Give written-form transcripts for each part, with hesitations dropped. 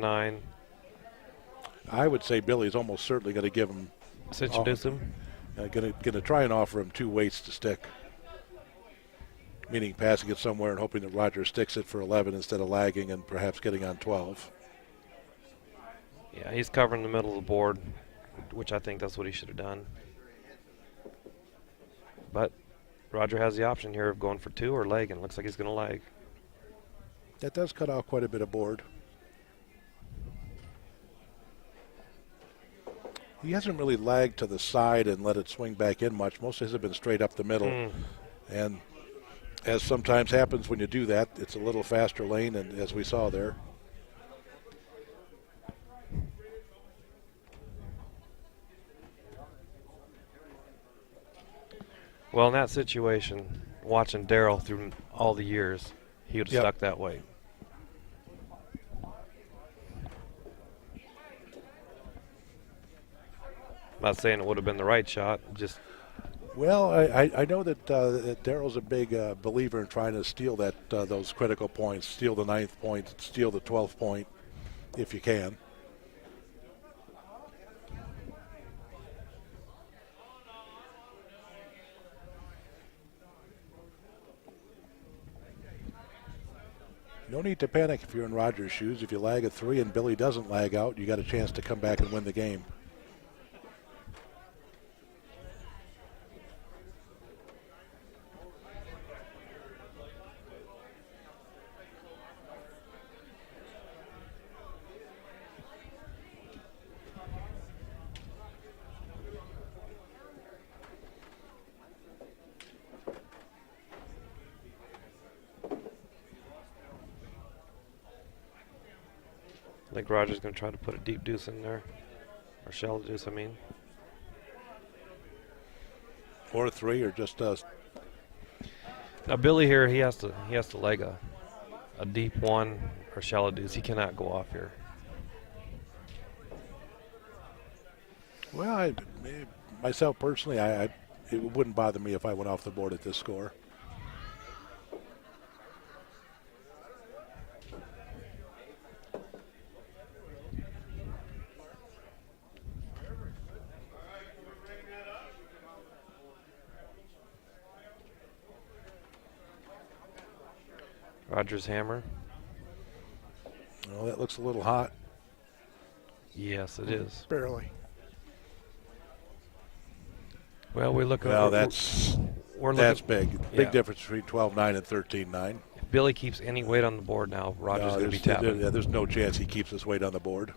9. I would say Billy's almost certainly going to give him. Introduce him. Going to try and offer him 2 weights to stick. Meaning passing it somewhere and hoping that Roger sticks it for 11 instead of lagging and perhaps getting on 12. Yeah, he's covering the middle of the board, which I think that's what he should have done. But Roger has the option here of going for 2 or leg, and it looks like he's going to leg. That does cut off quite a bit of board. He hasn't really lagged to the side and let it swing back in much. Most of his have been straight up the middle. And as sometimes happens when you do that, it's a little faster lane, and as we saw there. Well, in that situation, watching Darrell through all the years, he would have stuck that way. Not saying it would have been the right shot, just. Well, I know that Darrell's a big believer in trying to steal those critical points, steal the 9th point, steal the 12th point, if you can. No need to panic if you're in Rogers' shoes. If you lag a 3 and Billy doesn't lag out, you got a chance to come back and win the game. I think Roger's going to try to put a deep deuce in there, or shallow deuce, I mean. Or a 3, or just us. Now Billy here, he has to leg a deep 1 or shallow deuce. He cannot go off here. Well, myself personally, it wouldn't bother me if I went off the board at this score. Roger's hammer. Well, that looks a little hot. Yes, it is. Barely. Well, we're looking. Well, that's big. Big difference between 12-9 and 13-9. If Billy keeps any weight on the board now, Roger's going to be tapping. There's no chance he keeps his weight on the board.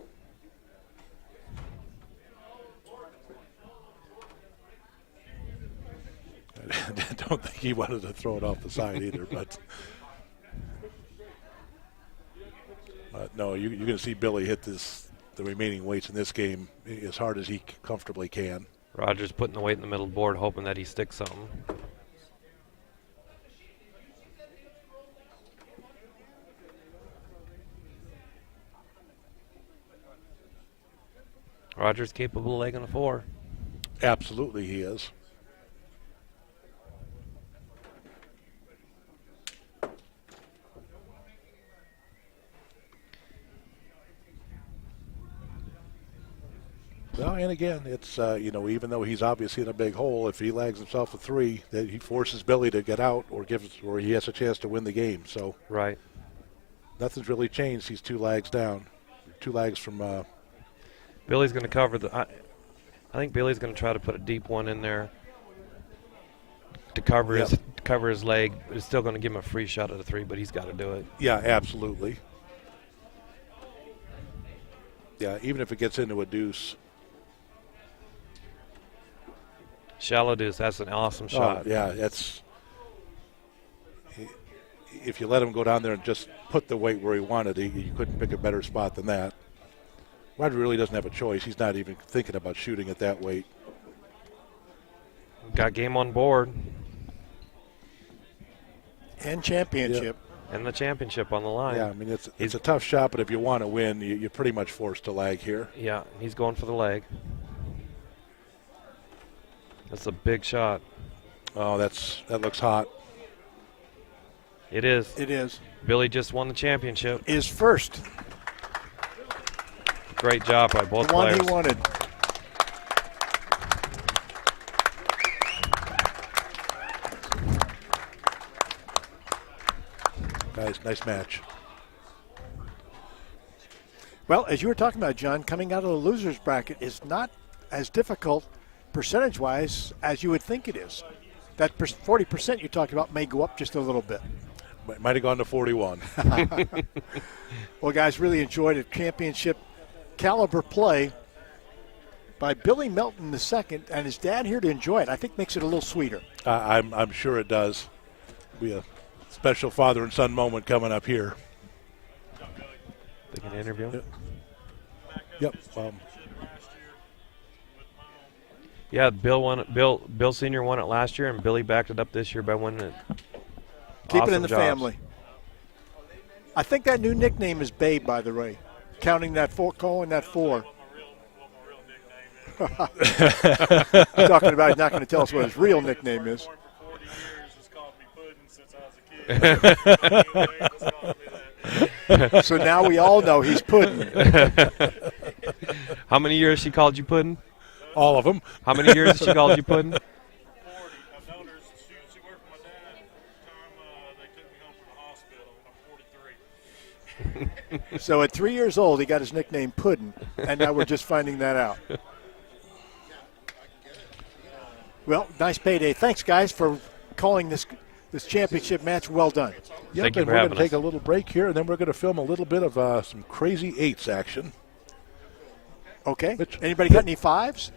I don't think he wanted to throw it off the side either, but no, you're going to see Billy hit the remaining weights in this game as hard as he comfortably can. Roger's putting the weight in the middle of the board, hoping that he sticks something. Roger's capable of legging a 4. Absolutely he is. Well, and again, it's, even though he's obviously in a big hole, if he lags himself a 3, that he forces Billy to get out or he has a chance to win the game. So right. Nothing's really changed. He's 2 lags down. 2 lags from Billy's going to cover I think Billy's going to try to put a deep 1 in there to cover his leg. It's still going to give him a free shot at a 3, but he's got to do it. Yeah, absolutely. Yeah, even if it gets into a deuce. Shallow deuce, that's an awesome shot. Yeah, if you let him go down there and just put the weight where he wanted, he couldn't pick a better spot than that. Roger really doesn't have a choice. He's not even thinking about shooting at that weight. Got game on board. And championship. Yep. And the championship on the line. Yeah, I mean, it's a tough shot, but if you want to win, you're pretty much forced to lag here. Yeah, he's going for the leg. That's a big shot. Oh, that looks hot. It is. It is. Billy just won the championship. Is first. Great job by both The one players. he wanted. Guys, nice match. Well, as you were talking about, John, coming out of the loser's bracket is not as difficult percentage-wise as you would think it is. That 40% you talked about may go up just a little bit. Might have gone to 41. Well, guys, really enjoyed a championship caliber play by Billy Melton II and his dad here to enjoy it. I think makes it a little sweeter. I'm sure it does. We a special father and son moment coming up here. They can interview him. Yep. Yeah, Bill won it. Bill Senior won it last year, and Billy backed it up this year by winning it. Keep Awesome it in the jobs. family. I think that new nickname is Babe, by the way. Counting that four, calling that 4. Talking about he's not going to tell us what his real nickname is. So now we all know he's Puddin'. How many years she called you Puddin'? All of them. How many years she called you Puddin'? I've known her since she worked for my dad. Time they took me home from the hospital. I'm 43. So at 3 years old, he got his nickname Puddin', and now we're just finding that out. Well, nice payday. Thanks, guys, for calling this championship match. Well done. Yep, Thank you and for we're having going to take us. a little break here, and then we're going to film a little bit of some crazy 8s action. Okay. Which- Anybody got any 5s?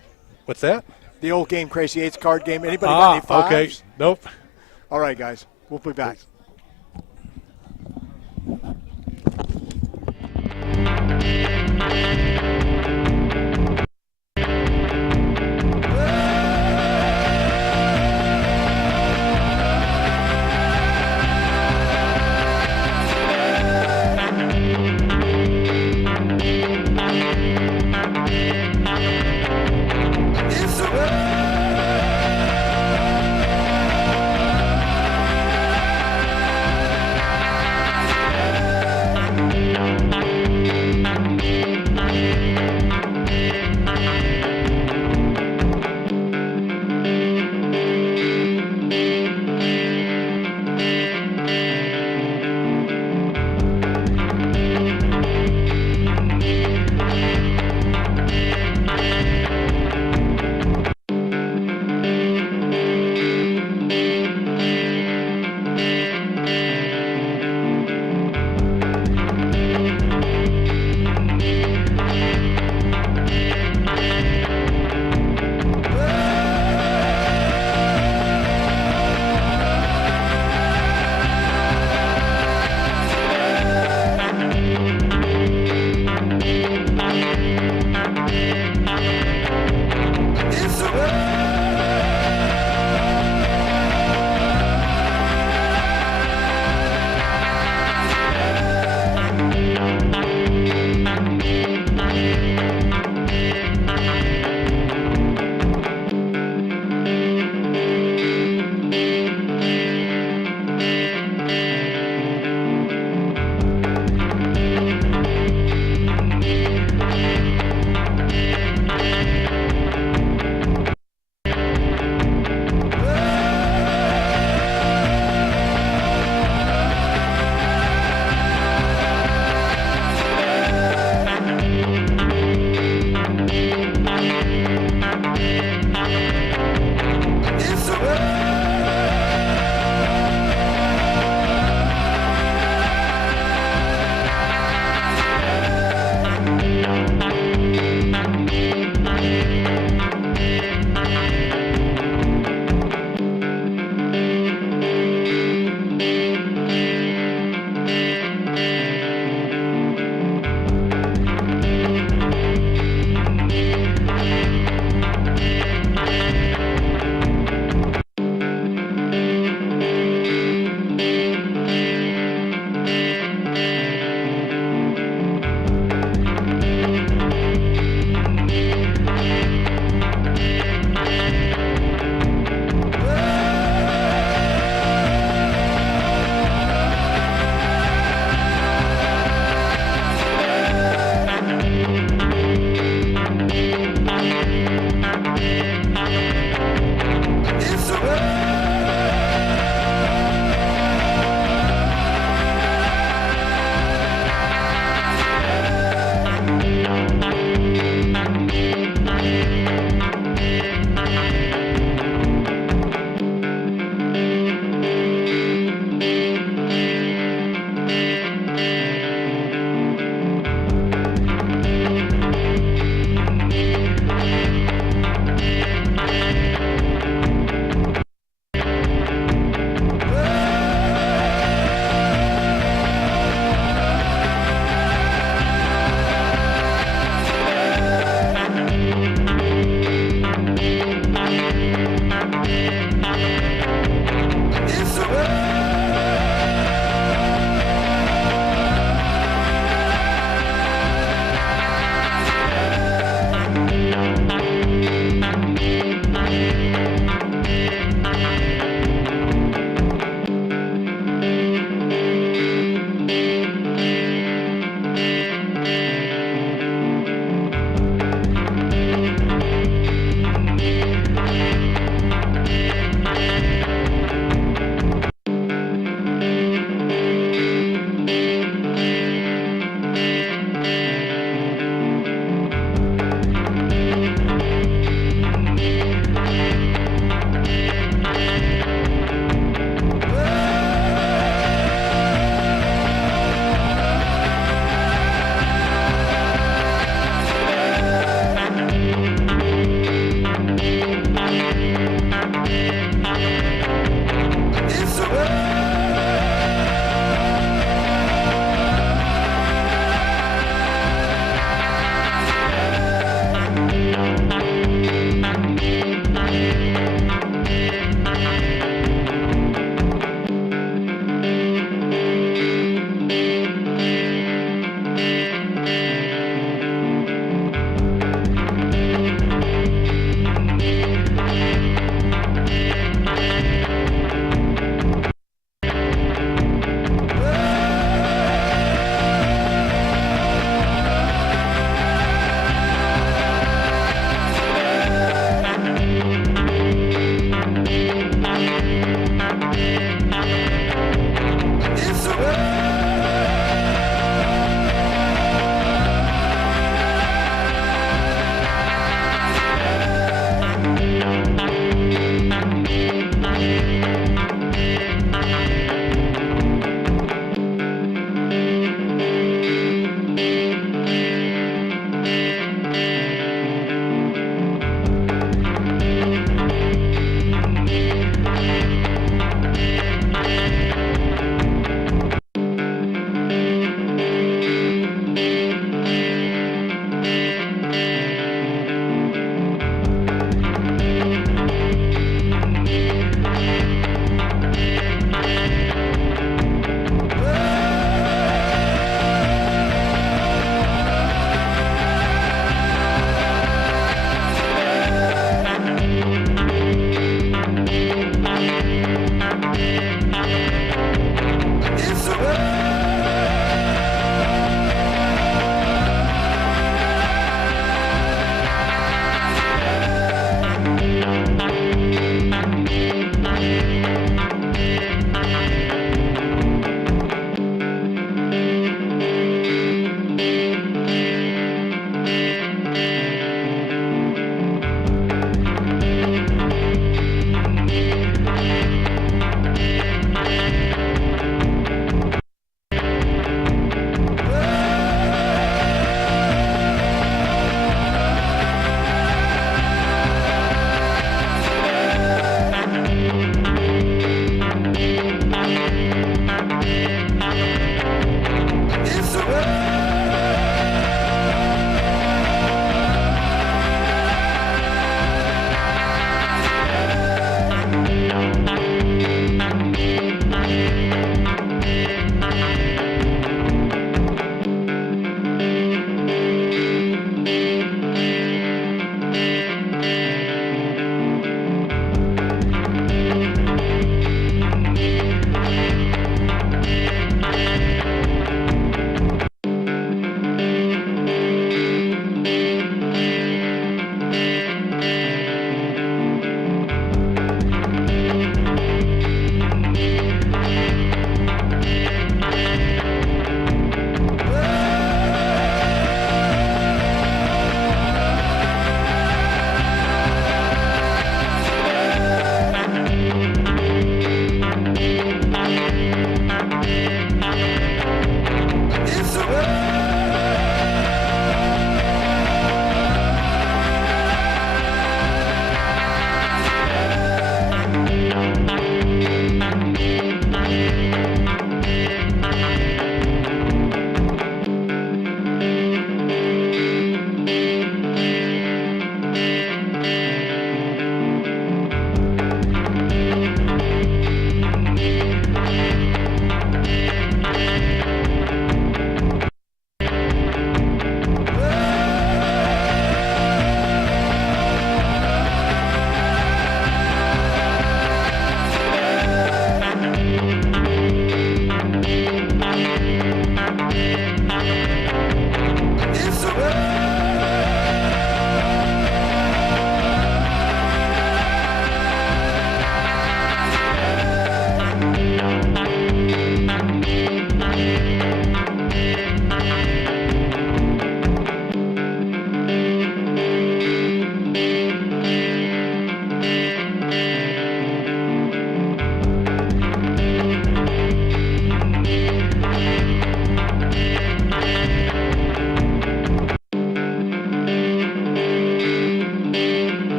What's that? The old game, Crazy 8s card game. Anybody got any 5s? Okay. Nope. All right, guys. We'll be back.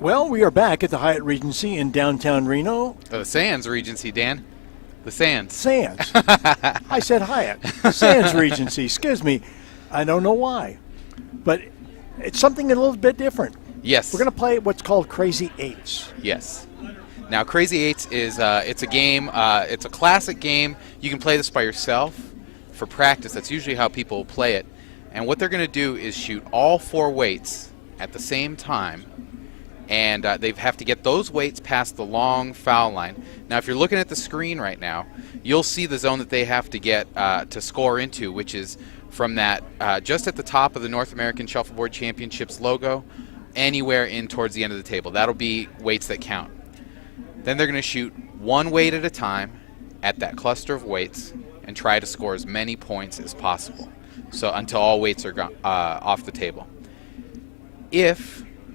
Well, we are back at the Hyatt Regency in downtown Reno. The Sands Regency, Dan. The Sands. Sands. I said Hyatt. Sands Regency. Excuse me. I don't know why. But it's something a little bit different. Yes. We're going to play what's called Crazy Eights. Yes. Now, Crazy Eights is it's a game. It's a classic game. You can play this by yourself for practice. That's usually how people play it. And what they're going to do is shoot all 4 weights at the same time. And they have to get those weights past the long foul line. Now, if you're looking at the screen right now, you'll see the zone that they have to get to score into, which is from that just at the top of the North American Shuffleboard Championships logo, anywhere in towards the end of the table. That'll be weights that count. Then they're going to shoot 1 weight at a time at that cluster of weights and try to score as many points as possible. So until all weights are off the table.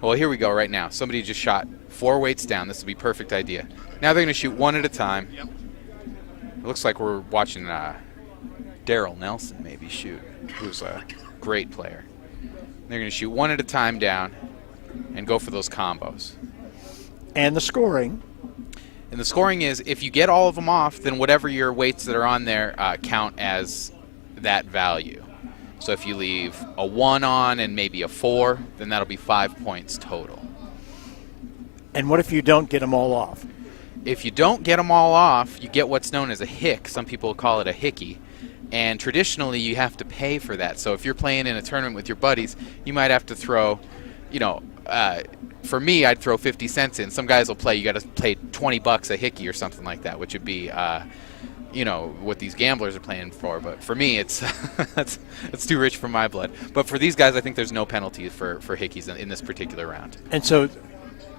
Well, here we go right now. Somebody just shot 4 weights down. This would be a perfect idea. Now they're going to shoot 1 at a time. It looks like we're watching Daryl Nelson maybe shoot, who's a great player. They're going to shoot 1 at a time down and go for those combos. And the scoring. And the scoring is, if you get all of them off, then whatever your weights that are on there count as that value. So if you leave a 1 on and maybe a 4, then that'll be 5 points total. And what if you don't get them all off? If you don't get them all off, you get what's known as a hick. Some people call it a hickey. And traditionally, you have to pay for that. So if you're playing in a tournament with your buddies, you might have to throw, for me, I'd throw 50 cents in. Some guys will play, you got to pay $20 a hickey or something like that, which would be, what these gamblers are playing for. But for me, it's that's too rich for my blood. But for these guys, I think there's no penalty for hickeys in this particular round. And so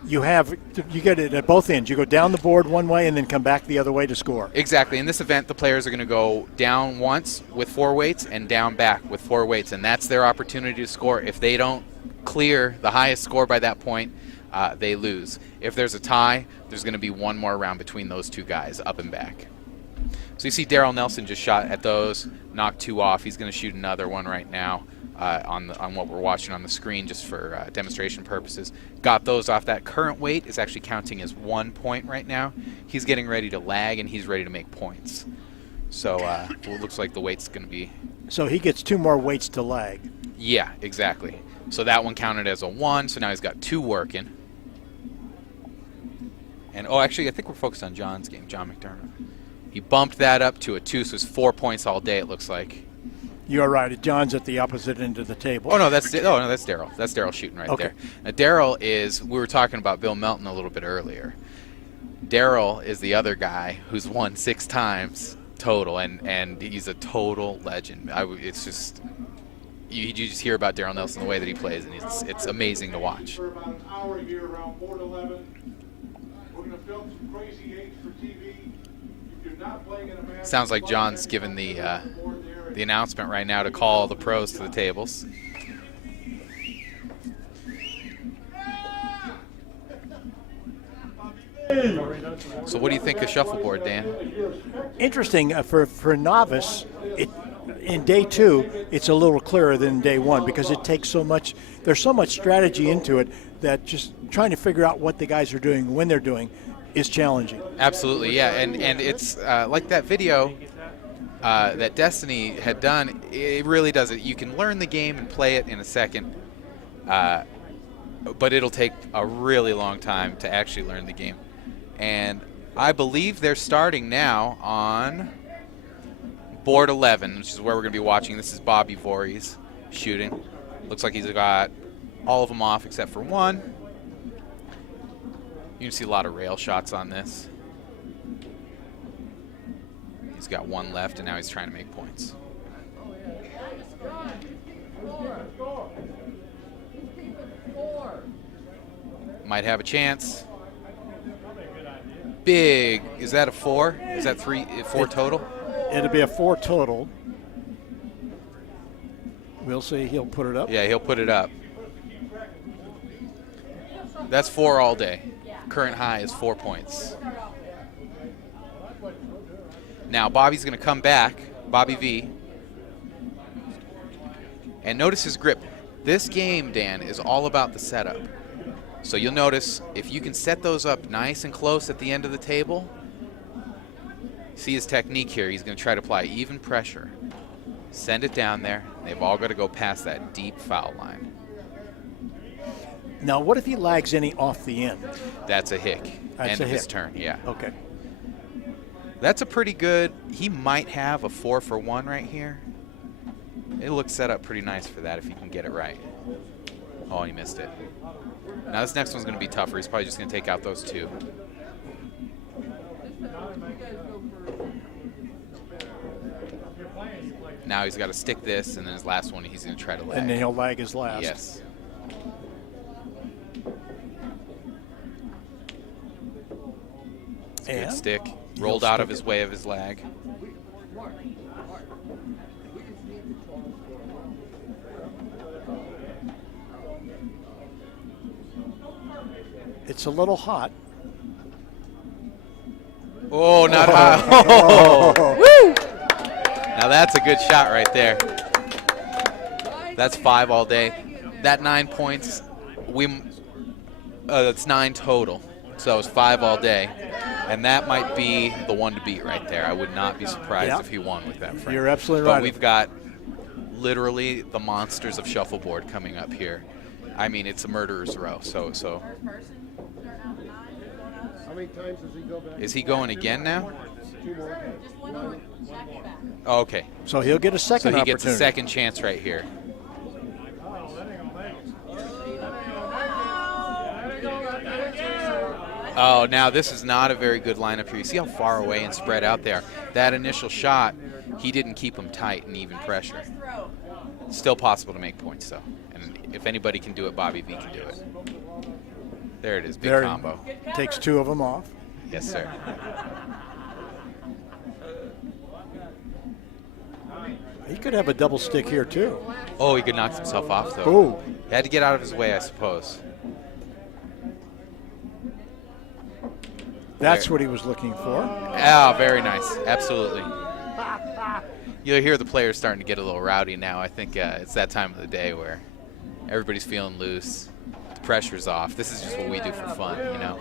you get it at both ends. You go down the board one way and then come back the other way to score. Exactly. In this event, the players are going to go down once with 4 weights and down back with 4 weights, and that's their opportunity to score. If they don't clear the highest score by that point, they lose. If there's a tie, there's going to be 1 more round between those 2 guys, up and back. So you see Daryl Nelson just shot at those, knocked 2 off. He's going to shoot another one right now on what we're watching on the screen just for demonstration purposes. Got those off. That current weight is actually counting as 1 point right now. He's getting ready to lag, and he's ready to make points. So it looks like the weight's going to be... So he gets 2 more weights to lag. Yeah, exactly. So that one counted as a 1, so now he's got 2 working. And, actually, I think we're focused on John's game, John McDermott. He bumped that up to a 2, so it's 4 points all day, it looks like. You are right. John's at the opposite end of the table. Oh, no, that's Daryl. That's Daryl shooting right there. Now, Daryl is, we were talking about Bill Melton a little bit earlier. Daryl is the other guy who's won 6 times total, and he's a total legend. It's just, you just hear about Daryl Nelson the way that he plays, and it's amazing to watch. For about an hour here around board 11. We're going to film some Crazy Eights for TV. If you're not playing in a match, Sounds like John's given the announcement right now to call the pros to the tables. So what do you think of shuffleboard, Dan? Interesting for a novice. In day 2, it's a little clearer than day 1 because it takes so much. There's so much strategy into it that just trying to figure out what the guys are doing when they're doing is challenging. Absolutely, yeah, and it's like that video that Destiny had done. It really does it. You can learn the game and play it in a second, but it'll take a really long time to actually learn the game. And I believe they're starting now on board 11, which is where we're going to be watching. This is Bobby Voorhees shooting. Looks like he's got all of them off except for 1. You can see a lot of rail shots on this. He's got 1 left, and now he's trying to make points. Might have a chance. Big. Is that a 4? Is that 4 total? It'll be a 4 total. We'll see. He'll put it up. Yeah, he'll put it up. That's 4 all day. Current high is 4 points. Now Bobby's going to come back, Bobby V. And notice his grip. This game, Dan, is all about the setup. So you'll notice if you can set those up nice and close at the end of the table, see his technique here. He's going to try to apply even pressure. Send it down there. They've all got to go past that deep foul line. Now, what if he lags any off the end? That's a hick. That's End a of his hick. turn, yeah. Okay. That's a pretty good, he might have a 4-for-1 right here. It looks set up pretty nice for that if he can get it right. Oh, he missed it. Now this next one's going to be tougher. He's probably just going to take out those two. Now he's got to stick this, and then his last one he's going to try to lag. And then he'll lag his last. Yes. It's a good And stick. he'll Rolled out of stick his it. way of his lag. It's a little hot. Oh, not high. Oh. Woo! Now that's a good shot right there. That's 5 all day. That 9 points, that's 9 total. So it's 5 all day. And that might be the one to beat right there. I would not be surprised Yeah. if he won with that frame. You're absolutely But right. we've got literally the monsters of shuffleboard coming up here. I mean, it's a murderer's row. So How many times does he go back? is he going again now? 2 more. Oh, okay. So he'll get a So second he opportunity. gets a second chance right here. Oh, now this is not a very good lineup here. You see how far away and spread out they are. That initial shot, he didn't keep them tight and even pressure. Still possible to make points, though. And if anybody can do it, Bobby V can do it. There it is, big There he combo. takes 2 of them off. Yes, sir. He could have a double stick here, too. Oh, he could knock himself off, though. Oh. He had to get out of his way, I suppose. That's what he was looking for. Ah, very nice. Absolutely. You'll hear the players starting to get a little rowdy now. I think it's that time of the day where everybody's feeling loose. The pressure's off. This is just what we do for fun, you know.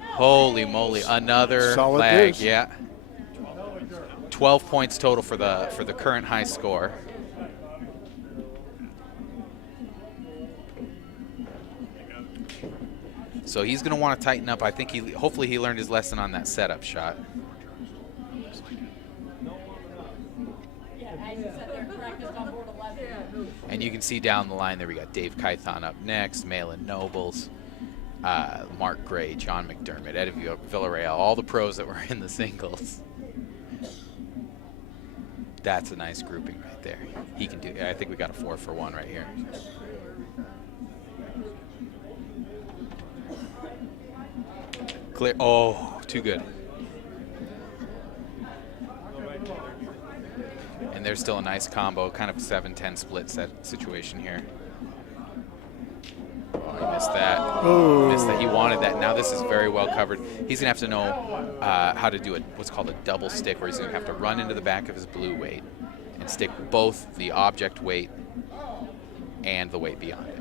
Holy moly, another Solid lag. deuce. Yeah. 12 points total for the current high score. So he's going to want to tighten up. I think hopefully he learned his lesson on that setup shot. And you can see down the line there we got Dave Kython up next, Malin Nobles, Mark Gray, John McDermott, Eddie Villarreal, all the pros that were in the singles. That's a nice grouping right there. He can do. I think we got a 4-for-1 right here. Clear. Oh, too good. And there's still a nice combo, kind of a 7-10 split set situation here. Oh, he missed that. Ooh. Missed that. He wanted that. Now this is very well covered. He's going to have to know how to do what's called a double stick, where he's going to have to run into the back of his blue weight and stick both the object weight and the weight beyond it.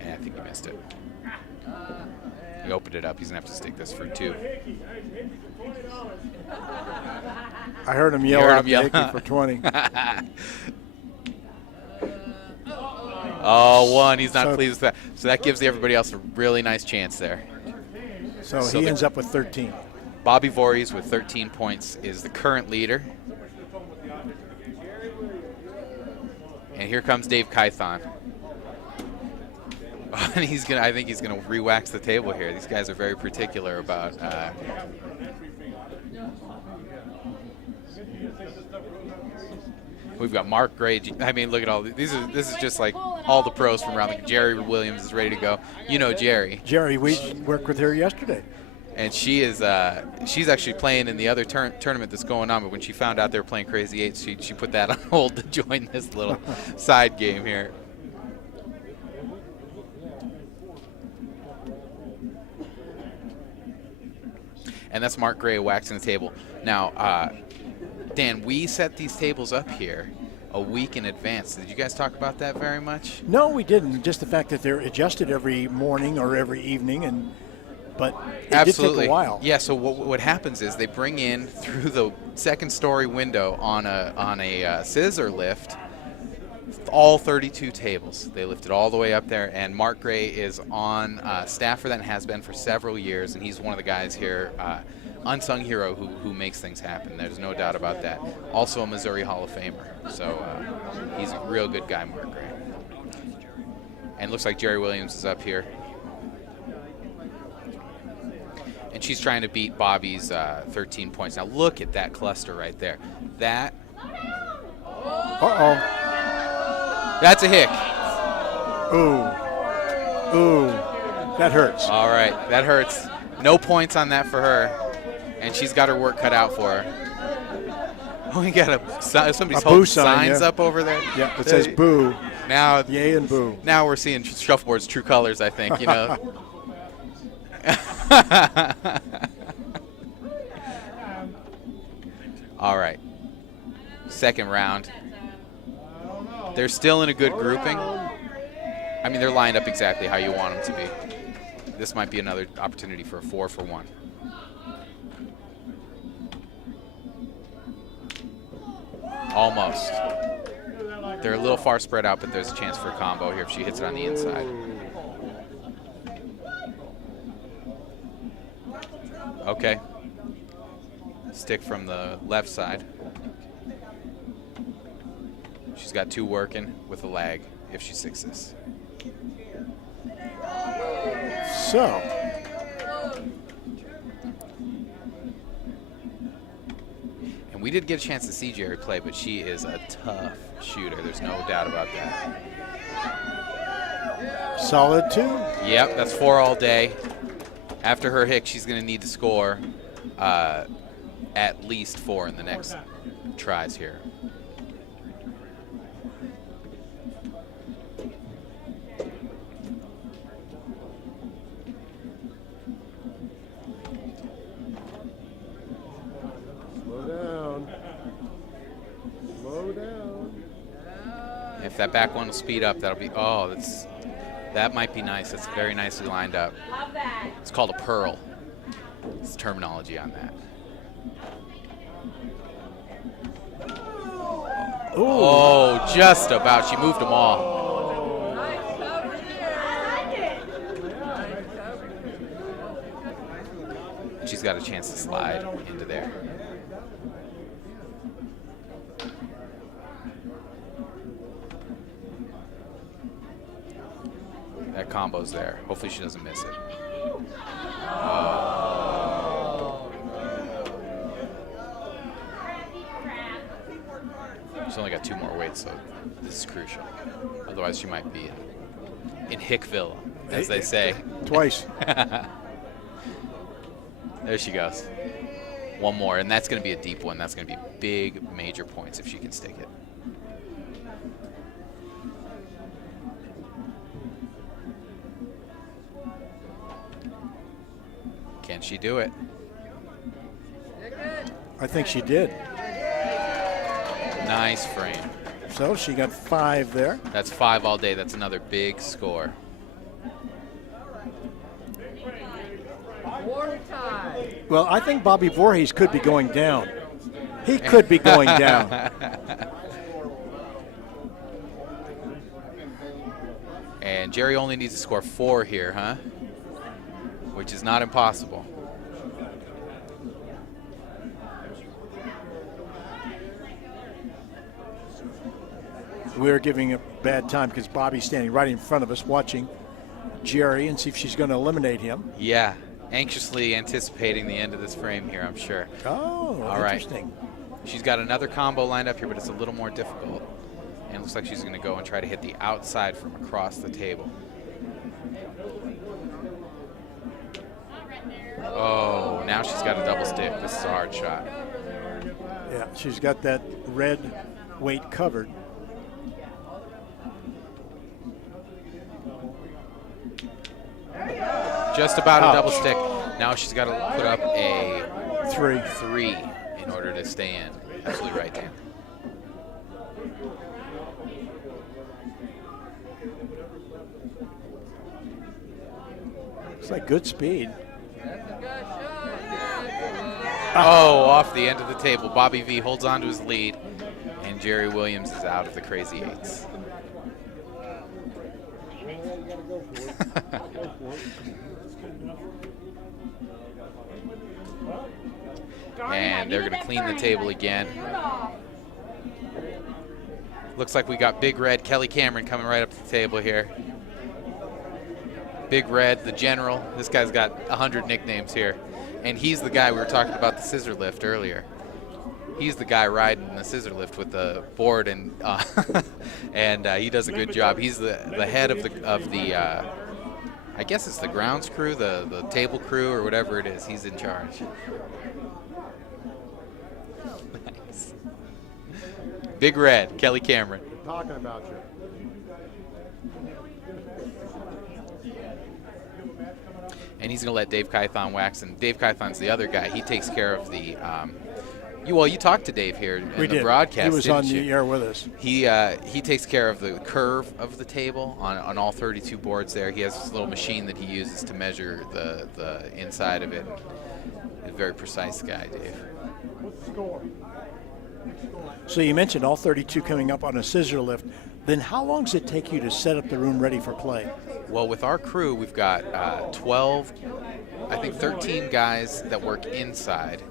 And I think he missed it. He opened it up. He's going to have to stick this for 2. I heard him yell heard out him yell. Hickey for 20. Oh, 1. He's not So- pleased with that. So that gives everybody else a really nice chance there. So So he the- ends up with 13. Bobby Voorhees with 13 points is the current leader. And here comes Dave Kython. And I think he's gonna re-wax the table here. These guys are very particular about. We've got Mark Gray. I mean, look at all these. This is just like all the pros from around. Like Jerry Williams is ready to go. You know Jerry, Jerry, we worked with her yesterday. and she is. She's actually playing in the other tournament that's going on. But when she found out they were playing Crazy Eights, she put that on hold to join this little side game here. And that's Mark Gray waxing the table. Now, Dan, we set these tables up here a week in advance. Did you guys talk about that very much? No, we didn't. Just the fact that they're adjusted every morning or every evening, but it Absolutely. did take a while. Yeah. So what happens is they bring in through the second-story window on a scissor lift all 32 tables. They lift it all the way up there, and Mark Gray is on staff for that and has been for several years, and he's one of the guys here, unsung hero who makes things happen. There's no doubt about that. Also a Missouri Hall of Famer, so he's a real good guy, Mark Gray. And looks like Jerry Williams is up here. And she's trying to beat Bobby's 13 points. Now look at that cluster right there. That. Uh-oh. That's a hick. Ooh, that hurts. All right, that hurts. No points on that for her, and she's got her work cut out for her. Oh, we got somebody's boo holding sign, signs yeah. up over there. Yeah, it says boo. Now, Yay and boo. now we're seeing shuffleboard's true colors, I think, you know. All right, second round. They're still in a good grouping. I mean, they're lined up exactly how you want them to be. This might be another opportunity for a 4-for-1. Almost. They're a little far spread out, but there's a chance for a combo here if she hits it on the inside. Okay. Stick from the left side. She's got 2 working with a lag if she sticks this. So. And we did get a chance to see Jerry play, but she is a tough shooter. There's no doubt about that. Solid 2. Yep, that's 4 all day. After her hick, she's going to need to score at least 4 in the next tries here. If that back one will speed up, that'll be, that might be nice. That's very nicely lined up. Love that. It's called a pearl. It's terminology on that. Ooh. Oh, just about. She moved them all. Nice cover there. I like it. She's got a chance to slide into there. That combo's there. Hopefully she doesn't miss it. She's only got 2 more weights, so this is crucial. Otherwise, she might be in Hickville, as they say. Twice. There she goes. 1 more, and that's going to be a deep one. That's going to be big, major points if she can stick it. Can she do it? I think she did. Nice frame. So she got 5 there. That's 5 all day. That's another big score. Water time. Well, I think Bobby Voorhees could be going down. He could be going down. And Jerry only needs to score 4 here, huh? Which is not impossible. We're giving a bad time because Bobby's standing right in front of us watching Jerry and see if she's going to eliminate him. Yeah, anxiously anticipating the end of this frame here, I'm sure. Oh, all right. interesting. She's got another combo lined up here, but it's a little more difficult. And it looks like she's going to go and try to hit the outside from across the table. Oh, now she's got a double stick. This is a hard shot. Yeah, she's got that red weight covered. Just about a double stick. Now she's got to put up a 3. 3 in in order to stay in. Absolutely right, Dan. It's like good speed. Oh, off the end of the table. Bobby V holds on to his lead, and Jerry Williams is out of the Crazy Eights. And they're going to clean the table again. Looks like we got Big Red Kelly Cameron coming right up to the table here. Big Red, the general. This guy's got 100 nicknames here. And he's the guy we were talking about the scissor lift earlier. He's the guy riding the scissor lift with the board, and he does a good job. He's the head of the I guess it's the grounds crew, the table crew, or whatever it is. He's in charge. Nice. Big Red, Kelly Cameron. Talking about you. And he's going to let Dave Kython wax. And Dave Kython's the other guy. He takes care of the you talked to Dave here in the broadcast. He was on didn't the you? air with us. He takes care of the curve of the table on all 32 boards there. He has this little machine that he uses to measure the inside of it. He's a very precise guy, Dave. What's the score? So you mentioned all 32 coming up on a scissor lift. Then how long does it take you to set up the room ready for play? Well, with our crew, we've got 12, I think 13 guys that work inside,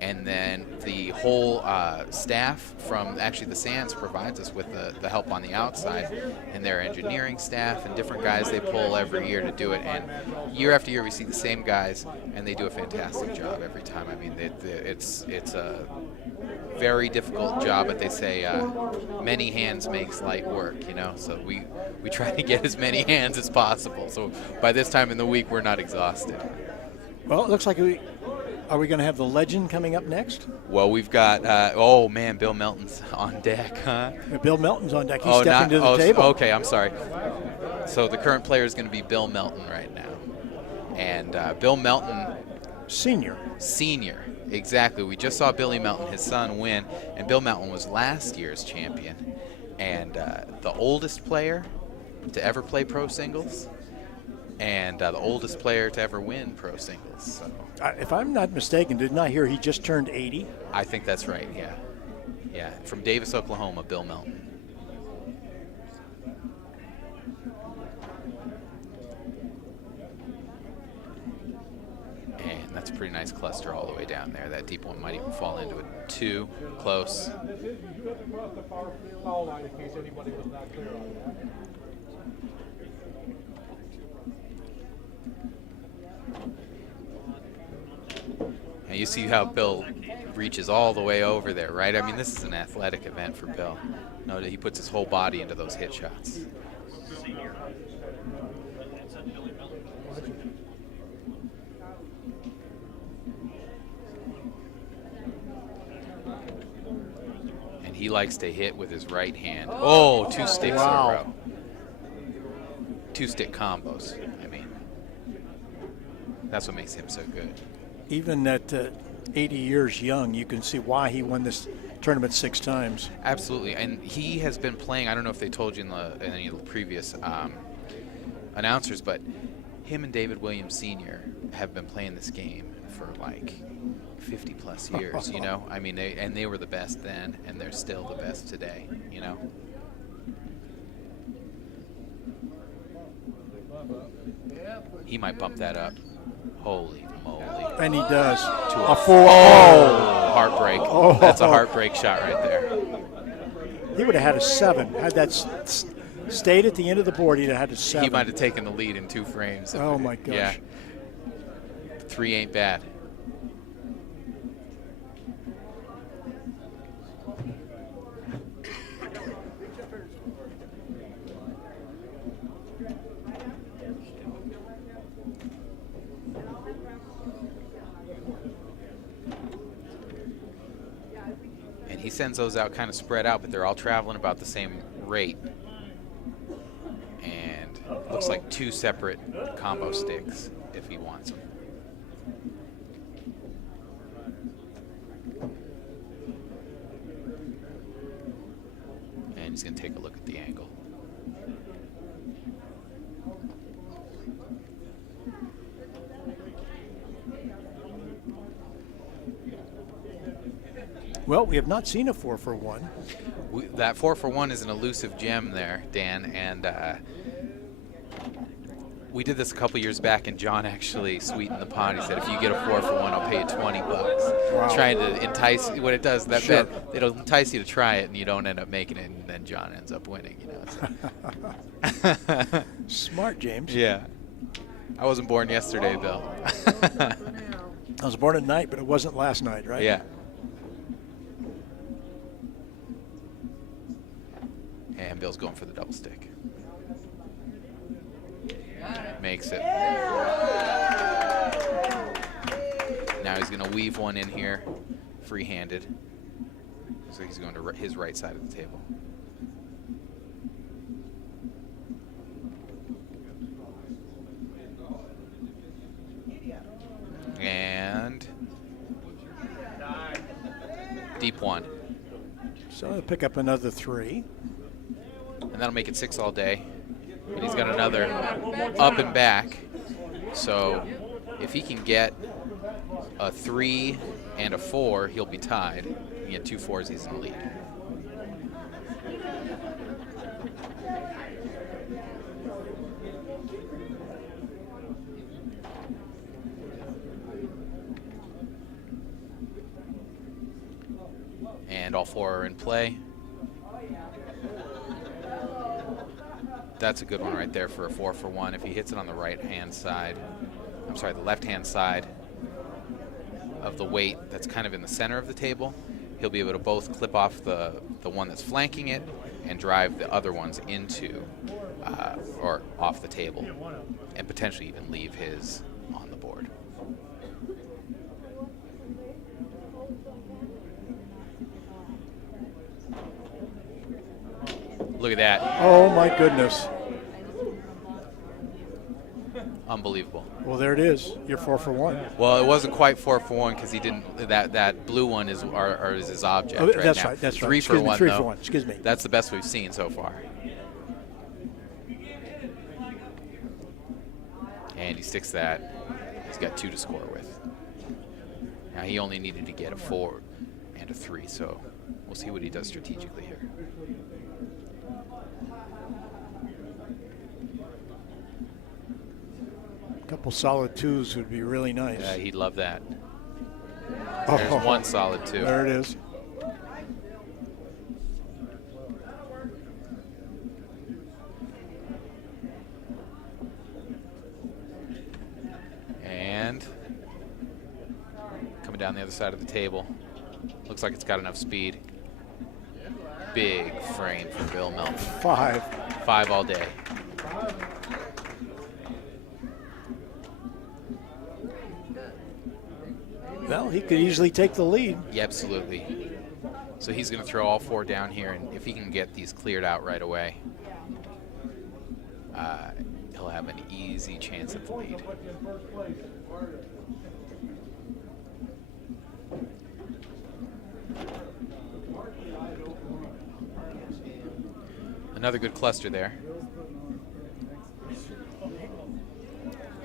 and then the whole staff from actually the Sands provides us with the help on the outside, and their engineering staff and different guys they pull every year to do it. And year after year, we see the same guys, and they do a fantastic job every time. I mean, it's a very difficult job, but they say many hands makes light work, you know, so we try to get as many hands as possible, so by this time in the week we're not exhausted. Well, it looks like are we going to have the legend coming up next? Well, we've got oh man, Bill Melton's on deck, huh? Bill Melton's on deck. He's stepping to the table. Okay, I'm sorry. So the current player is going to be Bill Melton right now, and Bill Melton Senior. Exactly. We just saw Billy Melton, his son, win, and Bill Melton was last year's champion, and the oldest player to ever play pro singles, and the oldest player to ever win pro singles. So If I'm not mistaken, didn't I hear he just turned 80? I think that's right. Yeah. From Davis, Oklahoma, Bill Melton. And that's a pretty nice cluster all the way down there. That deep one might even fall into it. 2, close. Foul line in case anybody was not clear on that. And you see how Bill reaches all the way over there, right? I mean, this is an athletic event for Bill. Note that he puts his whole body into those hit shots. And he likes to hit with his right hand. Oh, 2 sticks in a row. 2-stick combos, I mean. That's what makes him so good. Even at 80 years young, you can see why he won this tournament 6 times. Absolutely, and he has been playing. I don't know if they told you in any of the previous announcers, but him and David Williams Sr. have been playing this game for like 50 plus years. You know, I mean, they were the best then, and they're still the best today. You know. He might bump that up. Holy moly. And he does. A 4. Oh, heartbreak. That's a heartbreak shot right there. He would have had a 7. Had that stayed at the end of the board, he'd have had a 7. He might have taken the lead in 2 frames. Oh, my gosh. Yeah. 3 ain't bad. He sends those out kind of spread out, but they're all traveling about the same rate. And looks like 2 separate combo sticks if he wants them. He's going to take a look at the angle. Well, we have not seen a 4 for 1. That 4 for 1 is an elusive gem there, Dan, and we did this a couple years back, and John actually sweetened the pot. He said, if you get a 4 for 1, I'll pay you $20. Wow. Trying to entice, what it does, Sure. it'll entice you to try it, and you don't end up making it, and then John ends up winning, So. Smart, James. Yeah. I wasn't born yesterday, Bill. I was born at night, but it wasn't last night, right? Yeah. And Bill's going for the double stick. Makes it. Now he's going to weave one in here, free-handed. So he's going to his right side of the table. And deep one. So I'll pick up another 3. And that'll make it 6 all day. And he's got another up and back. So if he can get a 3 and a 4, he'll be tied. If he get 2 4s, he's in the lead. And all 4 are in play. That's a good one right there for a 4 for 1. If he hits it on the right-hand side, I'm sorry, the left-hand side of the weight that's kind of in the center of the table, he'll be able to both clip off the one that's flanking it and drive the other ones into or off the table, and potentially even leave his on the board. Look at that. Oh, my goodness. Unbelievable. Well, there it is. You're 4 for 1. Well, it wasn't quite 4 for 1 because he didn't. That blue one is his object. Oh, right that's now. right. That's right. 3 Excuse for me, 1. 3 though. for 1. Excuse me. That's the best we've seen so far. And he sticks that. He's got 2 to score with. Now he only needed to get a 4 and a 3, so we'll see what he does strategically here. A couple solid 2s would be really nice. Yeah, he'd love that. Oh, There's one solid 2. There it is. And coming down the other side of the table. Looks like it's got enough speed. Big frame for Bill Melton. 5. 5 all day. Well, he could easily take the lead. Yeah, absolutely. So he's going to throw all 4 down here, and if he can get these cleared out right away, he'll have an easy chance at the lead. Another good cluster there.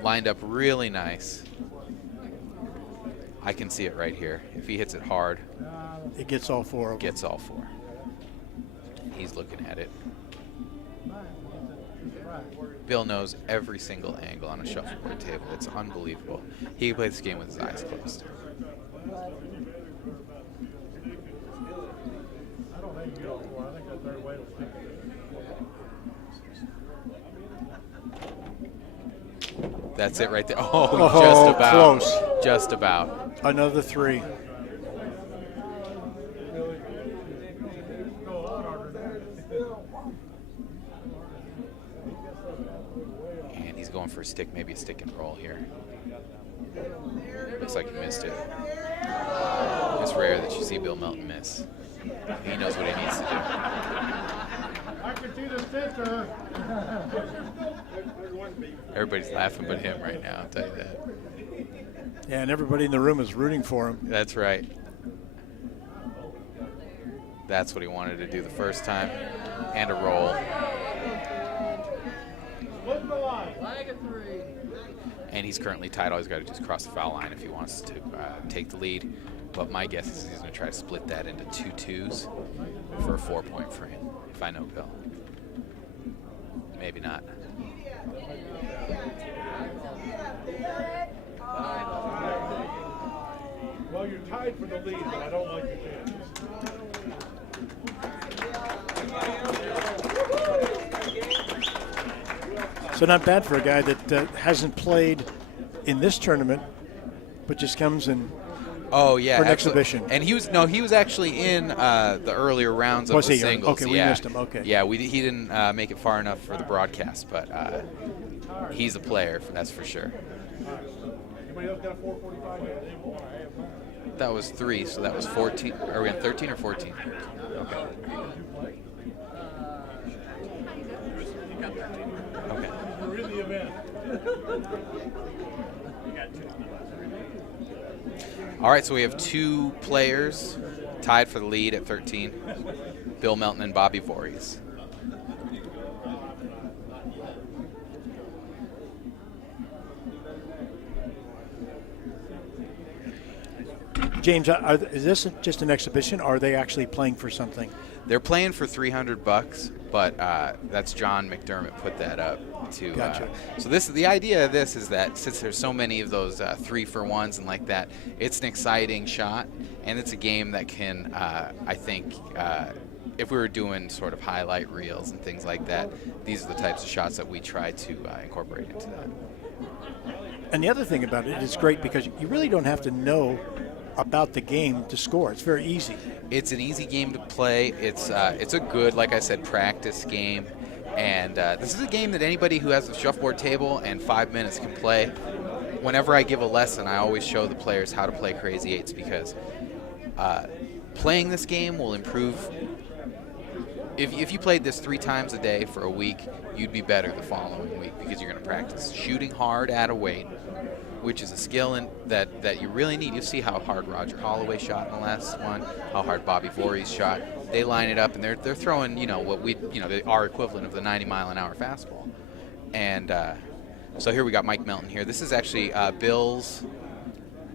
Lined up really nice. I can see it right here. If he hits it hard, It gets all 4 of them. gets all 4. He's looking at it. Bill knows every single angle on a shuffleboard table. It's unbelievable. He can play this game with his eyes closed. I don't think you get all 4. I think that third weight will stick. That's it right there. Oh, Oh, just about. close. Just about. Another 3. And he's going for a stick, maybe a stick and roll here. Looks like he missed it. It's rare that you see Bill Melton miss. He knows what he needs to do. I can see the sticker. Everybody's laughing but him right now, I'll tell you that. Yeah, and everybody in the room is rooting for him. That's right. That's what he wanted to do the first time. And a roll. Flag of 3. And he's currently tied. All he's got to do is cross the foul line if he wants to take the lead. But my guess is he's going to try to split that into 2 twos for a 4-point frame, if I know Bill. Maybe not. Well, you're tied for the lead, but I don't like your chances. So not bad for a guy that hasn't played in this tournament, but just comes and Oh yeah, for an absolutely. exhibition. And he was actually in the earlier rounds of Was the he? singles. Okay, we yeah. missed him. Okay. Yeah, he didn't make it far enough for the broadcast, but he's a player, that's for sure. Anybody else got a 445 yet? That was 3, so that was 14. Are we on 13 or 14? Okay. Okay. You're in the event. All right, so we have 2 players tied for the lead at 13. Bill Melton and Bobby Voorhees. James, is this just an exhibition, or are they actually playing for something? They're playing for $300, but that's John McDermott put that up to. Gotcha. So the idea of this is that since there's so many of those 3-for-1s and like that, it's an exciting shot, and it's a game that can, I think, if we were doing sort of highlight reels and things like that, these are the types of shots that we try to incorporate into that. And the other thing about it, it's great because you really don't have to know about the game to score. It's very easy. It's an easy game to play. It's a good, like I said, practice game. And this is a game that anybody who has a shuffleboard table and 5 minutes can play. Whenever I give a lesson, I always show the players how to play Crazy Eights because playing this game will improve. If you played this 3 times a day for a week, you'd be better the following week because you're going to practice shooting hard at a weight, which is a skill that you really need. You see how hard Roger Holloway shot in the last one, how hard Bobby Voorhees shot. They line it up and they're throwing our equivalent of the 90-mile-an-hour fastball. And so here we got Mike Melton here. This is actually Bill's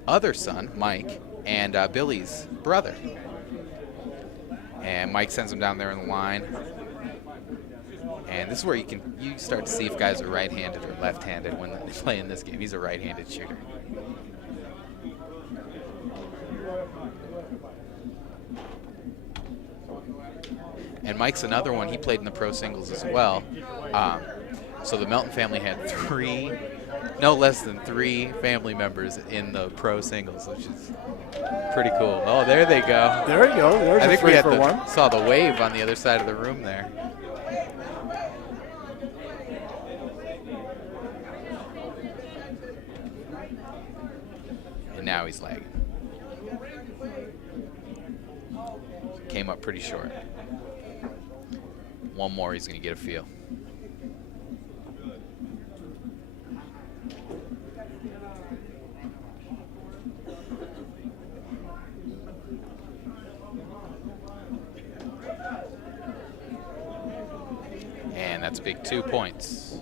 other son, Mike, and Billy's brother. And Mike sends him down there in the line. And this is where you start to see if guys are right-handed or left-handed when they play in this game. He's a right-handed shooter. And Mike's another one. He played in the pro singles as well. So the Melton family had no less than 3 family members in the pro singles, which is pretty cool. Oh, there they go. There you go. There's I a think we 3-for-1. saw the wave on the other side of the room there. And now he's lagging. Came up pretty short. One more, he's going to get a feel. And that's a big 2 points.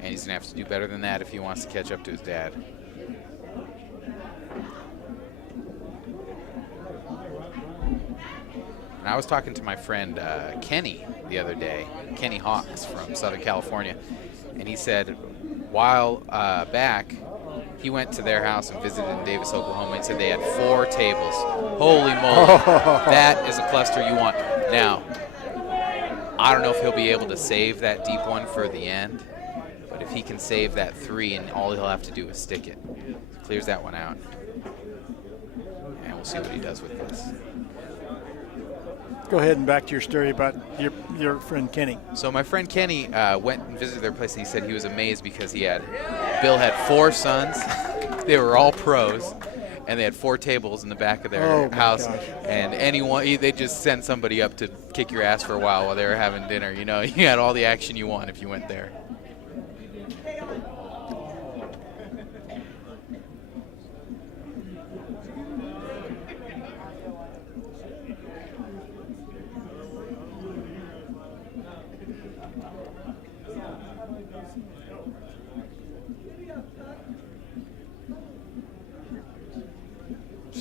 And he's going to have to do better than that if he wants to catch up to his dad. And I was talking to my friend Kenny the other day, Kenny Hawks from Southern California, and he said while back, he went to their house and visited in Davis, Oklahoma, and said they had 4 tables. Holy moly, that is a cluster you want. Now, I don't know if he'll be able to save that deep one for the end, but if he can save that 3 and all he'll have to do is stick it, clears that one out. And we'll see what he does with this. Go ahead and back to your story about your friend Kenny. So my friend Kenny went and visited their place, and he said he was amazed because Bill had 4 sons. They were all pros, and they had 4 tables in the back of their house. Gosh. And they just sent somebody up to kick your ass for a while they were having dinner. You know, you had all the action you want if you went there.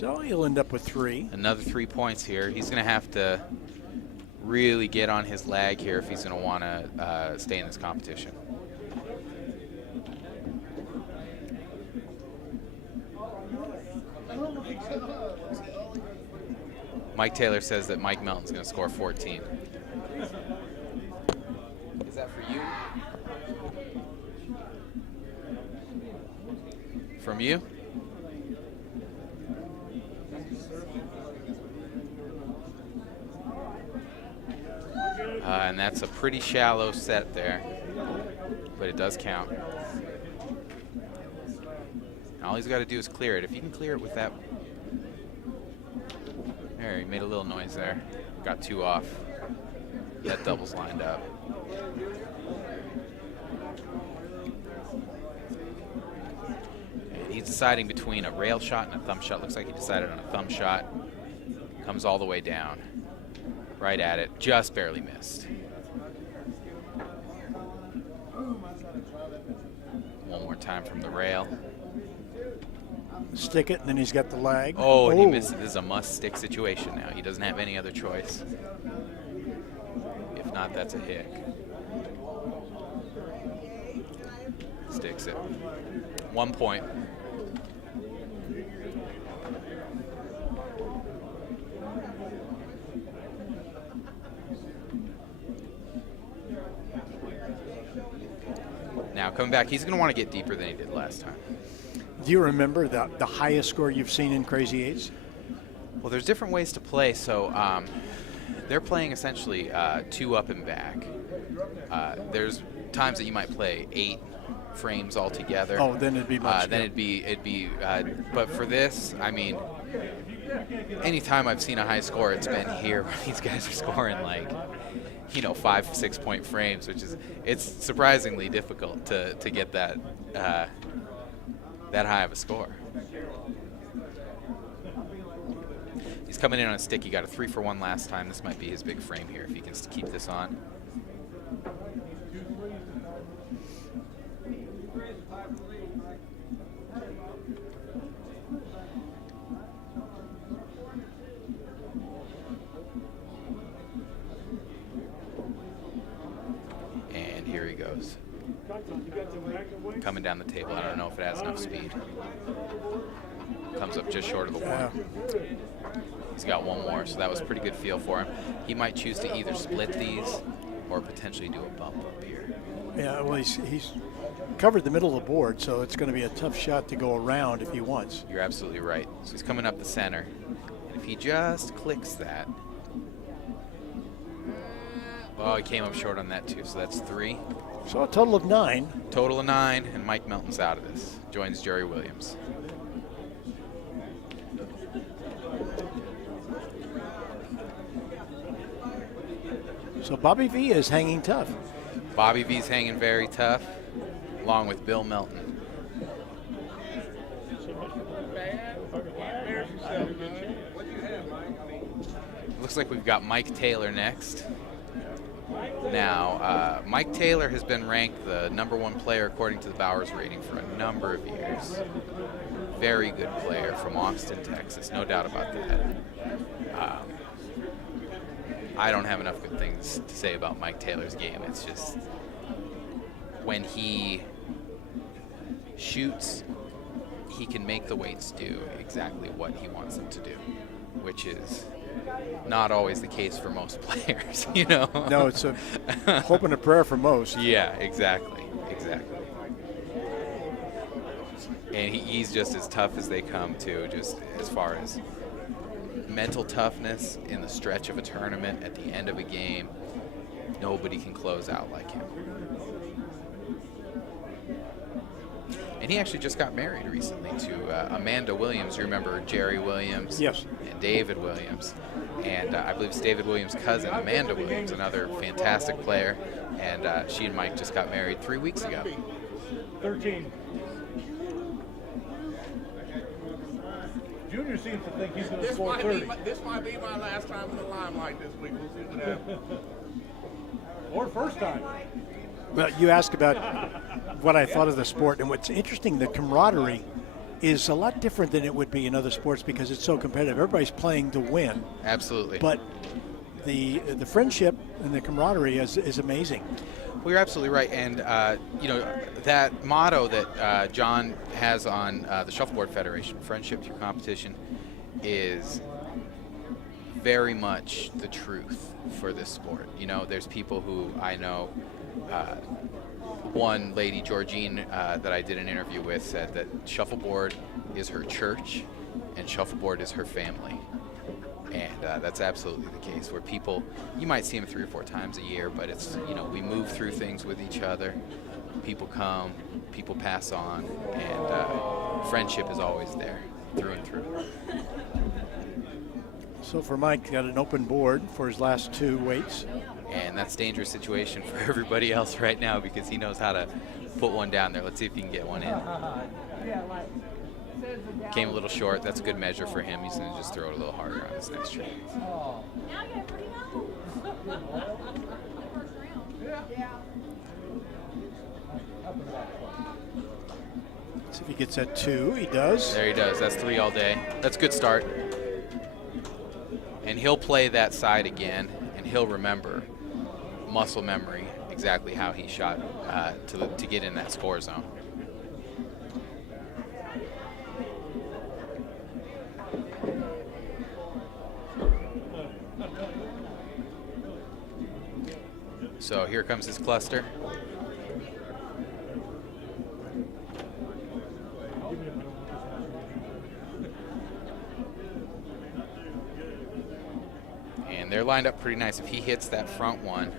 So he'll end up with 3. Another 3 points here. He's going to have to really get on his lag here if he's going to want to stay in this competition. Mike Taylor says that Mike Melton's going to score 14. Is that for you? From you? And that's a pretty shallow set there, but it does count. All he's got to do is clear it. If he can clear it with that. There, he made a little noise there. Got 2 off. That double's lined up. And he's deciding between a rail shot and a thumb shot. Looks like he decided on a thumb shot. Comes all the way down. Right at it. Just barely missed. One more time from the rail. Stick it, and then he's got the lag. Oh, and he missed it. This is a must-stick situation now. He doesn't have any other choice. If not, that's a hick. Sticks it. 1 point. Now, coming back, he's going to want to get deeper than he did last time. Do you remember the highest score you've seen in Crazy Eights? Well, there's different ways to play. So they're playing essentially 2 up and back. There's times that you might play 8 frames altogether. Oh, then it'd be much. Then it'd be. But for this, I mean, anytime I've seen a high score, it's been here where these guys are scoring like, 5, 6 point frames, which is it's surprisingly difficult to get that that high of a score. He's coming in on a stick. He got a 3 for 1 last time. This might be his big frame here if he can keep this on. And here he goes. Coming down the table. I don't know if it has enough speed. Comes up just short of the 1. He's got 1 more, so that was a pretty good feel for him. He might choose to either split these or potentially do a bump up here. Yeah, well, he's covered the middle of the board, so it's going to be a tough shot to go around if he wants. You're absolutely right. So he's coming up the center. And if he just clicks that. Oh, he came up short on that too, so that's 3. So a total of 9. Total of 9, and Mike Melton's out of this. Joins Jerry Williams. So Bobby V is hanging tough. Bobby V's hanging very tough, along with Bill Melton. Looks like we've got Mike Taylor next. Now, Mike Taylor has been ranked the #1 player according to the Bowers rating for a number of years. Very good player from Austin, Texas, no doubt about that. I don't have enough good things to say about Mike Taylor's game. It's just when he shoots, he can make the weights do exactly what he wants them to do, which is not always the case for most players, No, it's a hope and a prayer for most. Yeah, exactly. And he's just as tough as they come, too, just as far as mental toughness in the stretch of a tournament at the end of a game. Nobody can close out like him. And he actually just got married recently to Amanda Williams. You remember Jerry Williams? Yes. And David Williams. And I believe it's David Williams' cousin, Amanda Williams, another fantastic player. And she and Mike just got married 3 weeks ago. 13. Junior seems to think he's going to score 30. This might be my last time in the limelight this week. We'll see what happens. Or first time. Well, you ask about what I thought of the sport, and what's interesting, the camaraderie is a lot different than it would be in other sports because it's so competitive. Everybody's playing to win, Absolutely. but the friendship and the camaraderie is amazing. Well, you're absolutely right. And, that motto that John has on the Shuffleboard Federation, friendship through competition, is very much the truth for this sport. There's people who I know, one lady, Georgine, that I did an interview with, said that shuffleboard is her church and shuffleboard is her family. And that's absolutely the case, where people, you might see them 3 or 4 times a year, but it's, we move through things with each other. People come, people pass on, and friendship is always there, through and through. So for Mike, got an open board for his last 2 weights. And that's a dangerous situation for everybody else right now because he knows how to put one down there. Let's see if he can get one in. Came a little short. That's a good measure for him. He's going to just throw it a little harder on this next try. See if he gets that 2. He does. There he does. That's 3 all day. That's a good start. And he'll play that side again, and he'll remember, muscle memory, exactly how he shot to get in that score zone. So here comes his cluster. And they're lined up pretty nice. If he hits that front one,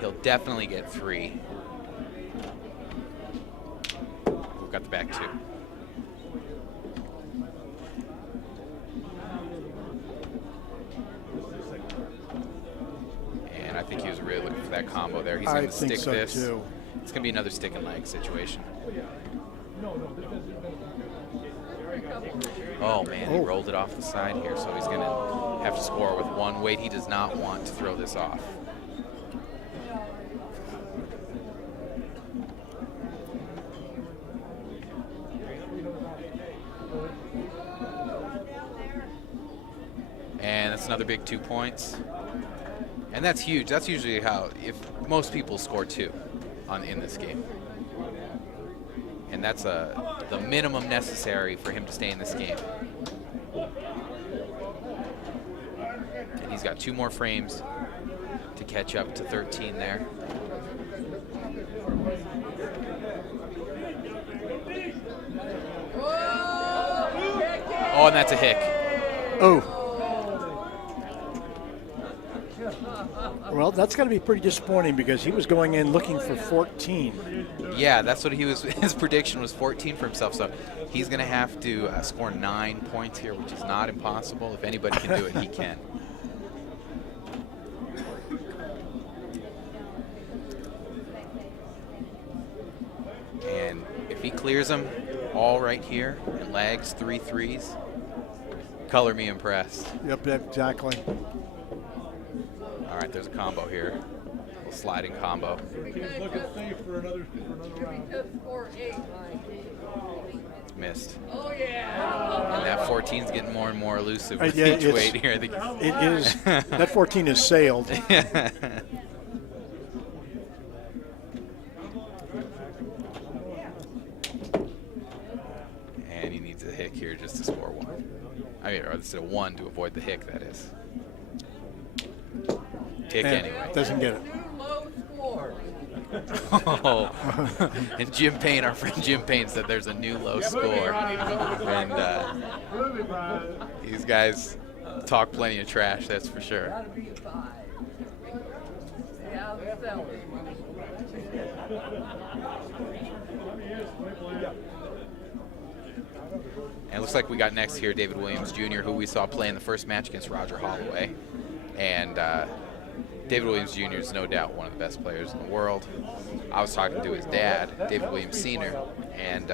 he'll definitely get 3. We've got the back 2. And I think he was really looking for that combo there. He's going to stick so this. Too. It's going to be another stick and leg situation. Oh, man, he rolled it off the side here, so he's going to have to score with 1 weight. He does not want to throw this off. And that's another big 2 points. And that's huge. That's usually how, if most people score 2 in this game. And that's the minimum necessary for him to stay in this game. And he's got 2 more frames to catch up to 13 there. Oh, and that's a hick. Oh. Well, that's got to be pretty disappointing because he was going in looking for 14. Yeah, that's what he was. His prediction was 14 for himself. So he's going to have to score 9 points here, which is not impossible. If anybody can do it, he can. And if he clears them all right here and lags 3 threes, color me impressed. Yep, exactly. All right, there's a combo here. A little sliding combo. Looking safe for another round. Missed. Oh, yeah. And that 14's getting more and more elusive with Yeah, each weight here. I think It is. That 14 is sailed. And he needs a hick here just to score 1. I mean, or instead of 1 to avoid the hick, that is. Hick And anyway. doesn't get it. Low score. Oh. And Jim Payne, our friend Jim Payne, said there's a new low score. And these guys talk plenty of trash, that's for sure. Gotta be a 5. Yeah, sell it. And it looks like we got next here David Williams Jr., who we saw play in the first match against Roger Holloway. And David Williams Jr. is no doubt one of the best players in the world. I was talking to his dad, David Williams Sr., and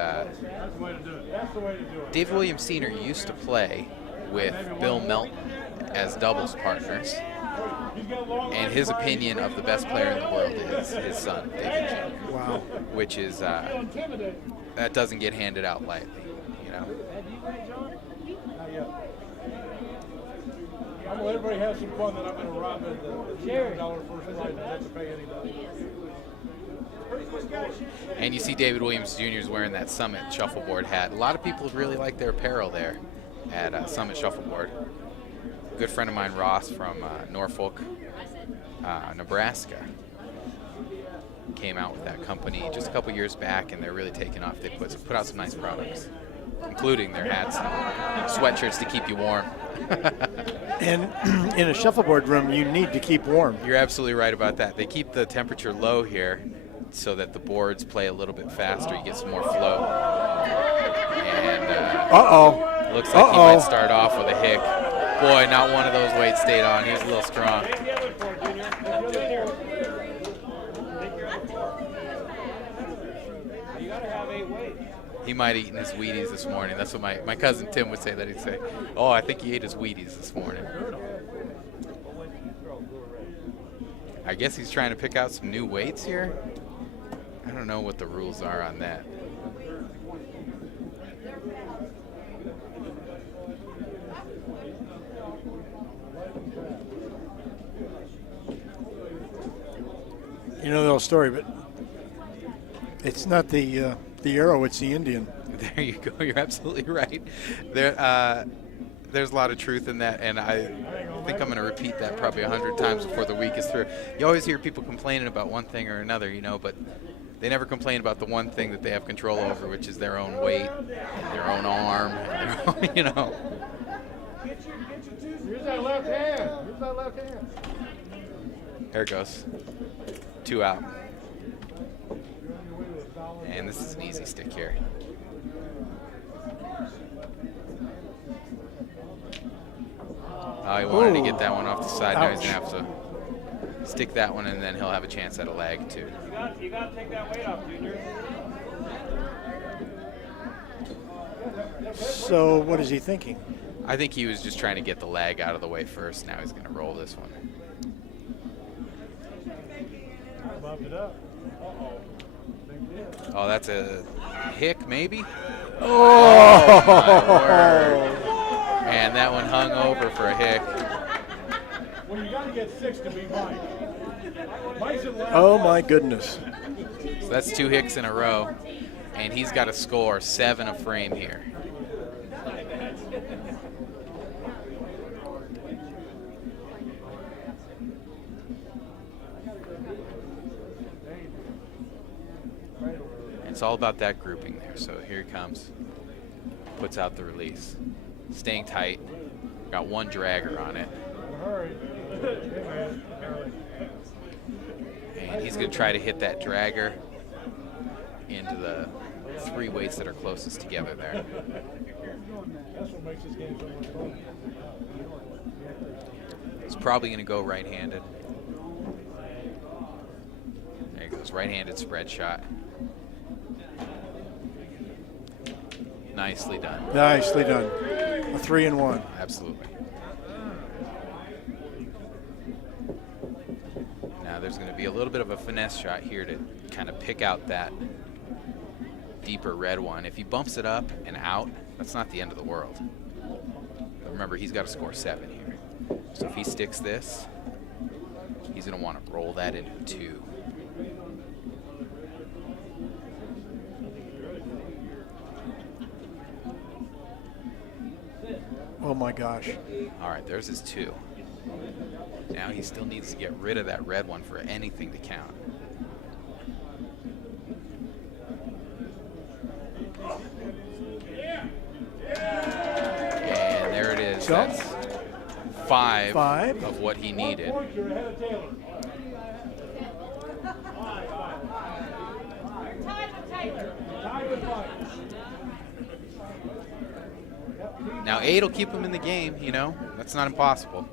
David Williams Sr. used to play with Bill Melton as doubles partners. And his opinion of the best player in the world is his son, David Jr. Wow. Which is that doesn't get handed out lightly, you know. Not yet. I'm gonna let everybody have some fun, then I'm gonna rob it the $200 first prize and have to pay anybody. And you see David Williams Jr. is wearing that Summit Shuffleboard hat. A lot of people really like their apparel there at Summit Shuffleboard. A good friend of mine, Ross, from Norfolk, Nebraska, came out with that company just a couple years back, and they're really taking off. They put out some nice products, including their hats and sweatshirts to keep you warm. And in a shuffleboard room, you need to keep warm. You're absolutely right about that. They keep the temperature low here so that the boards play a little bit faster. You get some more flow. And looks like he might start off with a hick. Boy, not one of those weights stayed on. He was a little strong. He might have eaten his Wheaties this morning. That's what my cousin Tim would say. That he'd say, "Oh, I think he ate his Wheaties this morning." I guess he's trying to pick out some new weights here. I don't know what the rules are on that. You know the old story, but it's not the arrow, it's the Indian. There you go. You're absolutely right. There's a lot of truth in that, and I think I'm going to repeat that probably 100 times before the week is through. You always hear people complaining about one thing or another, you know, but they never complain about the one thing that they have control over, which is their own weight, their own arm, their own, you know. Here's that left hand. Here's that left hand. There it goes. 2 out. And this is an easy stick here. Oh, he wanted to get that one off the side. Now he's going to have to stick that one, and then he'll have a chance at a lag, too. You got to take that weight off, Junior. So what is he thinking? I think he was just trying to get the lag out of the way first. Now he's going to roll this one. Bumped it up. Oh, that's a hick, maybe? Oh! My word. Man, that one hung over for a hick. Well, you got to get 6 to be Mike. Mike's in last. Oh my goodness. So that's 2 hicks in a row, and he's got to score 7 a frame here. It's all about that grouping there. So here he comes. Puts out the release. Staying tight. Got one dragger on it. And he's going to try to hit that dragger into the 3 weights that are closest together there. That's what makes this game so much fun. He's probably going to go right-handed. There he goes. Right-handed spread shot. Nicely done. Nicely done. A 3-1. Absolutely. Now there's going to be a little bit of a finesse shot here to kind of pick out that deeper red one. If he bumps it up and out, that's not the end of the world. But remember, he's got to score 7 here. So if he sticks this, he's going to want to roll that into 2. Oh my gosh. All right, there's his 2. Now he still needs to get rid of that red one for anything to count. And there it is. So? That's 5 5 of what he needed. You're ahead of Taylor. Tied with 5. Now 8 will keep him in the game, you know. That's not impossible.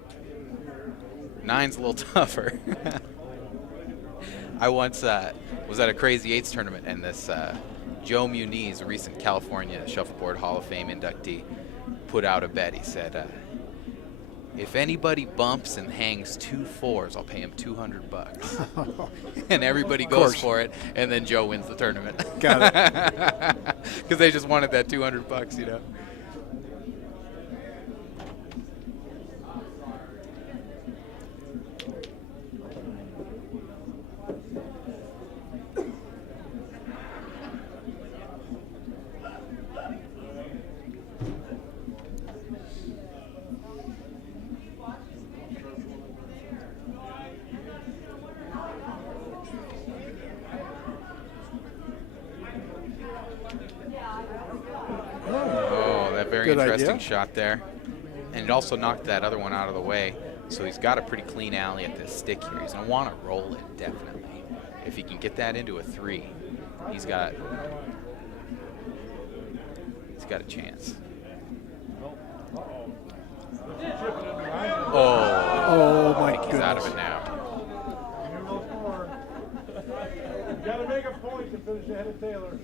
9's a little tougher. I once was at a Crazy Eights tournament, and this Joe Muniz, a recent California Shuffleboard Hall of Fame inductee, put out a bet. He said, if anybody bumps and hangs 2 4s, I'll pay him $200. And everybody goes for it, and then Joe wins the tournament. Got it. Because they just wanted that $200, you know. Very Good interesting idea. shot there. And it also knocked that other one out of the way. So he's got a pretty clean alley at this stick here. He's going to want to roll it, definitely. If he can get that into a 3, he's got a chance. Oh my He's out of goodness. it now. You got to make a point to finish ahead of Taylor.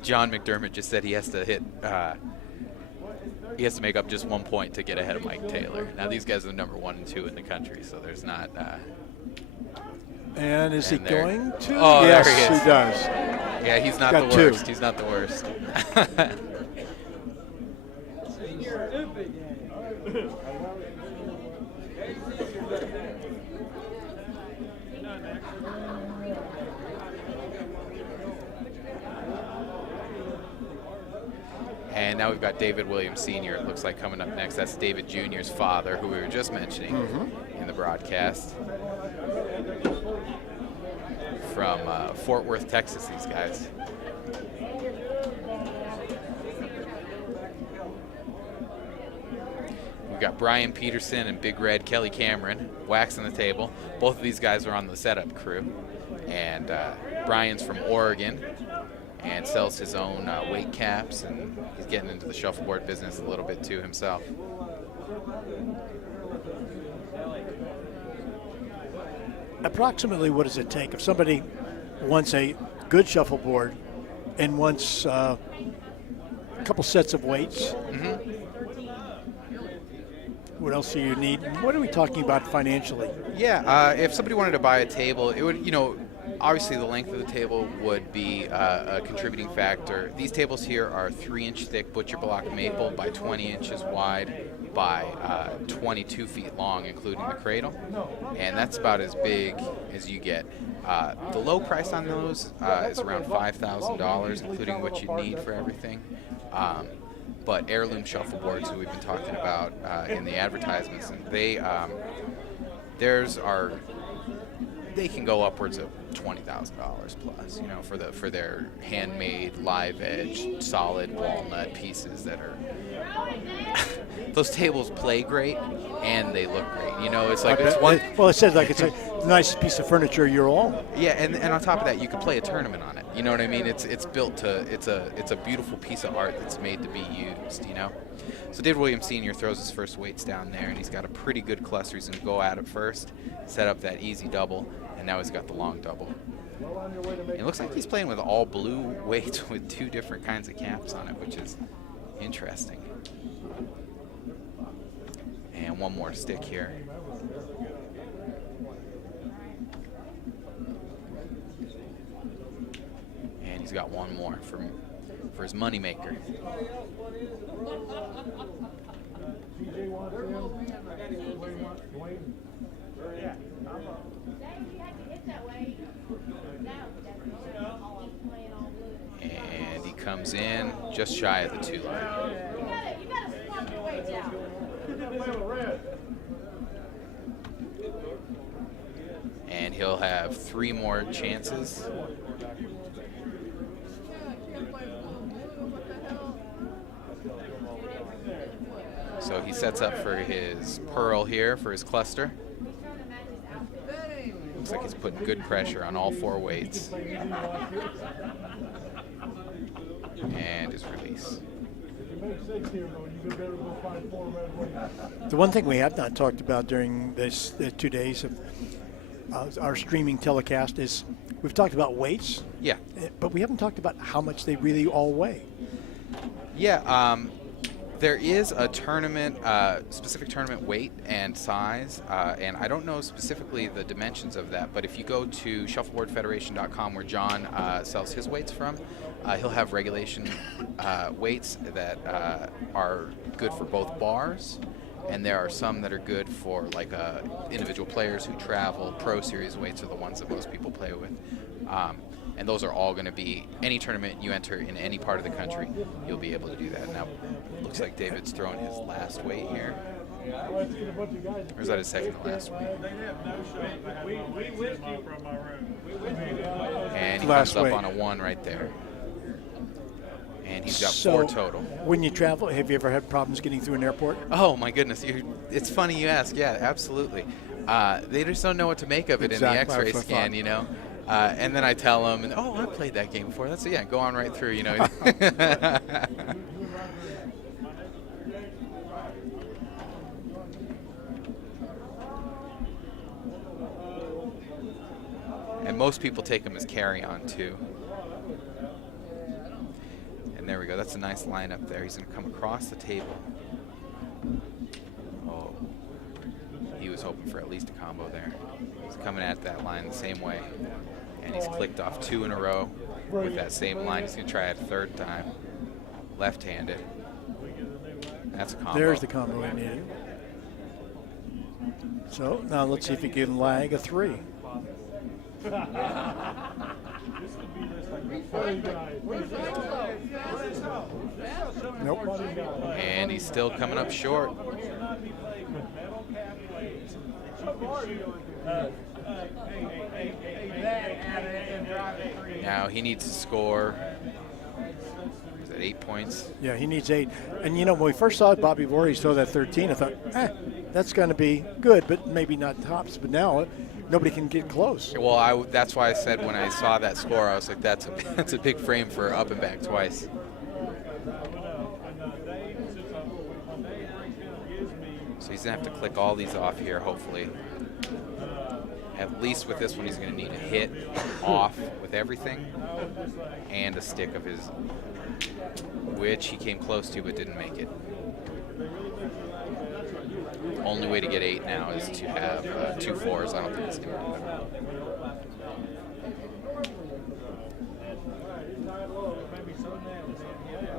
John McDermott just said he has to hit. He has to make up just 1 point to get ahead of Mike Taylor. Now these guys are number 1 and 2 in the country, so there's not. And is he And there- going to? Oh, yes, there he is. he does. Yeah, he's not Got the 2. worst. He's not the worst. And now we've got David Williams Sr., it looks like, coming up next. That's David Jr.'s father, who we were just mentioning in the broadcast. From Fort Worth, Texas, these guys. We've got Brian Peterson and Big Red Kelly Cameron waxing the table. Both of these guys are on the setup crew. And Brian's from Oregon and sells his own weight caps, and he's getting into the shuffleboard business a little bit too himself. Approximately what does it take if somebody wants a good shuffleboard and wants a couple sets of weights? What else do you need? What are we talking about financially? Yeah, if somebody wanted to buy a table, it would, obviously the length of the table would be a contributing factor. These tables here are 3-inch thick butcher block maple by 20 inches wide by 22 feet long, including the cradle. And that's about as big as you get. The low price on those is around $5,000, including what you need for everything. But heirloom shuffleboards that we've been talking about in the advertisements, and they can go upwards of $20,000 plus, for their handmade live edge solid walnut pieces that are. Those tables play great and they look great. It's like it's one. Well, it says like it's a nice piece of furniture of your own. Yeah, and on top of that, you can play a tournament on it. You know what I mean? It's built to. It's a beautiful piece of art that's made to be used. So David Williams Sr. throws his first weights down there, and he's got a pretty good cluster. He's going to go at it first, set up that easy double, and now he's got the long double. And it looks like he's playing with all blue weights with 2 different kinds of caps on it, which is interesting. And one more stick here. And he's got one more for his moneymaker. TJ wants him. Dwayne. And he comes in just shy of the 2 line. And he'll have 3 more chances. So he sets up for his pearl here for his cluster. Looks like he's putting good pressure on all 4 weights. And his release. The one thing we have not talked about during the 2 days of our streaming telecast is we've talked about weights. Yeah. But we haven't talked about how much they really all weigh. Yeah, There is a tournament, specific tournament weight and size, and I don't know specifically the dimensions of that, but if you go to shuffleboardfederation.com where John sells his weights from, he'll have regulation weights that are good for both bars, and there are some that are good for like individual players who travel. Pro Series weights are the ones that most people play with. And those are all going to be, any tournament you enter in any part of the country, you'll be able to do that. Now, looks like David's throwing his last weight here. Or is that his second to last weight? And he Last comes up weight. on a 1 right there. And he's got So, 4 total. When you travel, have you ever had problems getting through an airport? Oh my goodness, it's funny you ask. Yeah, absolutely. They just don't know what to make of it in the Exactly, X-ray that's what I scan, thought. you know. And then I tell them, and, oh, I played that game before. That's yeah, go on right through, you know. And most people take them as carry-on too. And there we go. That's a nice lineup there. He's going to come across the table. Oh, he was hoping for at least a combo there. He's coming at that line the same way. And he's clicked off 2 in a row with that same line. He's going to try it a 3rd time. Left-handed. That's a combo. There's the combo he needed. So now let's see if he can lag a 3. Nope. And he's still coming up short. Now he needs to score. Is that 8 points? Yeah, he needs 8. And you know, when we first saw Bobby Voorhees throw that 13, I thought, that's going to be good, but maybe not tops. But now nobody can get close. Well, that's why I said when I saw that score, I was like, that's a big frame for up and back twice. So he's going to have to click all these off here, hopefully. At least with this one, he's going to need a hit off with everything and a stick of his, which he came close to but didn't make it. Only way to get 8 now is to have 2 4s. I don't think it's going to do that.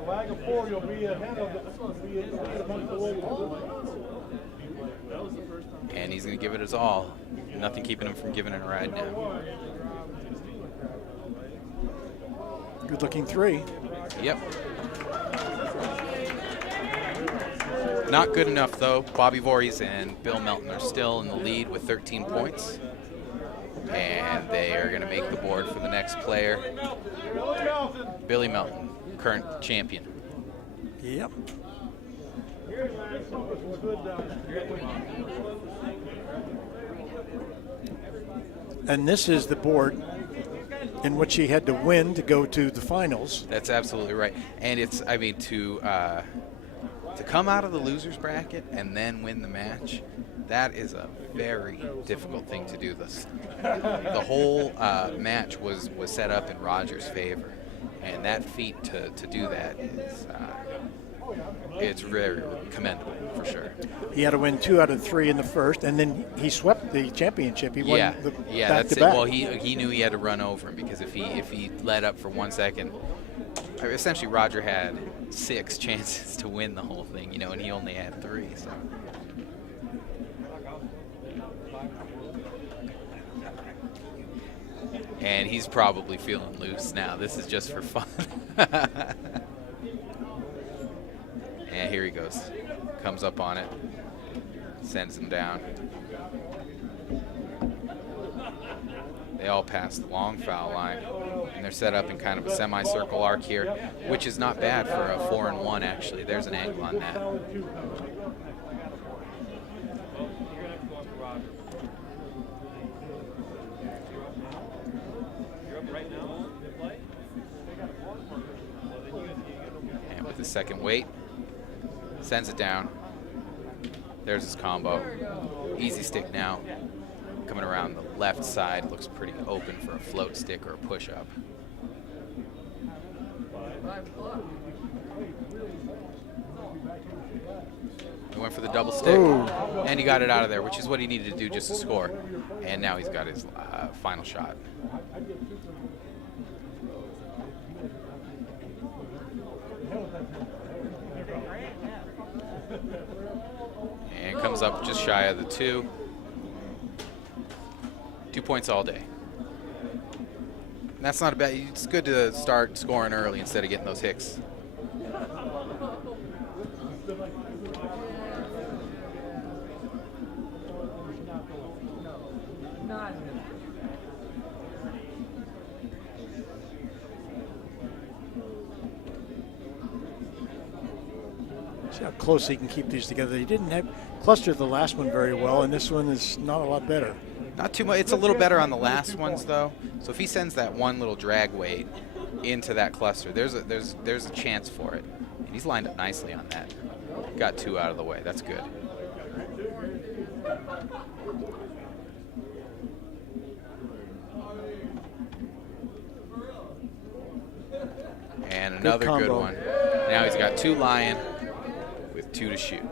Lag of 4, you'll be ahead of the And he's going to give it his all. Nothing keeping him from giving it a ride now. Good looking 3. Yep. Not good enough, though. Bobby Voorhees and Bill Melton are still in the lead with 13 points. And they are going to make the board for the next player. Billy Melton, current champion. Yep. And this is the board in which he had to win to go to the finals. That's absolutely right. And it's, I mean, to come out of the loser's bracket and then win the match, that is a very difficult thing to do. The whole match was set up in Roger's favor, and that feat to do that is it's very commendable for sure. He had to win 2 out of 3 in the first, and then he swept the championship. He won the that's it. back-to-back. Well, he knew he had to run over him because if he let up for 1 second, essentially Roger had 6 chances to win the whole thing, you know, and he only had 3. So. And he's probably feeling loose now. This is just for fun. And here he goes. Comes up on it. Sends him down. They all pass the long foul line. And they're set up in kind of a semicircle arc here, which is not bad for a 4-and-1, actually. There's an angle on that. And with his second weight, sends it down. There's his combo. Easy stick now. Coming around the left side, looks pretty open for a float stick or a push-up. He went for the double stick, Ooh. and he got it out of there, which is what he needed to do just to score. And now he's got his final shot. And comes up just shy of the 2. 2 points all day. And that's not a bad. It's good to start scoring early instead of getting those hicks. See how close he can keep these together. He didn't have clustered the last one very well, and this one is not a lot better. Not too much. It's a little better on the last ones though. So if he sends that one little drag weight into that cluster, there's a chance for it. And he's lined up nicely on that. Got 2 out of the way. That's good. And another good combo. one. Now he's got 2 lying with 2 to shoot.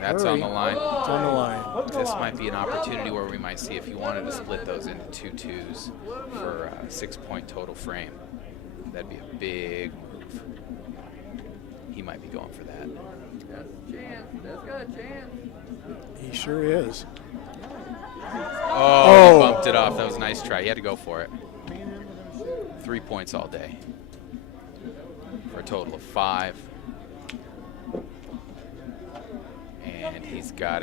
That's on the line. It's on the line. This might be an opportunity where we might see if he wanted to split those into 2 2s for a 6-point total frame. That'd be a big move. He might be going for that. That's a chance. That's got a chance. He sure is. Oh, he bumped it off. That was a nice try. He had to go for it. 3 points all day for a total of 5. And he's got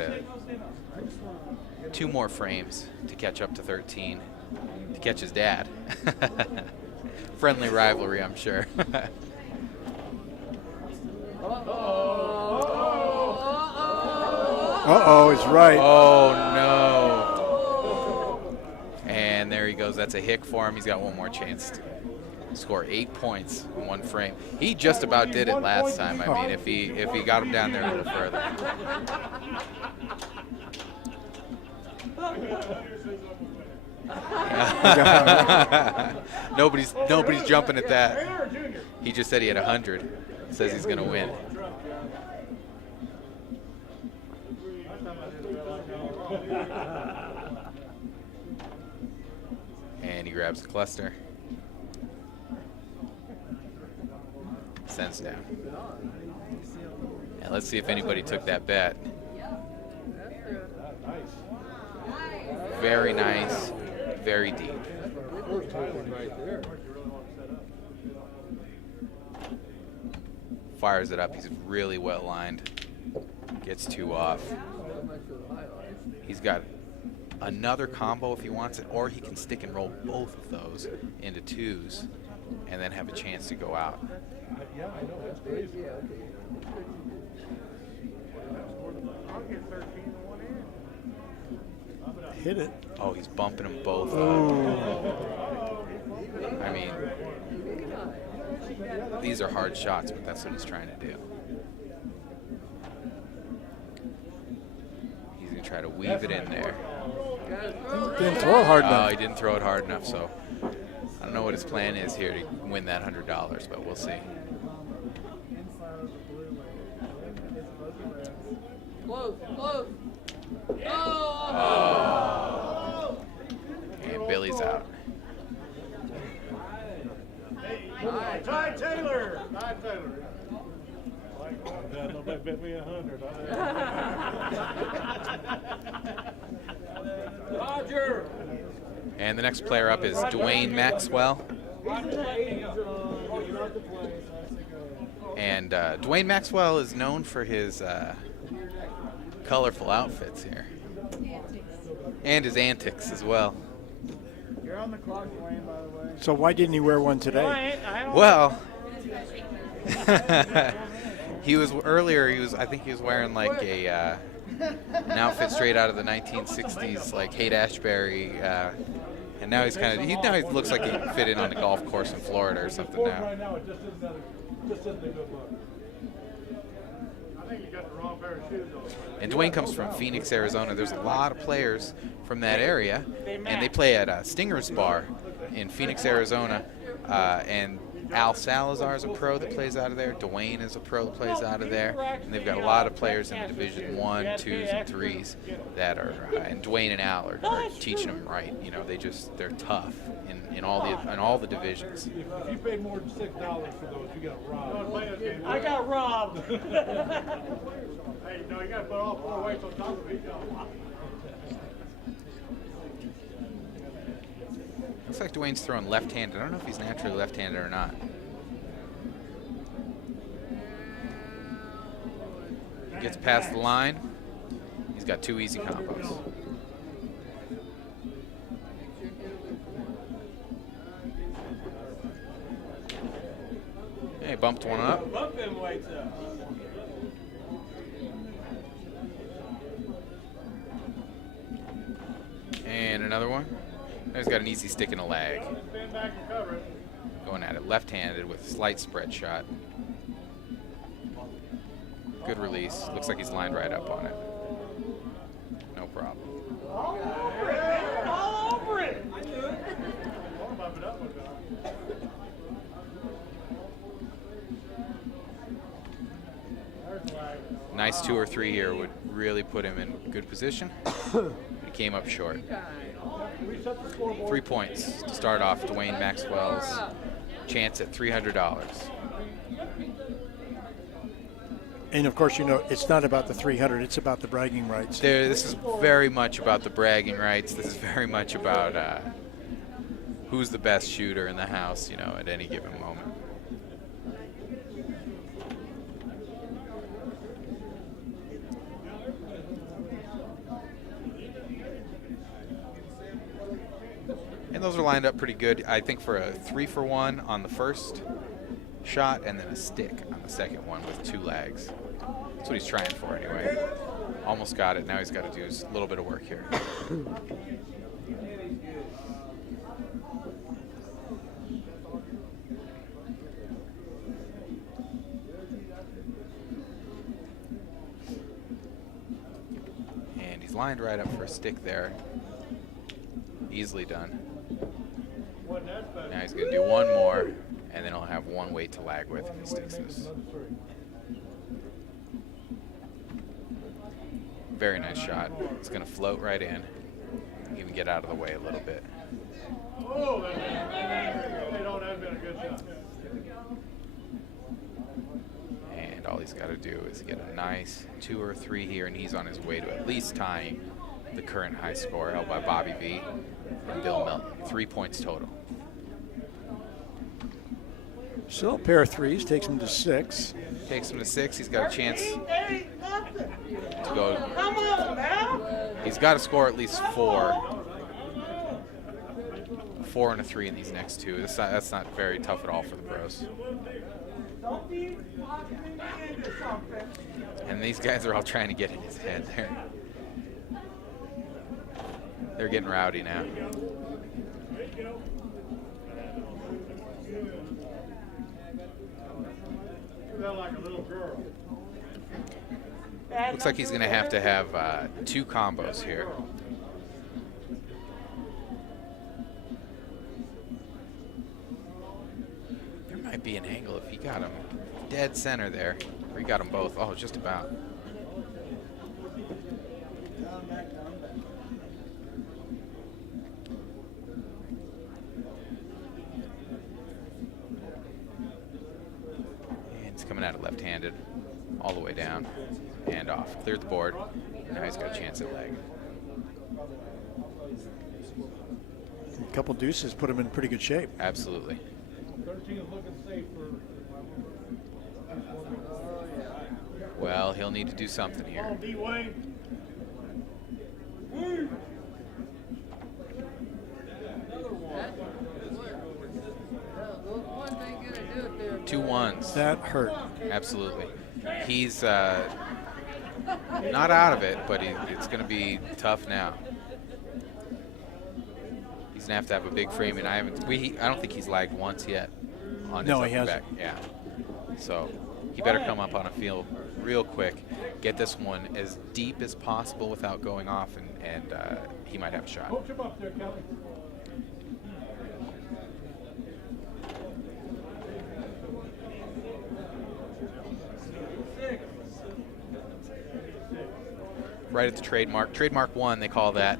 2 more frames to catch up to 13 to catch his dad. Friendly rivalry, I'm sure. Uh-oh, it's right. Oh, no. And there he goes. That's a hick for him. He's got one more chance to score 8 points in 1 frame. He just about did it last time. I mean, if he got him down there a little further. Nobody's jumping at that. He just said he had 100. Says he's going to win. And he grabs the cluster. Sends down. And let's see if anybody took that bet. Very nice, very deep. Fires it up. He's really well lined. Gets 2 off. He's got another combo if he wants it, or he can stick and roll both of those into 2s and then have a chance to go out. Yeah, I know, that's crazy. Hit it. Oh, he's bumping them both up. I mean, these are hard shots, but that's what he's trying to do. He's going to try to weave it in there. Didn't throw it hard Oh, enough. he didn't throw it hard enough, so I don't know what his plan is here to win that $100, but we'll see. Close, close. Oh. And Billy's out. Ty Taylor! Ty Taylor. Nobody bet me 100. Roger! And the next player up is Dwayne Maxwell. And Dwayne Maxwell is known for his colorful outfits here. And his antics as well. You're on the clock, Dwayne, by the way. So why didn't he wear one today? Well, he was I think he was wearing like an outfit straight out of the 1960s, like Haight-Ashbury, and now he looks like he can fit in on the golf course in Florida or something now. Right now, it just isn't a good look. I think you got the wrong pair And Dwayne comes from Phoenix, Arizona. There's a lot of players from that area, and they play at Stinger's Bar in Phoenix, Arizona. And Al Salazar is a pro that plays out of there. Dwayne is a pro that plays out of there. And they've got a lot of players in the Division 1, 2s, and 3s that are, and Dwayne and Al are teaching them right. You know, they're tough in all the divisions. If you paid more than $6 for those, you got robbed. I got robbed. Hey, no, you got to put all 4 weights on top of each other. Looks like Dwayne's throwing left-handed. I don't know if he's naturally left-handed or not. He gets past the line. He's got 2 easy combos. Hey, bumped one up. Bump them weights up. And another one. He's got an easy stick and a lag. Stand back and cover it. Going at it left-handed with a slight spread shot. Good release. Looks like he's lined right up on it. No problem. All over it, man. All over it. I'll bump it up a bit. There's the lag. Nice 2 or 3 here would really put him in good position. He came up short. Reset the scoreboard. 3 points to start off Dwayne Maxwell's chance at $300. And of course, you know, it's not about the 300, it's about the bragging rights. This is very much about the bragging rights. This is very much about who's the best shooter in the house, you know, at any given moment. And those are lined up pretty good, I think, for a 3-for-1 on the first shot and then a stick on the second one with 2 lags. That's what he's trying for anyway. Almost got it. Now he's got to do a little bit of work here. And he's lined right up for a stick there. Easily done. Now he's going to do one more, and then he'll have 1 weight to lag with if he sticks this. Very nice shot. It's going to float right in. Even get out of the way a little bit. Oh, that's been a good shot. And all he's got to do is get a nice 2 or 3 here, and he's on his way to at least tying the current high score held by Bobby V and Bill Milton. 3 points total. So a pair of 3s takes him to 6. Takes him to 6. He's got a chance to go. Come on now. He's got to score at least 4. 4 and a 3 in these next 2. That's not very tough at all for the pros. Don't be talking me into something. And these guys are all trying to get in his head there. They're getting rowdy now. Like a little girl. Looks like he's going to have 2 combos here. There might be an angle if he got him dead center there. Or he got them both. Oh, just about. Coming at it left-handed, all the way down and off. Cleared the board. Now he's got a chance at leg. A couple deuces put him in pretty good shape. Absolutely. 13 is looking safe for. Well, he'll need to do something Come here. on, D-Wayne. Two ones. That hurt. Absolutely. He's not out of it, but it's going to be tough now. He's going to have a big frame, and I don't think he's lagged once yet on his No, upper he hasn't. back. Yeah. So he better come up on a field real quick, get this one as deep as possible without going off, and he might have a shot. Coach him up there, Kelly. Right at the trademark. Trademark 1, they call that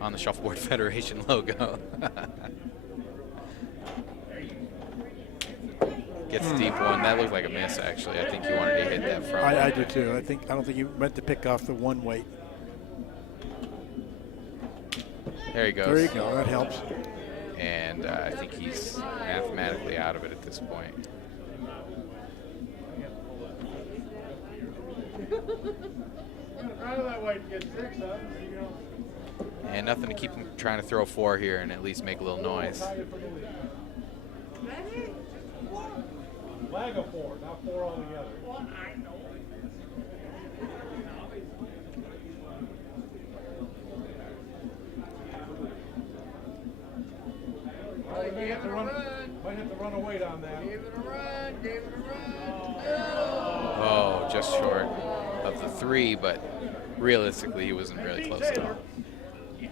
on the Shuffleboard Federation logo. Gets the deep one. That looked like a miss, actually. I think he wanted to hit that front. I do too. I don't think he meant to pick off the one weight. There he goes. There you go. That helps. And I think he's mathematically out of it at this point. Out of that way to get 6, huh? And nothing to keep him trying to throw 4 here and at least make a little noise. Lag of 4, not 4 altogether. Might have to run a weight on that. Oh, just short of the 3, but realistically, he wasn't really close at all. Need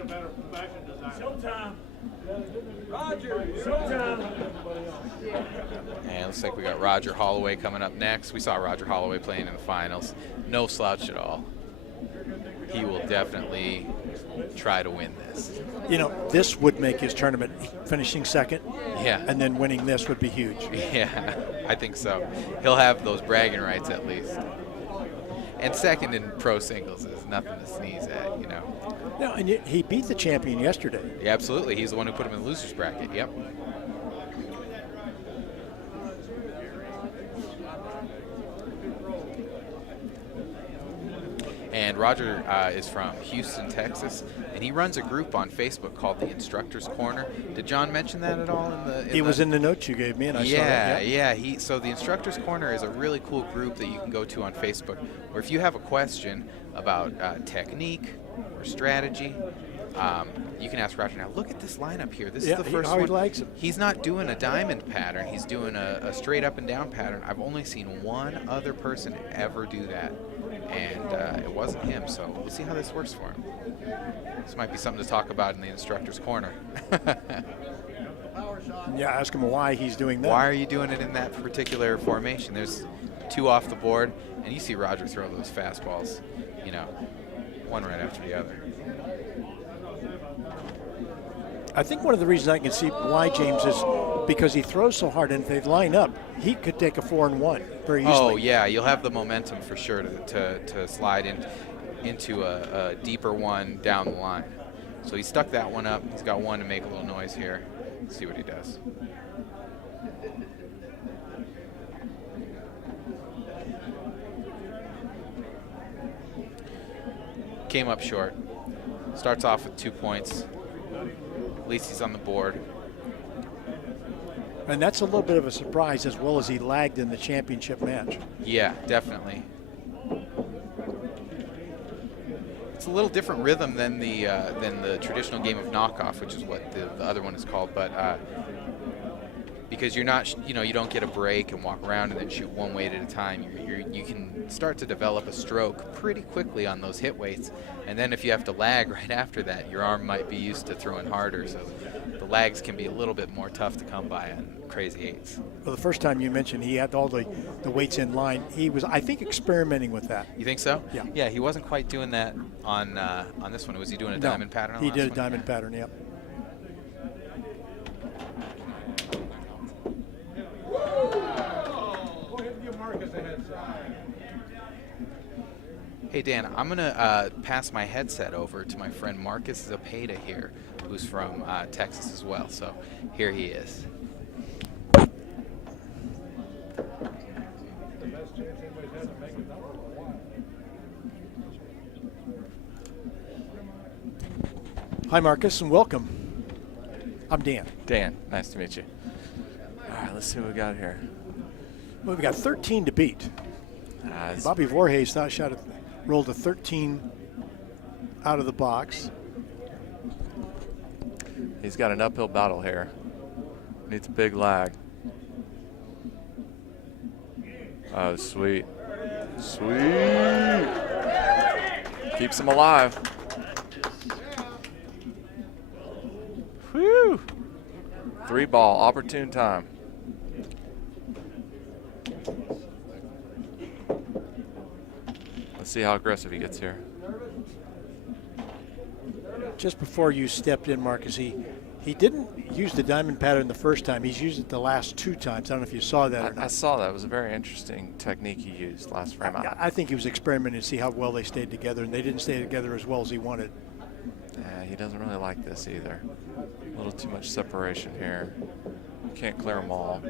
a better fashion design. Showtime. Roger, showtime. And it looks like we got Roger Holloway coming up next. We saw Roger Holloway playing in the finals. No slouch at all. He will definitely try to win this. You know, this would make his tournament finishing second. Yeah. And then winning this would be huge. Yeah, I think so. He'll have those bragging rights at least. And second in pro singles is nothing to sneeze at, you know. No, and he beat the champion yesterday. Yeah, absolutely. He's the one who put him in the loser's bracket. Yep. And Roger is from Houston, Texas, and he runs a group on Facebook called the Instructor's Corner. Did John mention that at all? It was in the notes you gave me, and I saw that. Yeah. So the Instructor's Corner is a really cool group that you can go to on Facebook, where if you have a question about technique or strategy, you can ask Roger. Now look at this lineup here. This is the first one. He likes it. He's not doing a diamond pattern. He's doing a straight up and down pattern. I've only seen one other person ever do that, and it wasn't him. So we'll see how this works for him. This might be something to talk about in the Instructor's Corner. Yeah, ask him why he's doing that. Why are you doing it in that particular formation? There's 2 off the board, and you see Roger throw those fastballs, you know, one right after the other. I think one of the reasons I can see why, James, is because he throws so hard, and if they line up, he could take a 4-1 very easily. Oh, yeah, you'll have the momentum for sure to slide into a deeper one down the line. So he stuck that one up. He's got one to make a little noise here. Let's see what he does. Came up short. Starts off with 2 points. At least he's on the board. And that's a little bit of a surprise, as well as he lagged in the championship match. Yeah, definitely. It's a little different rhythm than the traditional game of knockoff, which is what the other one is called. But because you're not, you don't get a break and walk around and then shoot one weight at a time. You can start to develop a stroke pretty quickly on those hit weights, and then if you have to lag right after that, your arm might be used to throwing harder. So the lags can be a little bit more tough to come by on crazy eights. Well, the first time you mentioned he had all the weights in line, he was, I think, experimenting with that. You think so? Yeah. Yeah, he wasn't quite doing that on this one. Was he doing a diamond pattern on he the did last a diamond pattern, yep. Go ahead and give Marcus a heads up. Hey Dan, I'm gonna pass my headset over to my friend Marcus Zepeda here, who's from Texas as well. So here he is. The best chance anybody's had to make a number for a while. Hi, Marcus, and welcome. I'm Dan. Dan, nice to meet you. All right, let's see what we got here. Well, we got 13 to beat. Bobby Voorhees rolled a 13 out of the box. He's got an uphill battle here. Needs a big lag. Oh, sweet. Sweet. Keeps him alive. Whew. 3 ball, opportune time. Let's see how aggressive he gets here. Just before you stepped in, Marcus, he didn't use the diamond pattern the first time. He's used it the last 2 times. I don't know if you saw that or not. I saw that. It was a very interesting technique he used last frame. I think he was experimenting to see how well they stayed together, and they didn't stay together as well as he wanted. Yeah, he doesn't really like this either. A little too much separation here. Can't clear them all.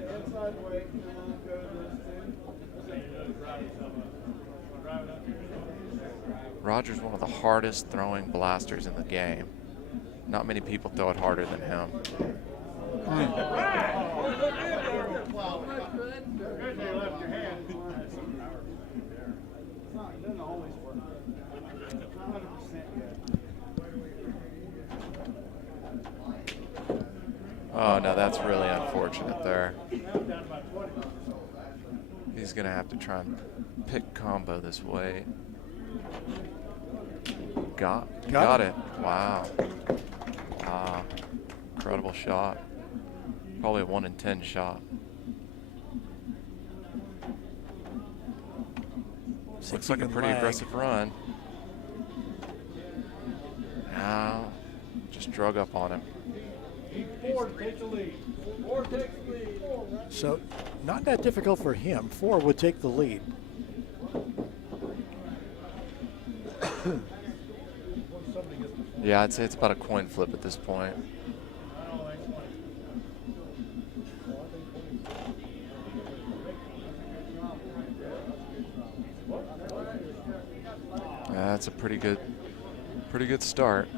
Roger's one of the hardest throwing blasters in the game. Not many people throw it harder than him. Oh, no, that's really unfortunate there. He's going to have to try and pick combo this way. Got it. Wow. Incredible shot. Probably a 1 in 10 shot. Looks like a pretty aggressive run. Now, just drug up on him. Ford takes the lead. Ford takes the lead. So not that difficult for him. 4 would take the lead. Yeah, I'd say it's about a coin flip at this point. Yeah, that's a pretty good start.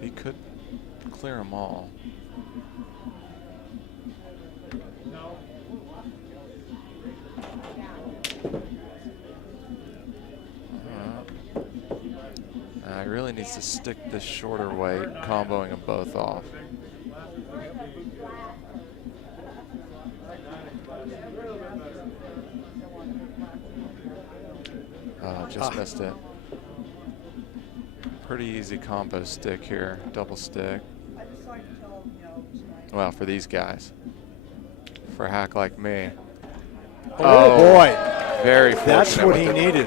He could clear them all. He really needs to stick this shorter weight, comboing them both off. Just missed it. Pretty easy combo stick here, double stick. Well, for these guys. For a hack like me. Oh boy. Very fortunate. That's what he needed.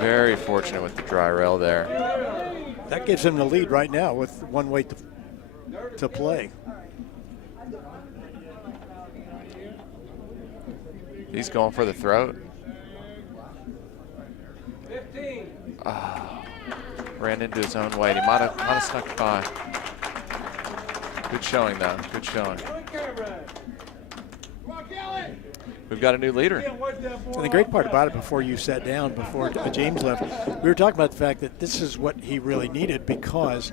Very fortunate with the dry rail there. That gives him the lead right now with 1 weight to play. He's going for the throat. 15. Ran into his own weight. He might have snuck by. Good showing though. Good showing. We've got a new leader. And the great part about it, before you sat down, before James left, we were talking about the fact that this is what he really needed, because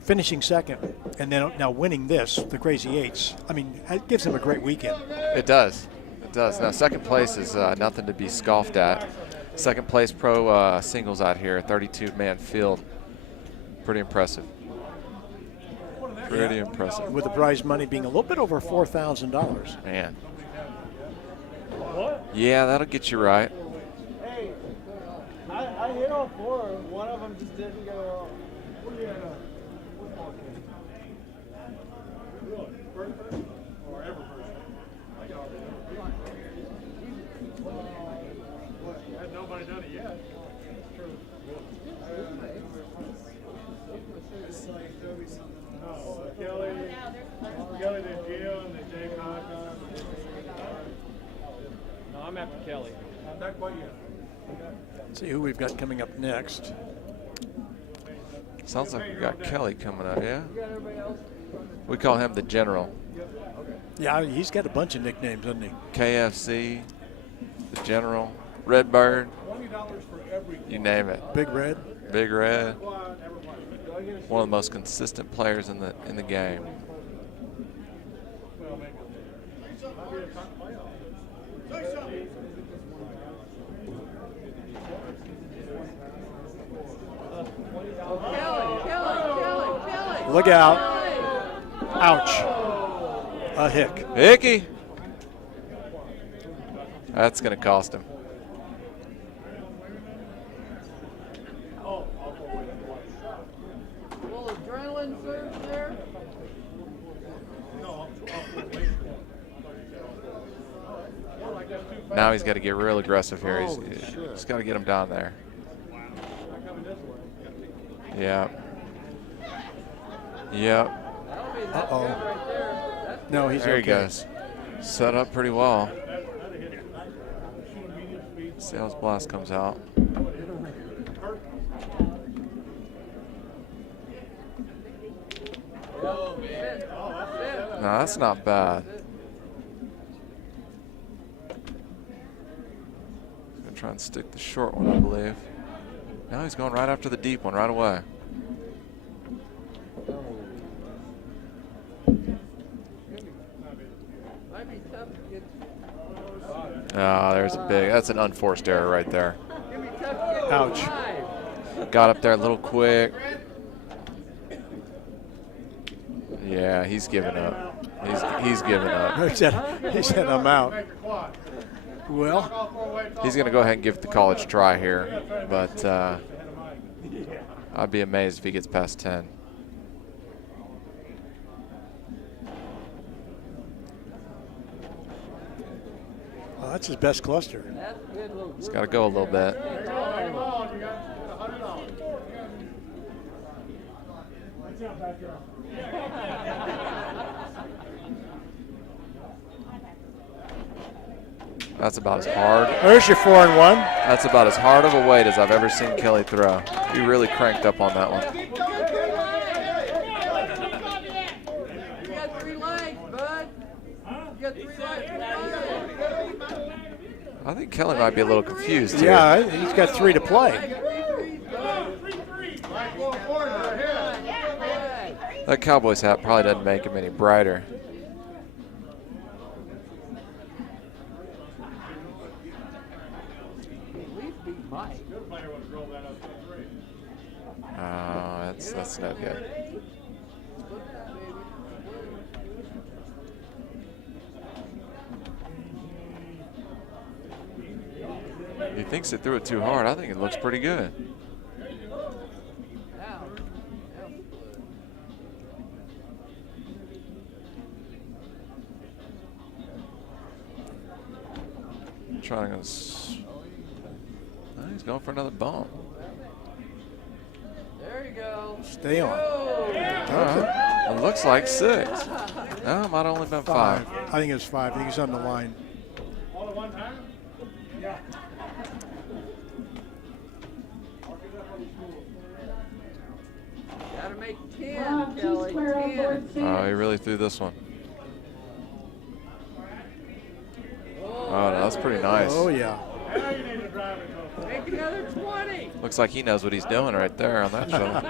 finishing second and then now winning this, the Crazy 8s, I mean, it gives him a great weekend. It does. It does. Now, second place is nothing to be scoffed at. Second place pro singles out here, 32-man field. Pretty impressive. Pretty impressive. With the prize money being a little bit over $4,000. Man. Yeah, that'll get you right. Hey, I hit all 4. One of them just didn't go. What are you at? Football game. Really? First person? Or ever person? I got it. Had nobody done it yet. No, Kelly, then Gio, and then Jay Cochran. No, I'm after Kelly. Not quite yet. See who we've got coming up next. Sounds like we got Kelly coming up, yeah? We call him the General. Yeah, he's got a bunch of nicknames, doesn't he? KFC, the General, Redbird, you name it. Big Red. Big Red. One of the most consistent players in the game. Look out. Ouch. A hick. Hickey. That's going to cost him. Little adrenaline surge there. Now he's got to get real aggressive here. He's got to get him down there. Yeah. Yep. Uh-oh. No, he's There okay. he goes. Set up pretty well. See how his blast comes out. No, that's not bad. He's going to try and stick the short one, I believe. Now he's going right after the deep one right away. Might be tough to get. Ah, there's a big, that's an unforced error right there. It'll be tough to get Ouch. live. Got up there a little quick. Yeah, he's giving up. He's giving up. He said, I'm out. Well, He's going to go ahead and give it the college try here, but I'd be amazed if he gets past 10. well, that's his best cluster. That's a good little He's got to go a little bit. That's about as hard. There's your 4 and 1. That's about as hard of a weight as I've ever seen Kelly throw. He really cranked up on that one. You got 3 legs, bud. You got 3 legs. I think Kelly might be a little confused here. Yeah, he's got 3 to play. That Cowboys hat probably doesn't make him any brighter. Oh, that's no good. He thinks it threw it too hard. I think it looks pretty good. Trying to. He's going for another bump. There you go. Stay on. All right. It looks like 6. No, it might have only been 5. I think it's 5. I think he's on the line. All at one time? Yeah. Gotta make 10, Kelly. 10. Oh, he really threw this one. Oh, no, that's pretty nice. Oh, yeah. Now you need to drive it. Make another 20. Looks like he knows what he's doing right there on that shuttle.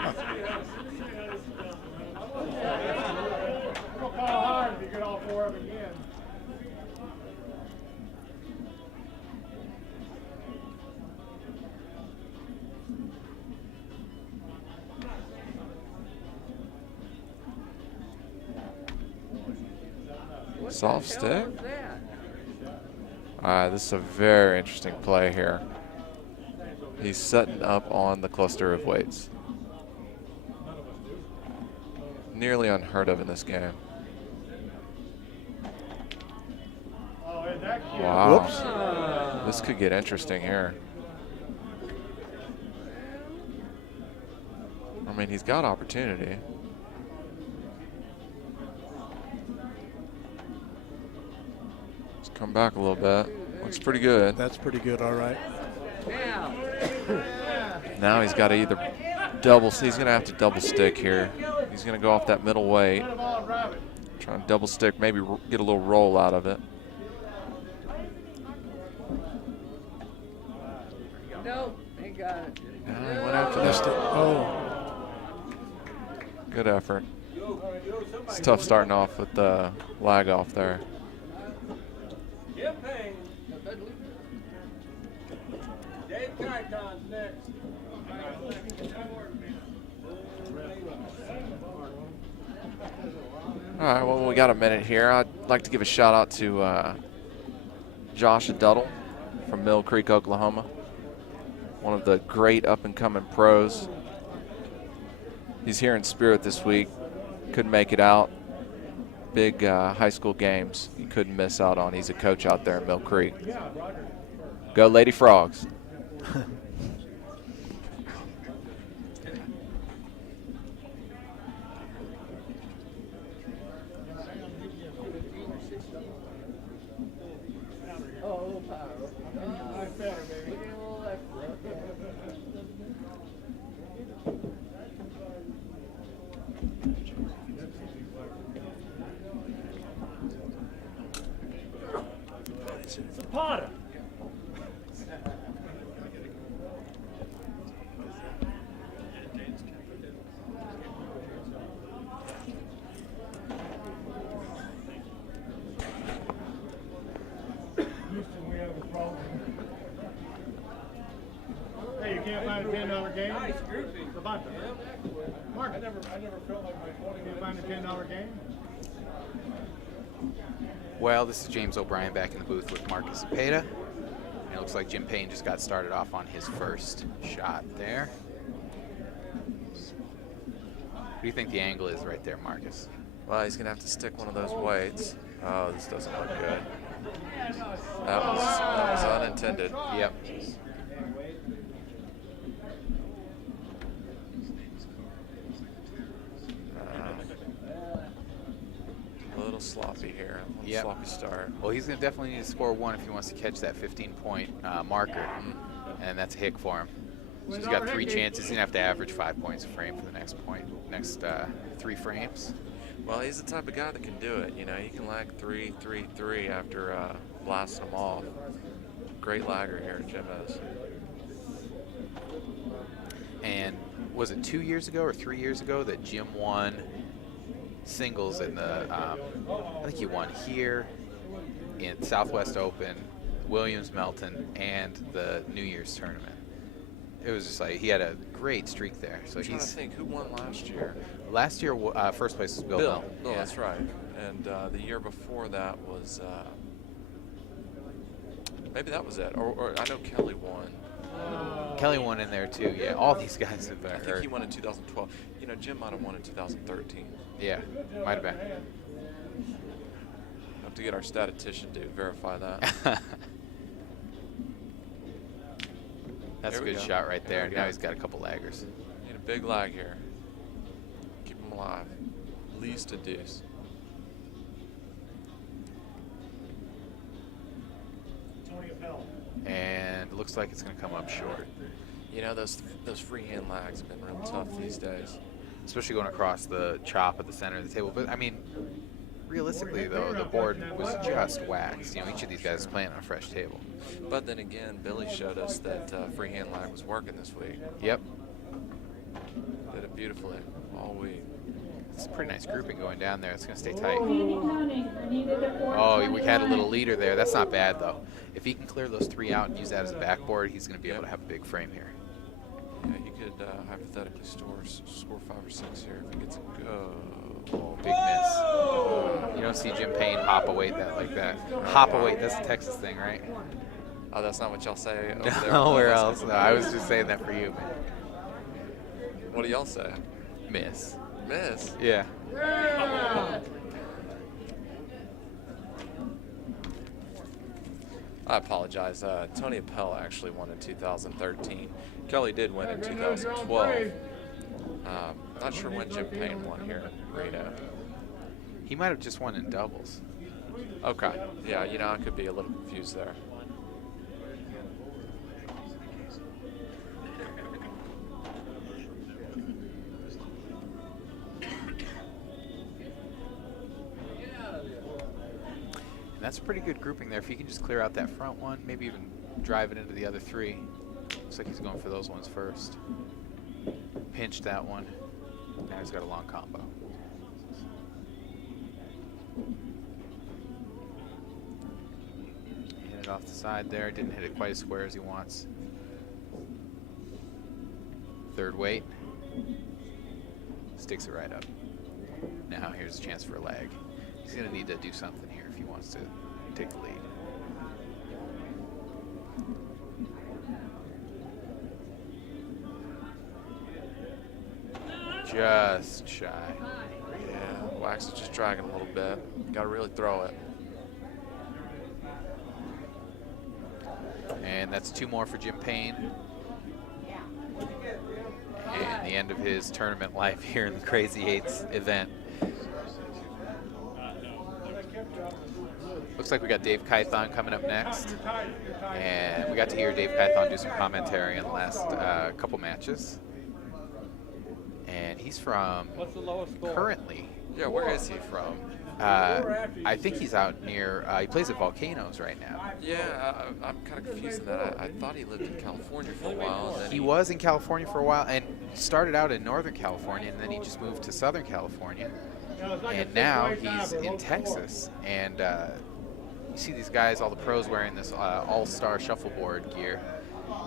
Go pile hard if you get all 4 of them again. Soft stick. What's that? All right, this is a very interesting play here. He's setting up on the cluster of weights. Nearly unheard of in this game. Wow. Whoops. This could get interesting here. I mean, he's got opportunity. Let's come back a little bit. Looks pretty good. That's pretty good, all right. Now. Now he's got to either double. He's going to have to double stick here. He's going to go off that middle weight. Try and double stick, maybe get a little roll out of it. Nope, ain't got it. He went after Missed it. that. Oh, Good effort. It's tough starting off with the lag off there. Dave Kycon's next. All right, well, we got a minute here. I'd like to give a shout out to Josh Duddle from Mill Creek, Oklahoma. One of the great up-and-coming pros. He's here in spirit this week. Couldn't make it out. Big high school games he couldn't miss out on. He's a coach out there in Mill Creek. Go Lady Frogs. Potter. Houston, we have a problem. Hey, you can't find a $10 game? Nice grouping. Sabata. Mark, I never felt like my 20. Can't find a $10 game? Well, this is James O'Brien back in the booth with Marcus Cepeda. And it looks like Jim Payne just got started off on his first shot there. What do you think the angle is right there, Marcus? Well, he's going to have to stick one of those weights. Oh, this doesn't look good. That was unintended. Yep. A little sloppy here. A little sloppy start. Well, he's going to definitely need to score one if he wants to catch that 15-point marker. And that's a hick for him. So he's got 3 chances. He's going to have to average 5 points a frame for the next 3 frames. Well, he's the type of guy that can do it. You know, he can lag 3, 3, 3 after blasting them off. Great lagger here, Jim is. And was it 2 years ago or 3 years ago that Jim won singles in the, I think he won here in Southwest Open, Williams Melton, and the New Year's tournament. It was just like he had a great streak there. So I'm trying to think, who won last year? Last year, first place was Bill Melton. Bill, that's right. And the year before that was, maybe that was it. Or I know Kelly won. Kelly won in there too. Yeah, all these guys have been hurt. I think he won in 2012. You know, Jim might have won in 2013. Yeah, might have been. Have to get our statistician to verify that. That's a good shot right there. Now he's got a couple laggers. Need a big lag here. Keep him alive. At least a deuce. And it looks like it's going to come up short. You know, those freehand lags have been real tough these days. Especially going across the chop at the center of the table. But, I mean, realistically, though, the board was just waxed. You know, each of these guys is playing on a fresh table. But then again, Billy showed us that freehand lag was working this week. Yep. Did it beautifully all week. It's a pretty nice grouping going down there. It's going to stay tight. Oh, we had a little leader there. That's not bad, though. If he can clear those 3 out and use that as a backboard, he's going to be able to have a big frame here. Yeah, he could hypothetically score 5 or 6 here if he gets a go. Oh, big miss. You don't see Jim Payne hop a weight like that. Hop a weight, that's a Texas thing, right? Oh, that's not what y'all say over there? Nowhere else. No, I was just saying that for you. What do y'all say? Miss. Miss? Yeah. I apologize. Tony Appel actually won in 2013. Kelly did win in 2012. Not sure when Jim Payne won here in Reno. He might have just won in doubles. Okay. Yeah, you know, I could be a little confused there. That's a pretty good grouping there. If he can just clear out that front one, maybe even drive it into the other 3. Looks like he's going for those ones first. Pinched that one. Now he's got a long combo. Hit it off the side there. Didn't hit it quite as square as he wants. Third weight. Sticks it right up. Now here's a chance for a lag. He's going to need to do something here if he wants to take the lead. just shy. Yeah, wax is just dragging a little bit. Got to really throw it. And that's 2 more for Jim Payne. And the end of his tournament life here in the Crazy Eights event. Looks like we got Dave Kython coming up next. And we got to hear Dave Kython do some commentary in the last couple matches. And he's from currently. Yeah, where is he from? I think he's out near, he plays at Volcanoes right now. Yeah, I'm kind of confused in that. I thought he lived in California for a while. And then He was in California for a while and started out in Northern California, and then he just moved to Southern California. And now he's in Texas. And you see these guys, all the pros wearing this all-star shuffleboard gear.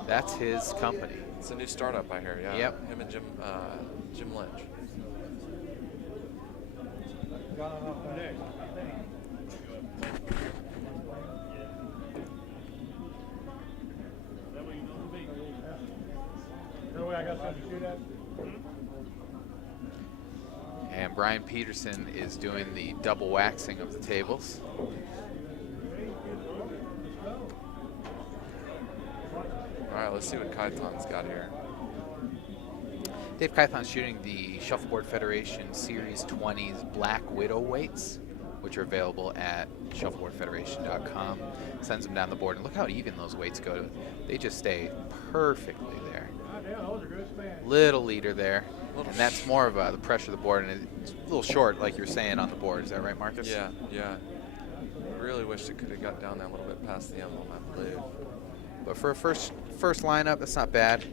That's his company. It's a new startup, I hear. Yeah. Yep. Him and Jim Lynch. And Brian Peterson is doing the double waxing of the tables. All right, let's see what Kython's got here. Dave Kython's shooting the Shuffleboard Federation Series 20s Black Widow weights, which are available at shuffleboardfederation.com. Sends them down the board, and look how even those weights go. They just stay perfectly there. Little leader there, and that's more of the pressure of the board, and it's a little short, like you're saying, on the board. Is that right, Marcus? Yeah, yeah. I really wish it could have got down that little bit past the emblem, I believe. But for a first lineup, that's not bad.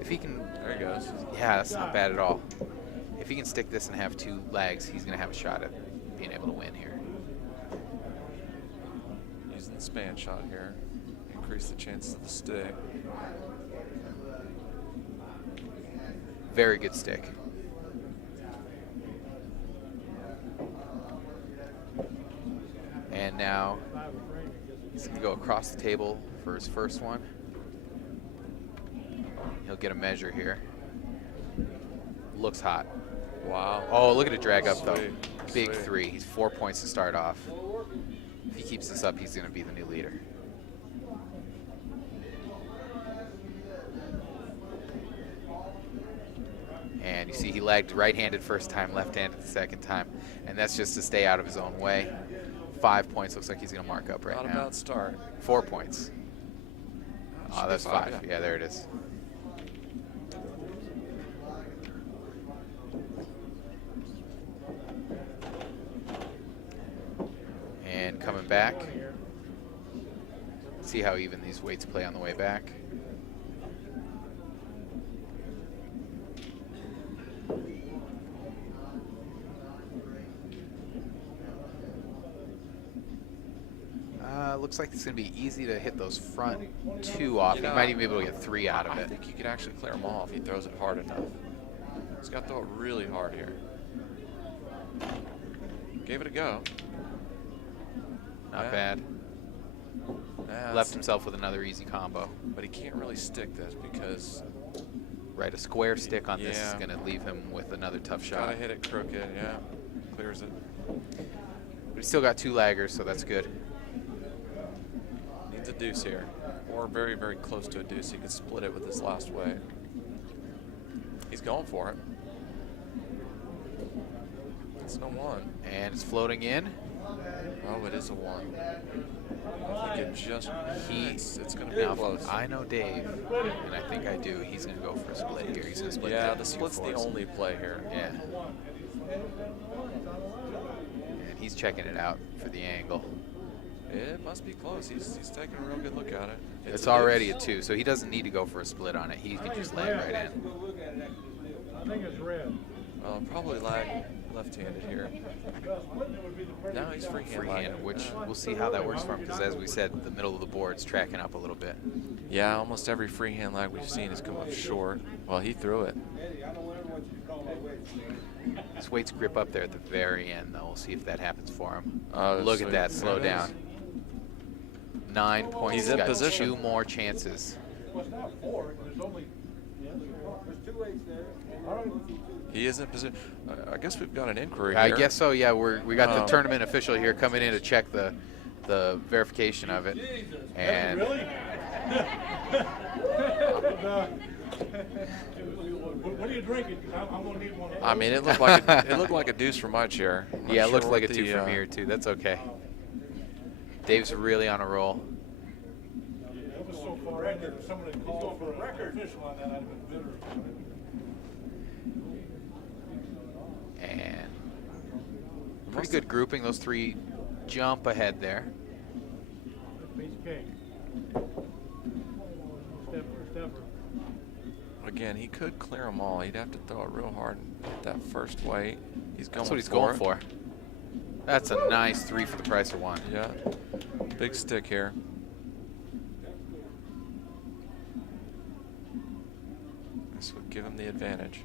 If he can, there he goes. Yeah, that's not bad at all. If he can stick this and have 2 legs, he's going to have a shot at being able to win here. Using the span shot here, increase the chances of the stick. Very good stick. And now he's going to go across the table for his first one. He'll get a measure here. Looks hot. Wow. Oh, look at it drag up, though. Sweet. Big Sweet. 3. He's 4 points to start off. If he keeps this up, he's going to be the new leader. And you see he lagged right-handed first time, left-handed the second time. And that's just to stay out of his own way. 5 points. Looks like he's going to mark up right now. Not a bad start. 4 points. Oh, that's 5. Yeah. Yeah, there it is. And coming back. See how even these weights play on the way back. Looks like it's going to be easy to hit those front 2 off. You know, he might even be able to get 3 out of it. I think he could actually clear them all if he throws it hard enough. He's got to throw it really hard here. Gave it a go. Not bad. Left himself with another easy combo. But he can't really stick this because... Right, a square stick on this is going to leave him with another tough shot. Gotta hit it crooked, yeah. Clears it. But he's still got 2 laggers, so that's good. Needs a deuce here. Or very, very close to a deuce. He could split it with this last way. He's going for it. It's no 1. And it's floating in. Oh, it is a 1. I think it just... It's going to be Now, close. I know Dave, and I think I do. He's going to go for a split here. He's going to split Yeah, that the into 2 split's the fours. only play here. Yeah. And he's checking it out for the angle. It must be close. He's taking a real good look at it. It's already a 2, so he doesn't need to go for a split on it. He can just lag right in. I think it's red. Probably lag left-handed here. Now he's Freehand, which we'll see how that works for him, because as we said, the middle of the board's tracking up a little bit. Yeah, almost every freehand lag we've seen has come up short. Well, he threw it. His weights grip up there at the very end, though. We'll see if that happens for him. So Look at that, slow down. 9 points. He's He's in got position. 2 more chances. Well, it's not 4. There's only... There's 2 weights there. He is in position. I guess we've got an inquiry I here. guess so. Yeah, we got the tournament official here coming in to check the verification of it. And Really? What are you drinking? 'Cause I'm gonna need one of those. I mean, it looked like a deuce from my chair. I'm not yeah, it sure looks what like a 2 from here too. That's okay. Dave's really on a roll. That was so far in there. Someone had called for a record official on that. I'd have been bitter. And pretty good grouping. Those 3 jump ahead there. Piece of cake. Stepper. Again, he could clear them all. He'd have to throw it real hard and hit that first weight. He's going That's what he's for going it. for. That's a nice 3 for the price of 1. Yeah, big stick here. This would give him the advantage.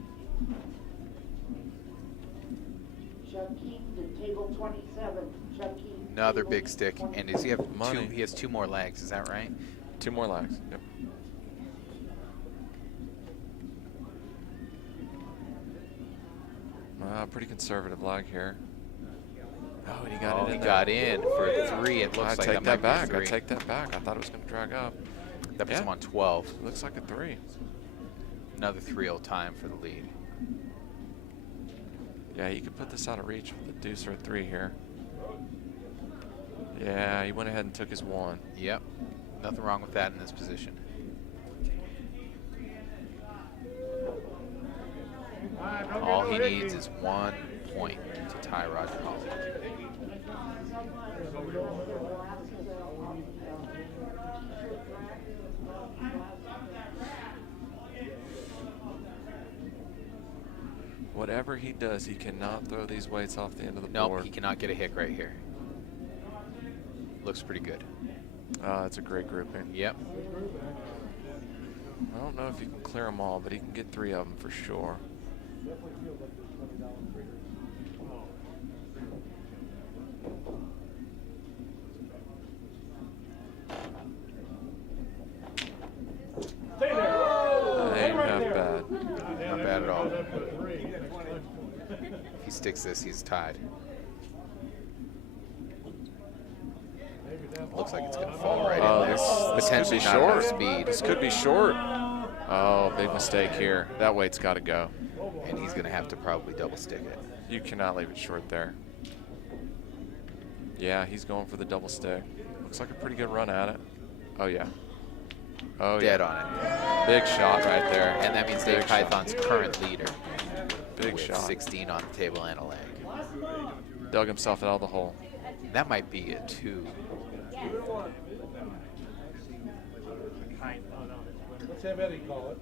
Chucky to table 27. Chucky. Another big stick. And does he have Money. 2? He has 2 more legs. Is that right? 2 more legs. Yep. Pretty conservative lag here. Oh, and he got it in he there. got in for 3. It looks I like take that that might back. be I 3. take that back. I thought it was going to drag up. That puts him on 12. Looks like a 3. Another 3-0 time for the lead. Yeah, you could put this out of reach with a deuce or a 3 here. Yeah, he went ahead and took his 1. Yep. Nothing wrong with that in this position. All he needs is 1 point to tie Roger Hall. Whatever he does, he cannot throw these weights off the end of the Nope, board. he cannot get a hit right here. Looks pretty good. It's a great grouping. Yep. I don't know if you can clear them all, but he can get 3 of them for sure. Ain't not bad. Not bad at all. If he sticks this, he's tied. Looks like it's going to fall right in there. This could be Potentially not enough short. speed. This could be short. Oh, big mistake here. That weight's got to go. And he's going to have to probably double stick it. You cannot leave it short there. Yeah, he's going for the double stick. Looks like a pretty good run at it. Oh, yeah. Oh, Dead yeah. on it. Big shot right there. And that means Dave Big shot. Python's current leader. Big with shot. 16 on the table and a leg. Dug himself out of the hole. That might be a 2. Let's have Eddie call it.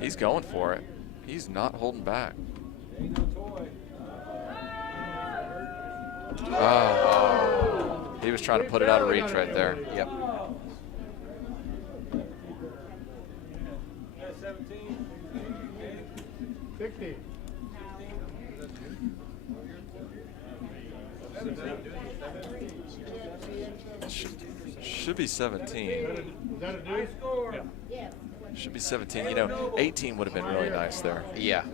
He's going for it. He's not holding back. Ain't no toy. Oh. He was trying to put it out of reach right there. Yep. 17. 60. Should be 17. Is that a deuce? Yeah. Should be 17. You know, 18 would have been really nice there. Yeah.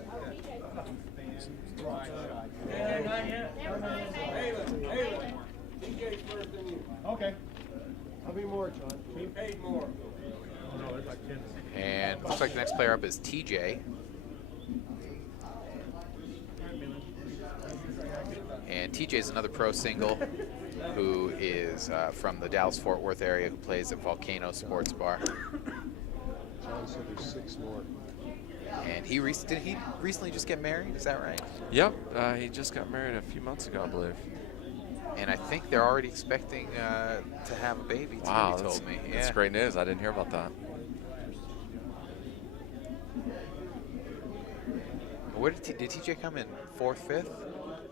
Okay. I'll be more, John. He paid more. Oh, no, there's like 10. And looks like the next player up is TJ. And TJ is another pro single who is from the Dallas-Fort Worth area who plays at Volcano Sports Bar. John said there's 6 more. And did he recently just get married? Is that right? Yep, he just got married a few months ago, I believe. And I think they're already expecting to have a baby, too, Wow, he that's, told me. that's Yeah. great news. I didn't hear about that. Where did TJ come in? 4th, 5th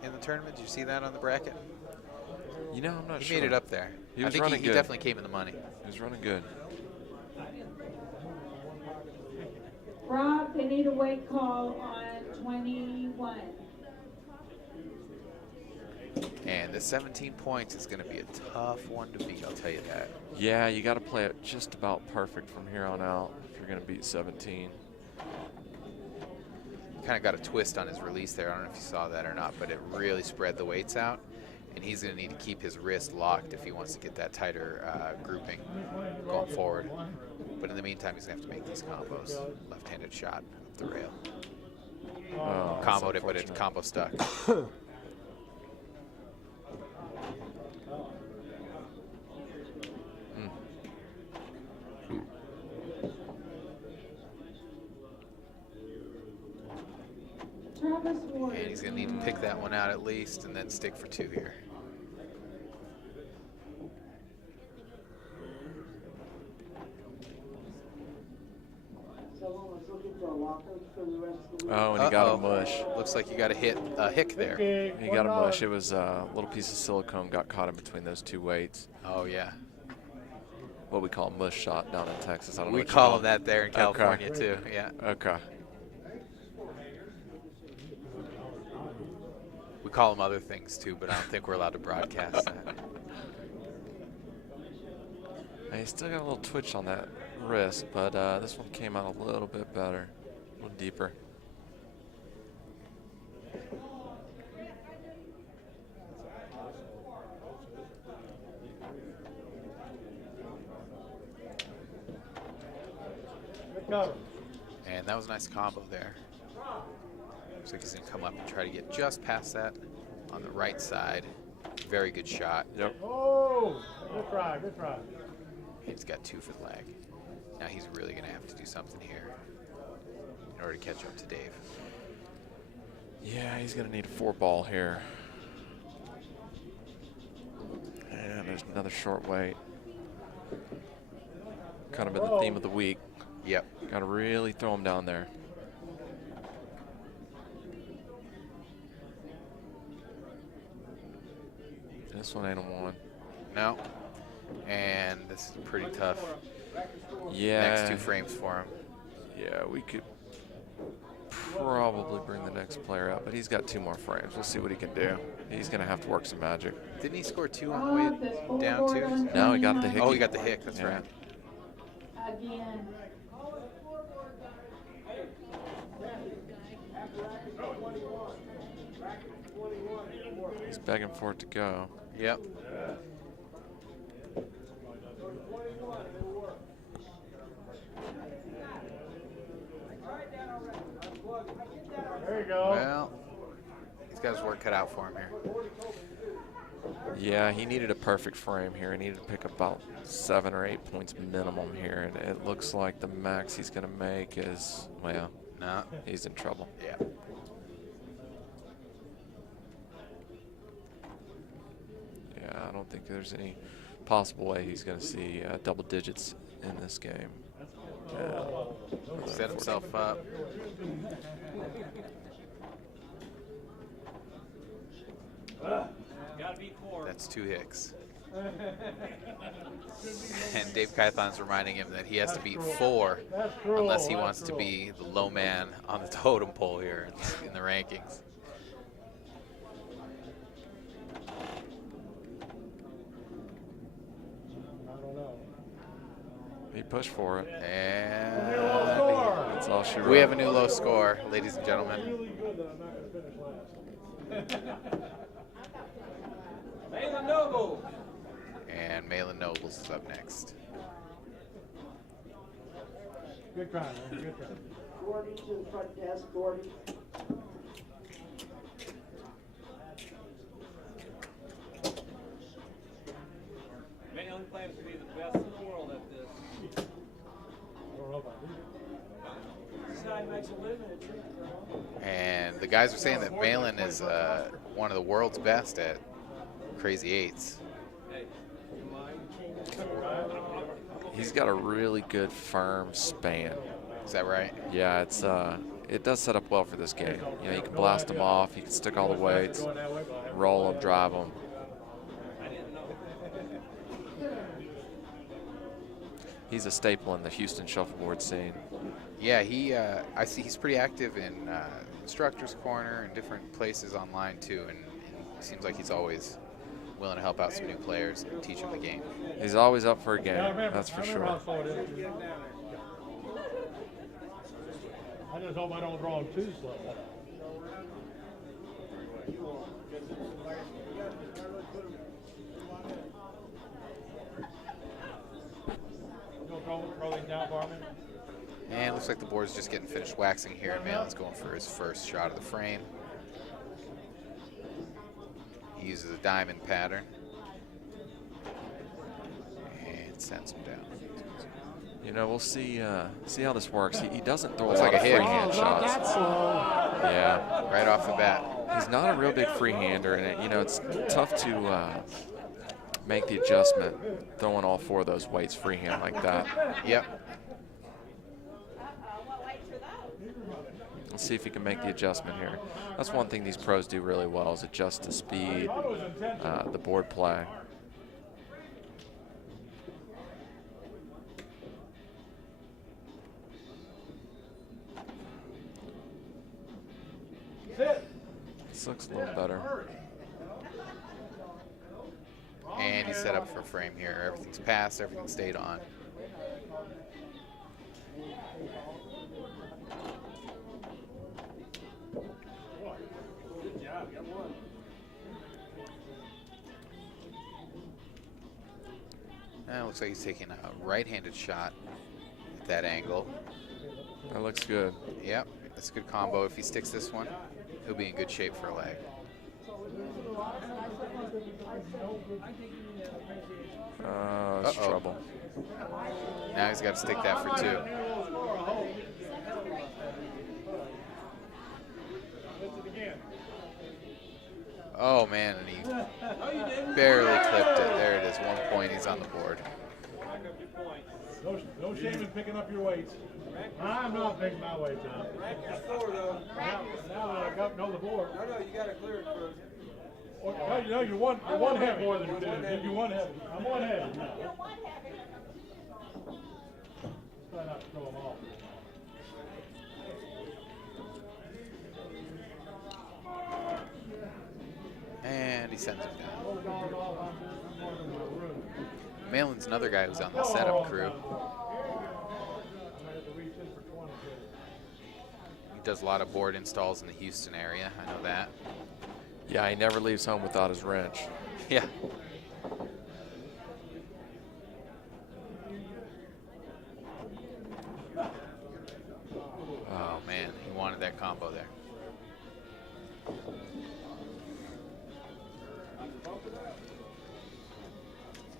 in the tournament? Did you see that on the bracket? You know, I'm not He sure. made it up there. He I was think running he good. definitely came in the money. He was running good. Rob, they need a weight call on 21. And the 17 points is going to be a tough one to beat, I'll tell you that. Yeah, you got to play it just about perfect from here on out if you're going to beat 17. kind of got a twist on his release there. I don't know if you saw that or not, but it really spread the weights out. And he's going to need to keep his wrist locked if he wants to get that tighter grouping going forward. But in the meantime, he's going to have to make these combos. Left-handed shot up the rail. Comboed it, but it combo stuck. And he's going to need to pick that one out at least and then stick for 2 here. Oh, and he got a mush. Looks like you got a hick there. He got a mush. It was a little piece of silicone got caught in between those 2 weights. Oh, yeah. What we call a mush shot down in Texas. I don't know We what you call them that there in California, Okay. too. Yeah. Okay. We call them other things, too, but I don't think we're allowed to broadcast that. He still got a little twitch on that wrist, but this one came out a little bit better, a little deeper. And that was a nice combo there. Looks like he's going to come up and try to get just past that on the right side. Very good shot. Yep. Oh, good try, good try. He's got 2 for the leg. Now he's really going to have to do something here in order to catch up to Dave. Yeah, he's going to need a 4-ball here. And there's another short weight. Kind of been the theme of the week. Yep. Got to really throw him down there. This one ain't a 1. No. And this is pretty tough. Yeah. Next 2 frames for him. Yeah, we could probably bring the next player up, but he's got 2 more frames. We'll see what he can do. He's going to have to work some magic. Didn't he score 2 on the way down, too? No, he got the hickey. Oh, he got the hick. That's right. Again. He's begging for it to go. Yep. There you go. Well, he's got his work cut out for him here. Yeah, he needed a perfect frame here. He needed to pick about 7 or 8 points minimum here, and it looks like the max he's going to make is, well, no, he's in trouble. Yeah. Yeah, I don't think there's any possible way he's going to see double digits in this game. Set himself up. That's 2 hicks. And Dave Kython's reminding him that he has to beat 4 unless he wants to be the low man on the totem pole here in the rankings. He pushed for it. And that's all she wrote. We have a new low score, ladies and gentlemen. Malin Noble. And Malin Nobles is up next. Good try, man. Good try. Gordy to the front desk, Gordy. Malin claims to be the best in the world at this. I don't know about you. This guy makes a living at treat, girl. And the guys are saying that Malin is one of the world's best at crazy eights. He's got a really good firm span. Is that right? Yeah, it does set up well for this game. You know, you can blast them off, you can stick all the weights, roll them, drive them. He's a staple in the Houston shuffleboard scene. Yeah, I see he's pretty active in instructor's corner and different places online too, and it seems like he's always willing to help out some new players and teach them the game. He's always up for a game, that's for sure. I just hope I don't draw him too slow. Throw these down, Barman. And it looks like the board's just getting finished waxing here, and Malin's going for his first shot of the frame. He uses a diamond pattern and sends him down. You know, we'll see how this works. He doesn't throw Looks a like lot a of hit. freehand shots. Yeah, right off the bat. He's not a real big freehander, and you know it's tough to make the adjustment throwing all 4 of those weights freehand like that. Yep. Let's see if he can make the adjustment here. That's one thing these pros do really well is adjust to speed, the board play. This looks a little better. And he's set up for a frame here. Everything's passed, everything stayed on. And it looks like he's taking a right-handed shot at that angle. That looks good. Yep, that's a good combo. If he sticks this one, he'll be in good shape for a leg. It's trouble. Now he's got to stick that for 2. Oh man, and he barely clipped it. There it is, 1 point. He's on the board. No shame in picking up your weights. I'm not picking my weights up. Practice 4 though. Now that I know the board. No, you got to clear it first. No, you're one heavy more than 2. You're one heavy. I'm one heavy now. Try not to throw them off. And he sends him down. Malin's another guy who's on the setup crew. He does a lot of board installs in the Houston area. I know that. Yeah, he never leaves home without his wrench. Yeah. Oh man, he wanted that combo there.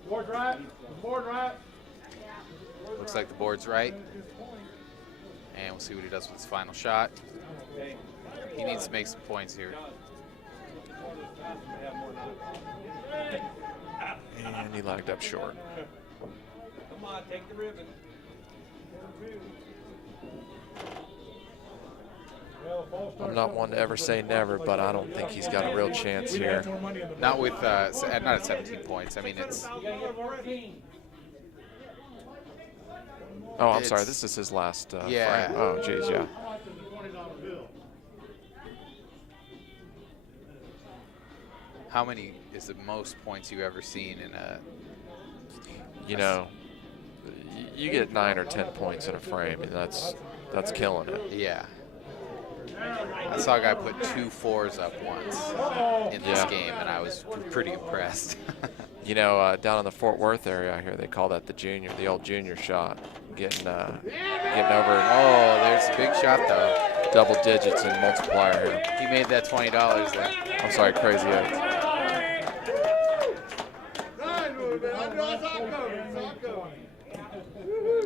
Board's right. Board right. Looks like the board's right. And we'll see what he does with his final shot. He needs to make some points here. And he lagged up short. Come on, take the ribbon. I'm not one to ever say never, but I don't think he's got a real chance here. Not with, not at 17 points. I mean, it's. Oh, I'm sorry. This is his last yeah. frame. Oh, geez, yeah. How many is the most points you've ever seen in a? You know, you get 9 or 10 points in a frame, and that's killing it. Yeah. I saw a guy put 2 4s up once in this game, and I was pretty impressed. You know, down in the Fort Worth area out here, they call that the old junior shot, getting over. Oh, there's a big shot though. Double digits in multiplier here. He made that $20 there. I'm sorry, crazy eight.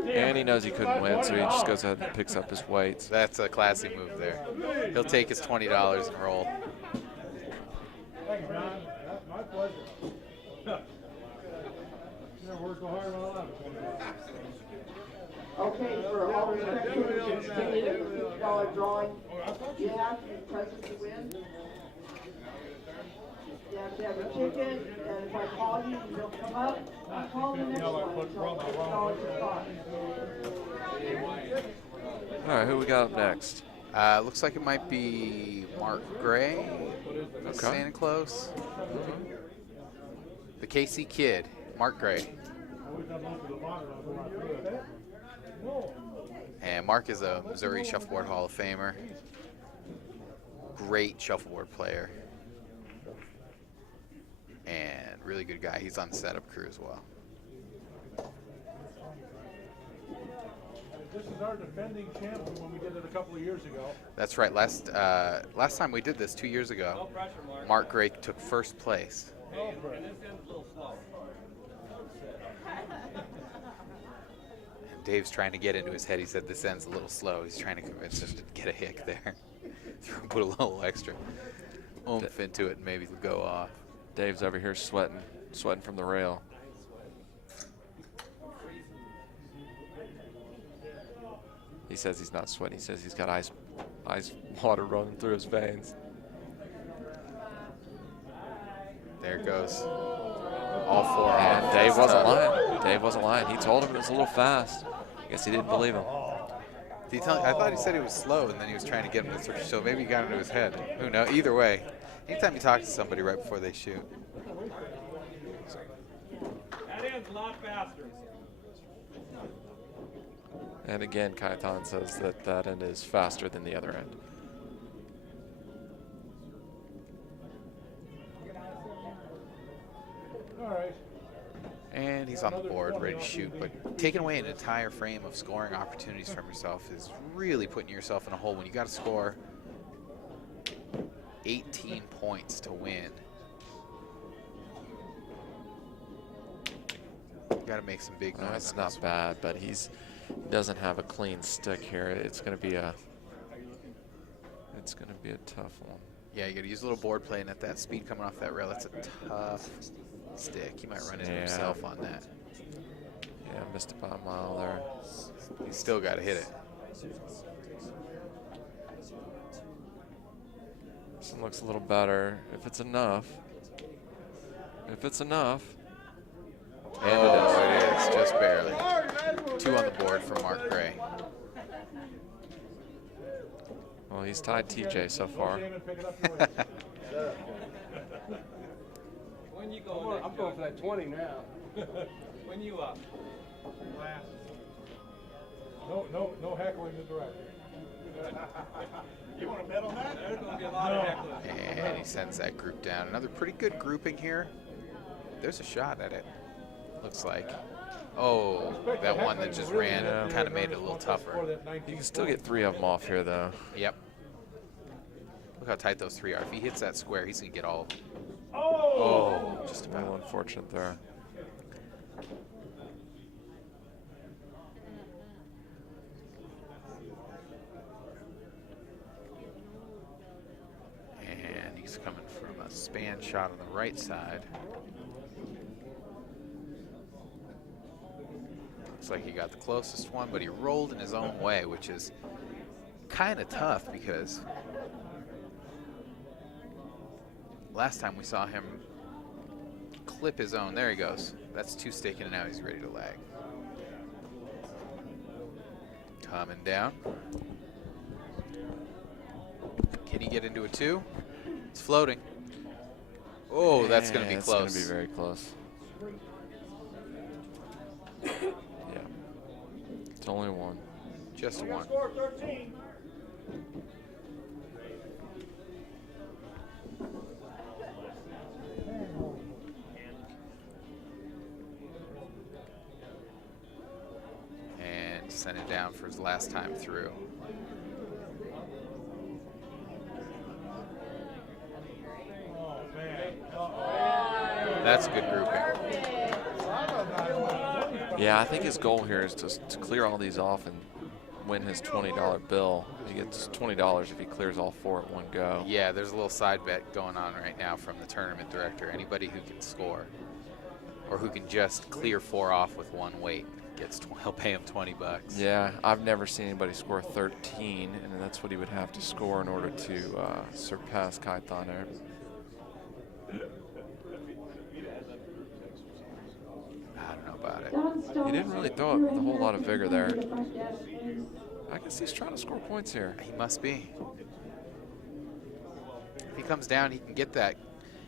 And he knows he couldn't win, so he just goes ahead and picks up his weights. That's a classy move there. He'll take his $20 and roll. Thank you, John. My pleasure. Never worked so hard in my life. Okay, for all the spectators, it's $50 drawing. You have to be present to win. You have to have a ticket, and if I call you, you don't come up, I call the next one. So $50 a spot. All right, who we got up next? Looks like it might be Mark Gray. Standing close. The KC Kid, Mark Gray. And Mark is a Missouri Shuffleboard Hall of Famer. Great shuffleboard player. And really good guy. He's on the setup crew as well. This is our defending champion when we did it a couple of years ago. That's right. Last time we did this 2 years ago, Mark Gray took first place. And Dave's trying to get into his head. He said this end's a little slow. He's trying to convince him to get a hick there. Put a little extra oomph into it and maybe it'll go off. Dave's over here sweating from the rail. He says he's not sweating. He says he's got ice water running through his veins. There it goes. All four And off. Dave wasn't lying. Dave wasn't lying. He told him it was a little fast. I guess he didn't believe him. Did he tell, I thought he said he was slow, and then he was trying to get him to switch. So maybe he got into his head. Who knows? Either way, anytime you talk to somebody right before they shoot. That end's a lot faster. And again, Kaitan says that end is faster than the other end. All right. And he's on the board, ready to shoot. But taking away an entire frame of scoring opportunities from yourself is really putting yourself in a hole when you got to score 18 points to win. You got to make some big noise. That's not bad, but he doesn't have a clean stick here. It's going to be a tough one. Yeah, you got to use a little board play, and at that speed coming off that rail, that's a tough stick. He might run into himself on that. Yeah, missed it by a mile there. He's still got to hit it. This one looks a little better. If it's enough. If it's enough. And it is, just barely. 2 on the board for Mark Gray. Well, he's tied TJ so far. When you go, I'm going for that 20 now. When you up? No heckling the director. You want to bet on that? There's going to be a lot of heckling. And he sends that group down. Another pretty good grouping here. There's a shot at it, looks like. Oh, that one that just ran kind of made it a little tougher. You can still get 3 of them off here, though. Yep. Look how tight those 3 are. If he hits that square, he's going to get all of them. Oh, just about unfortunate there. And he's coming from a span shot on the right side. Looks like he got the closest one, but he rolled in his own way, which is kind of tough because last time we saw him clip his own. There he goes. That's 2 staking, and now he's ready to lag. Coming down. Can he get into a 2? It's floating. Oh, that's going to be close. It's going to be very close. Yeah. It's only 1. Just a 1. Score 13. And send it down for his last time through. That's a good grouping. Yeah, I think his goal here is to clear all these off and win his $20 bill. He gets $20 if he clears all 4 at one go. Yeah, there's a little side bet going on right now from the tournament director. Anybody who can score or who can just clear 4 off with 1 weight gets, he'll pay him 20 bucks. Yeah, I've never seen anybody score 13, and that's what he would have to score in order to surpass Kaitan there. I don't know about it. He didn't really throw it with a whole lot of vigor there. I guess he's trying to score points here. He must be. If he comes down, he can get that.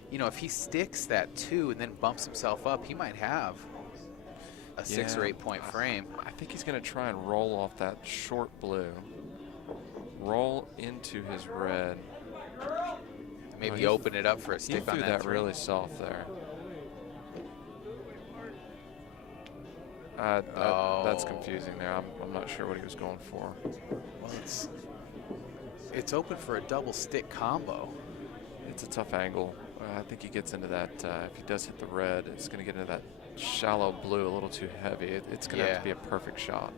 You know, if he sticks that 2 and then bumps himself up, he might have. a 6 or 8 point frame. I think he's going to try and roll off that short blue, roll into his red. Maybe open it up for a stick he on threw that that really soft there. That's confusing there. I'm not sure what he was going for. Well, it's open for a double stick combo. It's a tough angle. I think he gets into that. If he does hit the red, it's going to get into that shallow blue a little too heavy. It's going to have to be a perfect shot.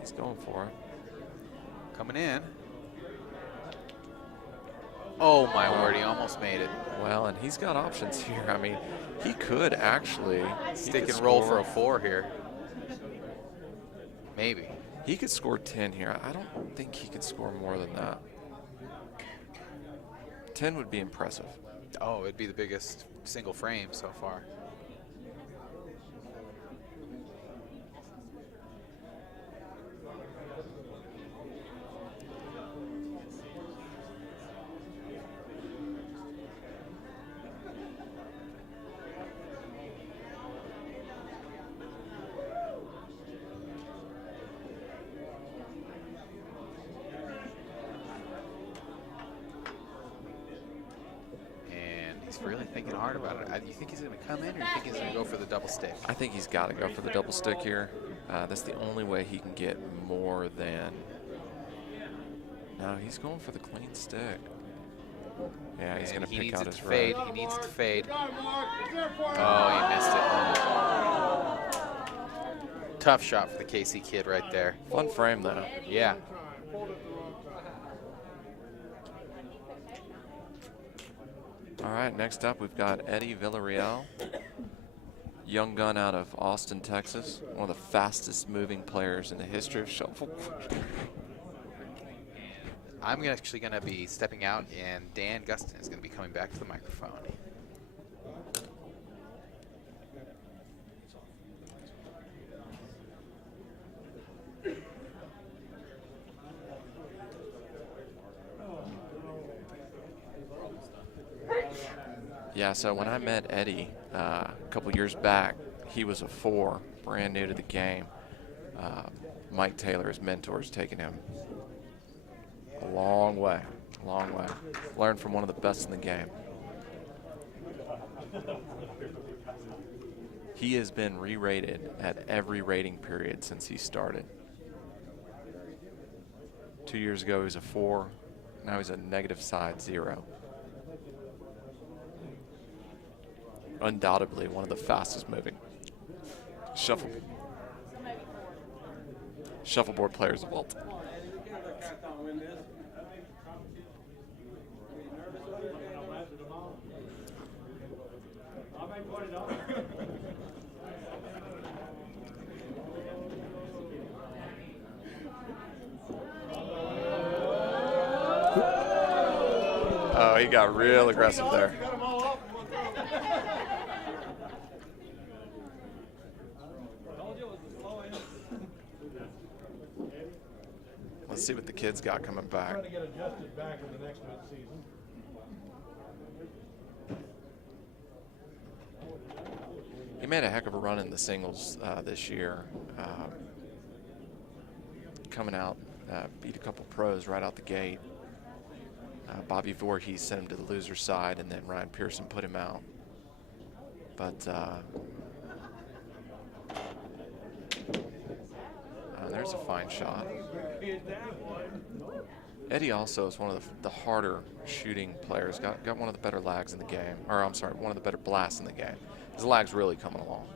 He's going for it. Coming in. Oh my word, he almost made it. Well, and he's got options here. I mean, he could actually stick and roll for a 4 here. Maybe. He could score 10 here. I don't think he could score more than that. 10 would be impressive. Oh, it'd be the biggest single frame so far. Really thinking hard about it. You think he's going to come in, or you think he's going to go for the double stick? I think he's got to go for the double stick here. That's the only way he can get more than. No, he's going for the clean stick. Yeah, he's going to pick out his fade. red. He needs it to fade. Oh, he missed it. Tough shot for the KC kid right there. Fun frame though. Yeah. All right, next up we've got Eddie Villarreal, young gun out of Austin, Texas, one of the fastest moving players in the history of shuffleboard. I'm actually going to be stepping out, and Dan Gustin is going to be coming back to the microphone. Yeah, so when I met Eddie a couple years back, he was a 4, brand new to the game. Mike Taylor, his mentor, has taken him a long way, long way. Learned from one of the best in the game. He has been re-rated at every rating period since he started. 2 years ago, he was a 4. Now he's a negative side 0. Undoubtedly one of the fastest moving shuffleboard players of all time. Oh, he got real aggressive there. Let's see what the kids got coming back. Trying to get adjusted back in the next mid-season. He made a heck of a run in the singles this year. Coming out, beat a couple pros right out the gate. Bobby Voorhees sent him to the loser side, and then Ryan Pearson put him out. But there's a fine shot. Eddie also is one of the harder shooting players. Got one of the better lags in the game. Or I'm sorry, one of the better blasts in the game. His lag's really coming along.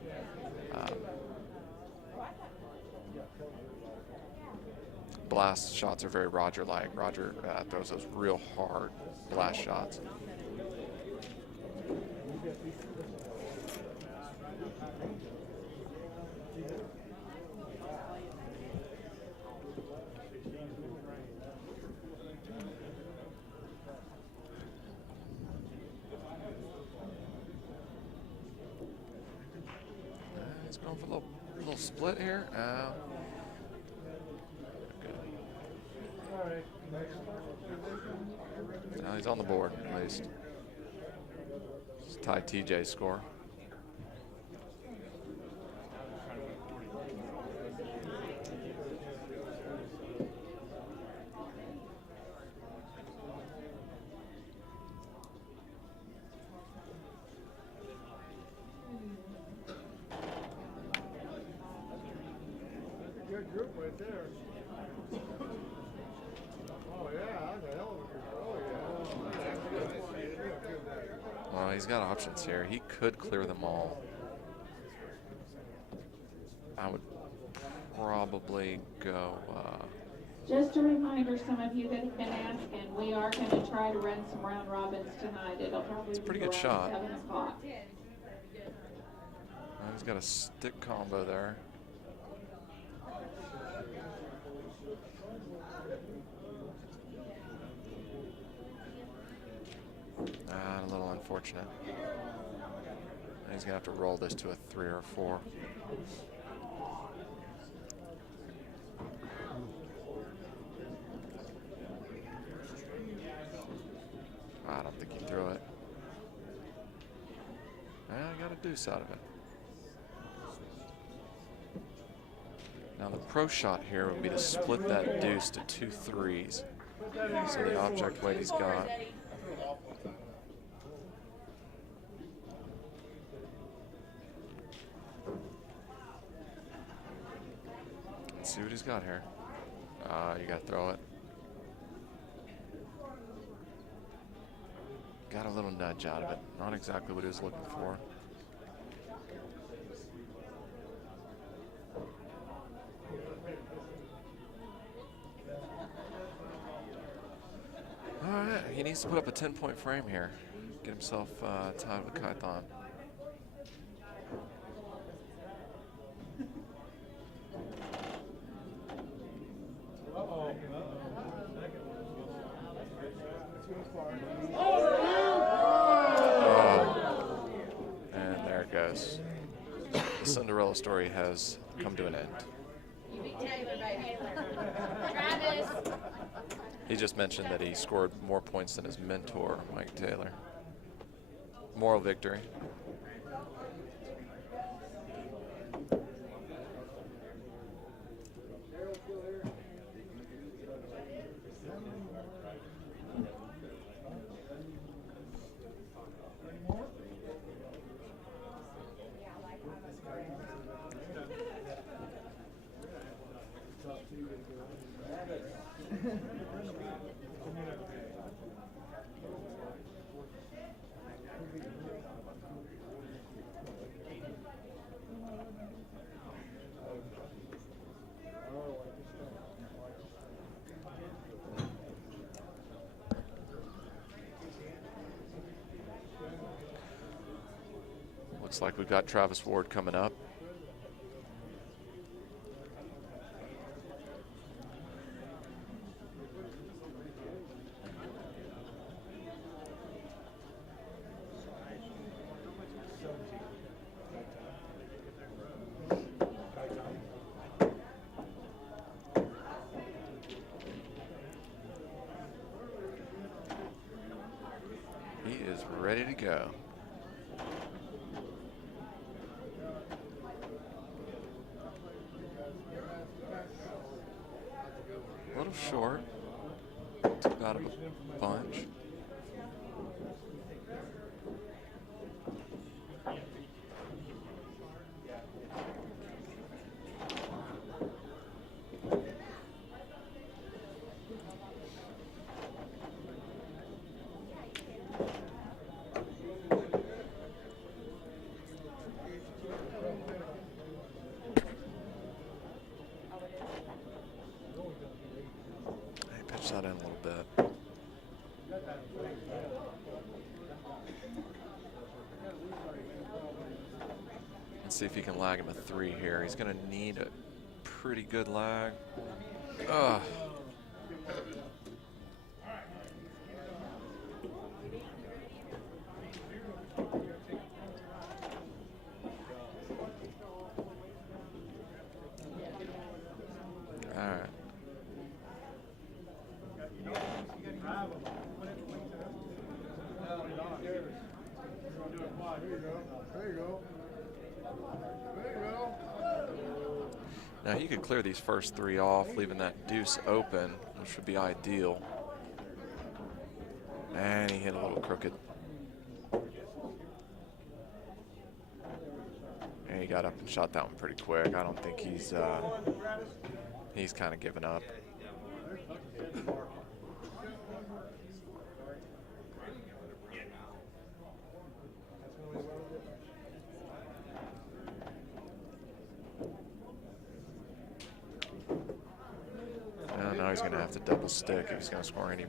Blast shots are very Roger-like. Roger throws those real hard blast shots. He's going for a little split here. Now he's on the board, at least. Tie TJ's score. Good group right there. Oh yeah, that's a hell of a group. Oh yeah. Well, he's got options here. He could clear them all. I would probably go. Just a reminder, some of you that have been asking, we are going to try to run some round robins tonight. It'll probably It's a pretty be good around shot. 7 o'clock. He's got a stick combo there. A little unfortunate. He's gonna have to roll this to a 3 or 4. I don't think he threw it. I got a deuce out of it. Now the pro shot here would be to split that deuce to 2 3s. So the object weight he's got. Let's see what he's got here. You gotta throw it. Got a little nudge out of it. Not exactly what he was looking for. All right, he needs to put up a 10-point frame here. Get himself tied with Kython. And there it goes. The Cinderella story has come to an end. He just mentioned that he scored more points than his mentor, Mike Taylor. Moral victory. Looks like we've got Travis Ward coming up. He is ready to go. A little short. Took out of a bunch. Pitch that in a little bit. Let's see if he can lag him a 3 here. He's going to need a pretty good lag. Ugh. All right. There you go. There you go. Now he could clear these first 3 off, leaving that deuce open, which would be ideal. And he hit a little crooked. And he got up and shot that one pretty quick. I don't think he's kind of given up. Now he's going to have to double stick if he's going to score any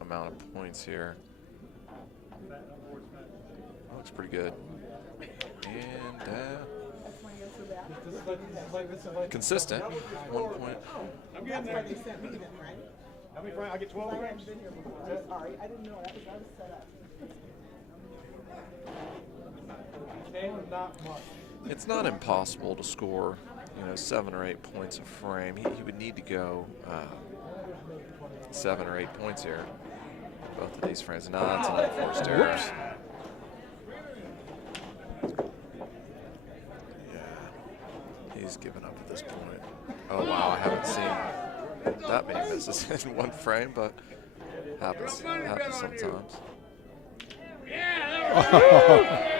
amount of points here. Looks pretty good. And consistent. 1 point. I'm getting there. How many frames? I get 12 frames. Sorry, I didn't know. I was set up. Not much. It's not impossible to score, 7 or 8 points a frame. He would need to go 7 or 8 points here. Both of these frames. No, that's an unforced error. Yeah, he's given up at this point. Oh wow, I haven't seen that many misses in 1 frame, but happens sometimes.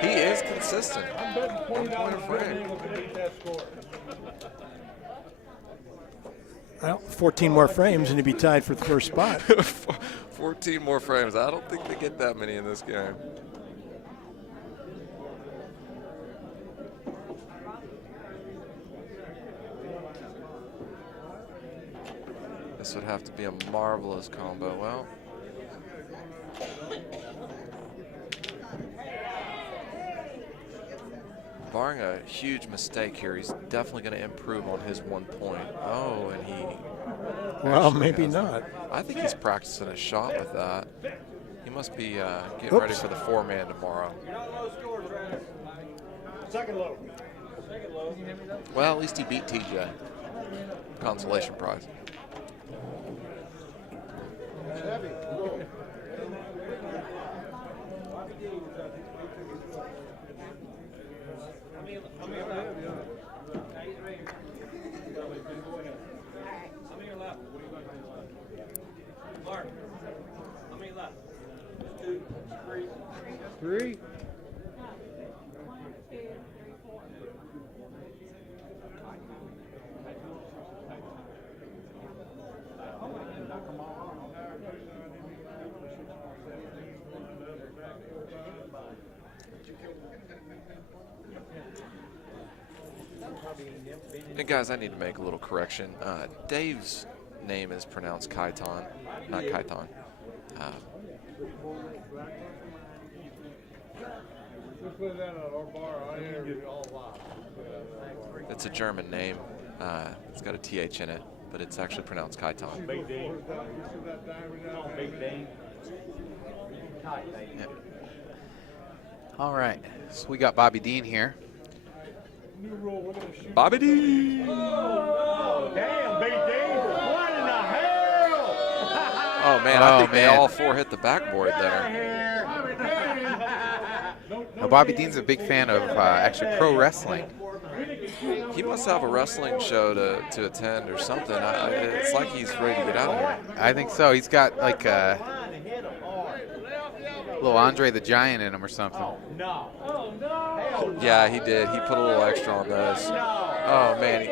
He is consistent. 1 point a frame. Well, 14 more frames and he'd be tied for the first spot. 14 more frames. I don't think they get that many in this game. This would have to be a marvelous combo. Well, barring a huge mistake here, he's definitely going to improve on his 1 point. Oh, and he... Well, maybe not. I think he's practicing a shot with that. He must be getting ready for the 4-man tomorrow. Second low. Well, at least he beat TJ. Consolation prize. Heavy. Mark, how many left? 2, 3. 3. And guys, I need to make a little correction. Dave's name is pronounced Kaiton, not Kaiton. It's a German name. It's got a TH in it, but it's actually pronounced Kaiton. Big Dane. Big Dane. Yeah. All right, so we got Bobby Dean here. Bobby Dean! Oh, damn, Big Dane. What in the hell? Oh, man, I think they all 4 hit the backboard there. Now, Bobby Dean's a big fan of actually pro wrestling. He must have a wrestling show to attend or something. It's like he's ready to get out of here. I think so. He's got like a little Andre the Giant in him or something. No. Yeah, he did. He put a little extra on those. Oh, man.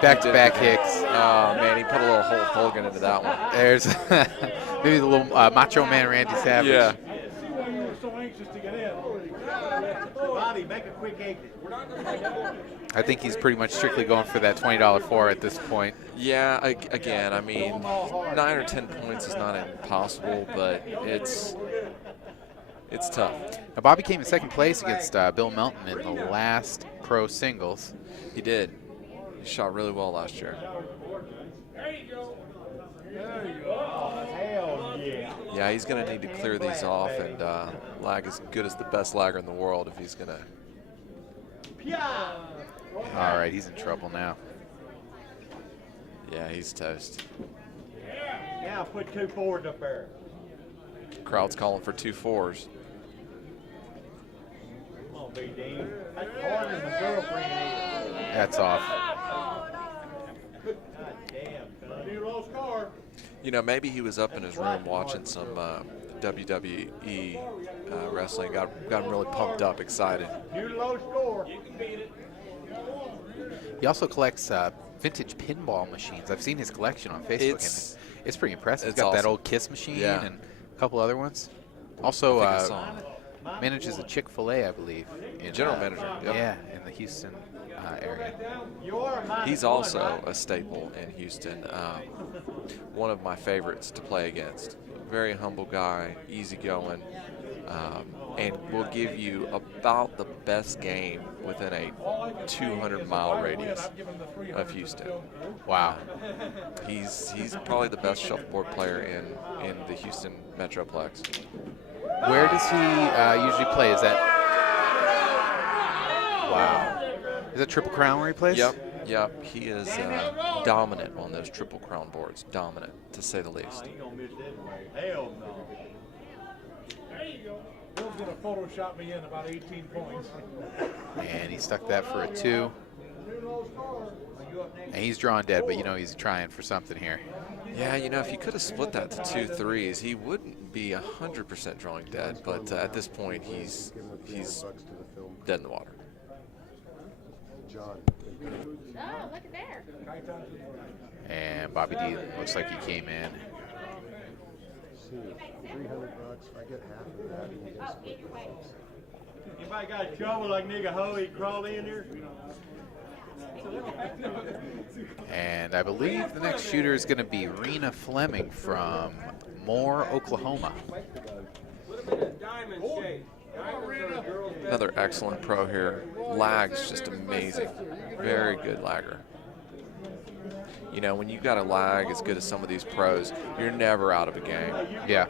Back-to-back kicks. Oh, man, he put a little Hulk Hogan into that one. There's maybe the little Macho Man Randy Savage. Yeah. Bobby, make a quick exit. I think he's pretty much strictly going for that $20 4 at this point. Yeah, again, I mean, 9 or 10 points is not impossible, but it's tough. Now, Bobby came in second place against Bill Melton in the last pro singles. He did. He shot really well last year. There you go. There you go. Hell yeah. Yeah, he's going to need to clear these off and lag as good as the best lagger in the world if he's going to. All right, he's in trouble now. Yeah, he's toast. Yeah, put 2 4s up there. Crowd's calling for 2 4s. That's off. You know, maybe he was up in his room watching some WWE wrestling. Got him really pumped up, excited. He also collects vintage pinball machines. I've seen his collection on Facebook, and it's pretty impressive. He's got awesome. that old Kiss machine Yeah. and a couple other ones. Also, I think I saw him. manages a Chick-fil-A, I believe. General manager. Yep. Yeah, in the Houston area. He's also a staple in Houston. One of my favorites to play against. Very humble guy, easygoing, and will give you about the best game within a 200-mile radius of Houston. Wow. He's probably the best shuffleboard player in the Houston Metroplex. Where does he usually play? Is that? Wow. Is that Triple Crown where he plays? Yep. He is dominant on those Triple Crown boards. Dominant, to say the least. Hell no. There you go. Bill's going to Photoshop me in about 18 points. And he stuck that for a 2. And he's drawing dead, but you know he's trying for something here. Yeah, you know, if he could have split that to 2 threes, he wouldn't be 100% drawing dead. But at this point, he's dead in the water. Oh, look at there. And Bobby D looks like he came in. $300. I get half of that. And you can split the Anybody got trouble like nigga Ho? He crawled in here. And I believe the next shooter is going to be Rena Fleming from Moore, Oklahoma. Another excellent pro here. Lag's just amazing. Very good lagger. You know, when you got a lag as good as some of these pros, you're never out of a game. Yeah.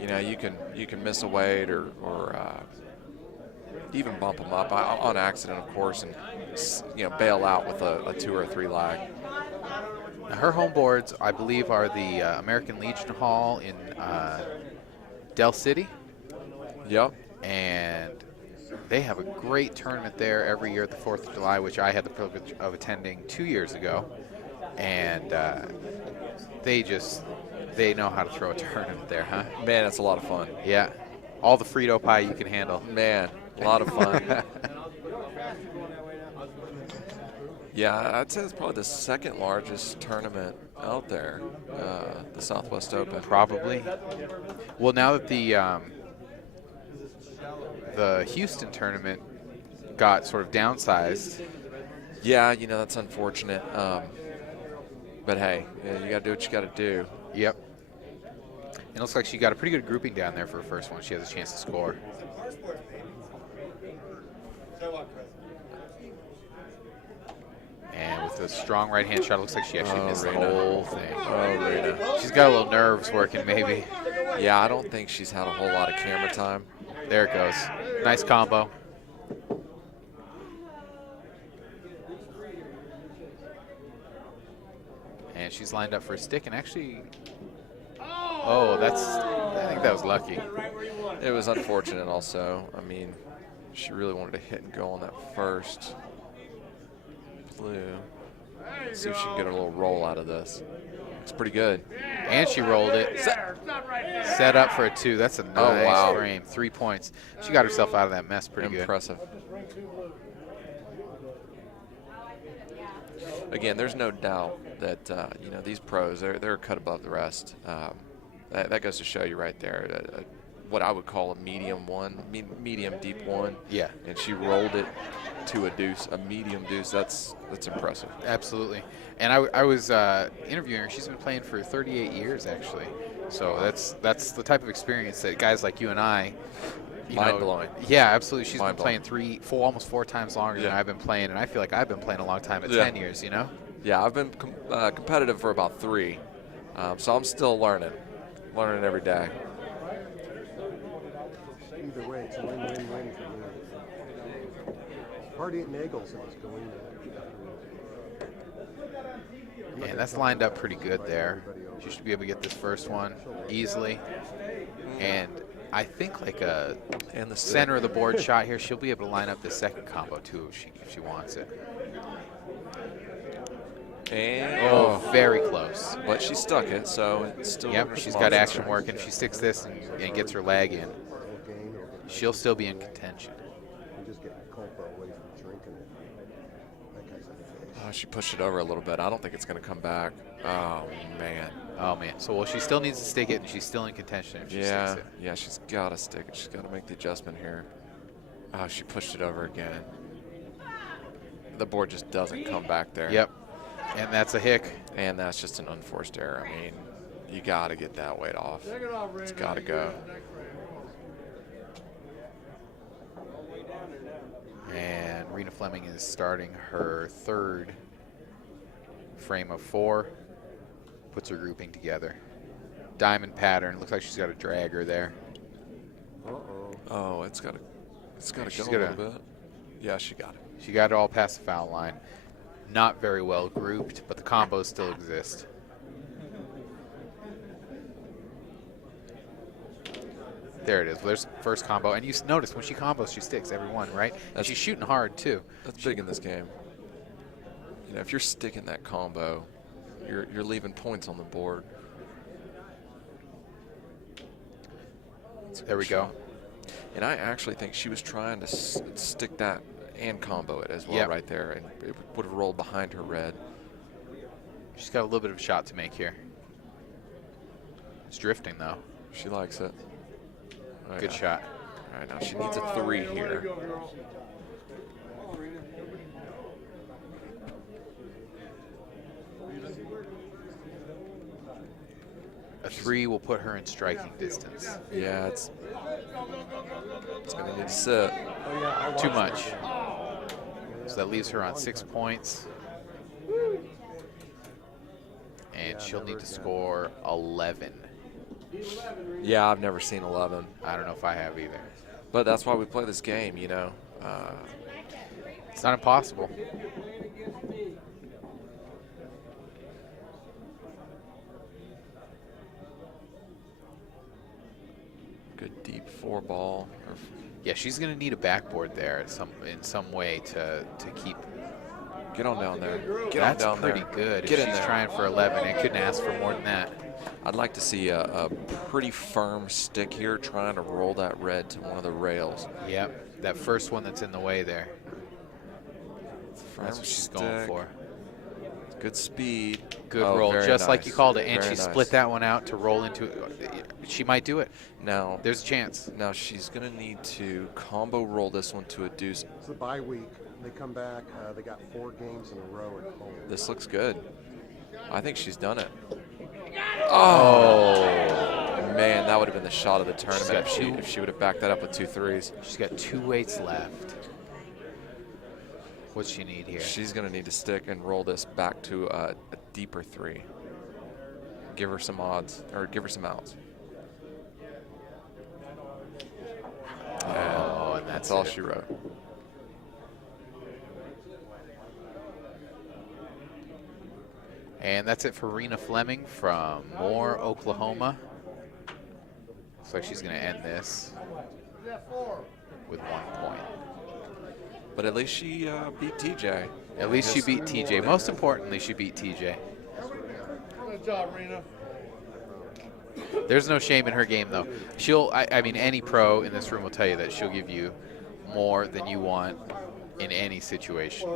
You know, you can miss a weight or even bump them up on accident, of course, and bail out with a 2 or 3 lag. Now her home boards, I believe, are the American Legion Hall in Del City. Yep. And they have a great tournament there every year at the 4th of July, which I had the privilege of attending 2 years ago. And they know how to throw a tournament there, huh? Man, it's a lot of fun. Yeah. All the Frito pie you can handle. Man, a lot of fun. Yeah, I'd say it's probably the second largest tournament out there, the Southwest Open. Probably. Well, now that the Houston tournament got sort of downsized. Yeah, you know, that's unfortunate. But hey, you got to do what you got to do. Yep. It looks like she got a pretty good grouping down there for her first one. She has a chance to score. And with a strong right-hand shot, it looks like she actually missed the whole thing. Oh, Rita. She's got a little nerves working, maybe. Yeah, I don't think she's had a whole lot of camera time. There it goes. Nice combo. And she's lined up for a stick, and actually, I think that was lucky. It was unfortunate also. I mean, she really wanted to hit and go on that first blue. Let's see if she can get a little roll out of this. It's pretty good. And she rolled it. Set up for a 2. That's a nice frame. 3 points. She got herself out of that mess pretty good. Impressive. Again, there's no doubt that these pros, they're cut above the rest. That goes to show you right there what I would call a medium deep one. Yeah. And she rolled it to a deuce, a medium deuce. That's impressive. Absolutely. And I was interviewing her. She's been playing for 38 years, actually. So that's the type of experience that guys like you and I, mind-blowing. Yeah, absolutely. She's been playing almost 4 times longer than I've been playing, and I feel like I've been playing a long time at 10 years, you know? Yeah, I've been competitive for about 3, so I'm still learning every day. Either way, it's a win-win-win for me. Party at Nagel's and it's going to. And that's lined up pretty good there. She should be able to get this first one easily. And I think like a And the center of the board shot here. She'll be able to line up the second combo too if she wants it. And very close. But she stuck it, so it's still. Yep, she's got action work, and if she sticks this and gets her lag in, she'll still be in contention. Oh, she pushed it over a little bit. I don't think it's going to come back. Oh, man. Oh, man. So, well, she still needs to stick it, and she's still in contention if she sticks it. Yeah, she's got to stick it. She's got to make the adjustment here. Oh, she pushed it over again. The board just doesn't come back there. Yep. And that's a hick. And that's just an unforced error. I mean, you got to get that weight off. It's got to go. And Rena Fleming is starting her third frame of 4. Puts her grouping together. Diamond pattern. Looks like she's got a dragger there. Oh, it's got to go a little bit. Yeah, she got it. She got it all past the foul line. Not very well grouped, but the combos still exist. There it is. Well, there's the first combo. And you notice when she combos, she sticks every one, right? And she's shooting hard, too. That's big in this game. You know, if you're sticking that combo, you're leaving points on the board. There we go. And I actually think she was trying to stick that and combo it as well right there, and it would have rolled behind her red. She's got a little bit of a shot to make here. It's drifting, though. She likes it. Oh, Good shot. All right, now she needs a 3 here. A 3 will put her in striking distance. Yeah, it's going to need to sit. Too much. So that leaves her on 6 points. And she'll need to score 11. Yeah, I've never seen 11. I don't know if I have either. But that's why we play this game, you know. It's not impossible. Good deep 4 ball. Yeah, she's going to need a backboard there in some way to keep. Get on down there. That's pretty good. Get if in she's there. trying for 11, and couldn't ask for more than that. I'd like to see a pretty firm stick here trying to roll that red to one of the rails. Yep, that first one that's in the way there. That's what she's going for. Good speed. Good roll, just like you called it. And Very she nice. split that one out to roll into it. She might do it. Now, there's a chance. Now she's going to need to combo roll this one to a deuce. It's the bye week. They come back. They got 4 games in a row at home. This looks good. I think she's done it. Oh, man, that would have been the shot of the tournament if she would have backed that up with 2 threes. She's got 2 weights left. What's she need here? She's going to need to stick and roll this back to a deeper 3. Give her some odds, or give her some outs. And that's all she wrote. And that's it for Rena Fleming from Moore, Oklahoma. Looks like she's going to end this with 1 point. But at least she beat TJ. At least she beat TJ. Most importantly, she beat TJ. Good job, Rena. There's no shame in her game, though. I mean, any pro in this room will tell you that she'll give you more than you want in any situation.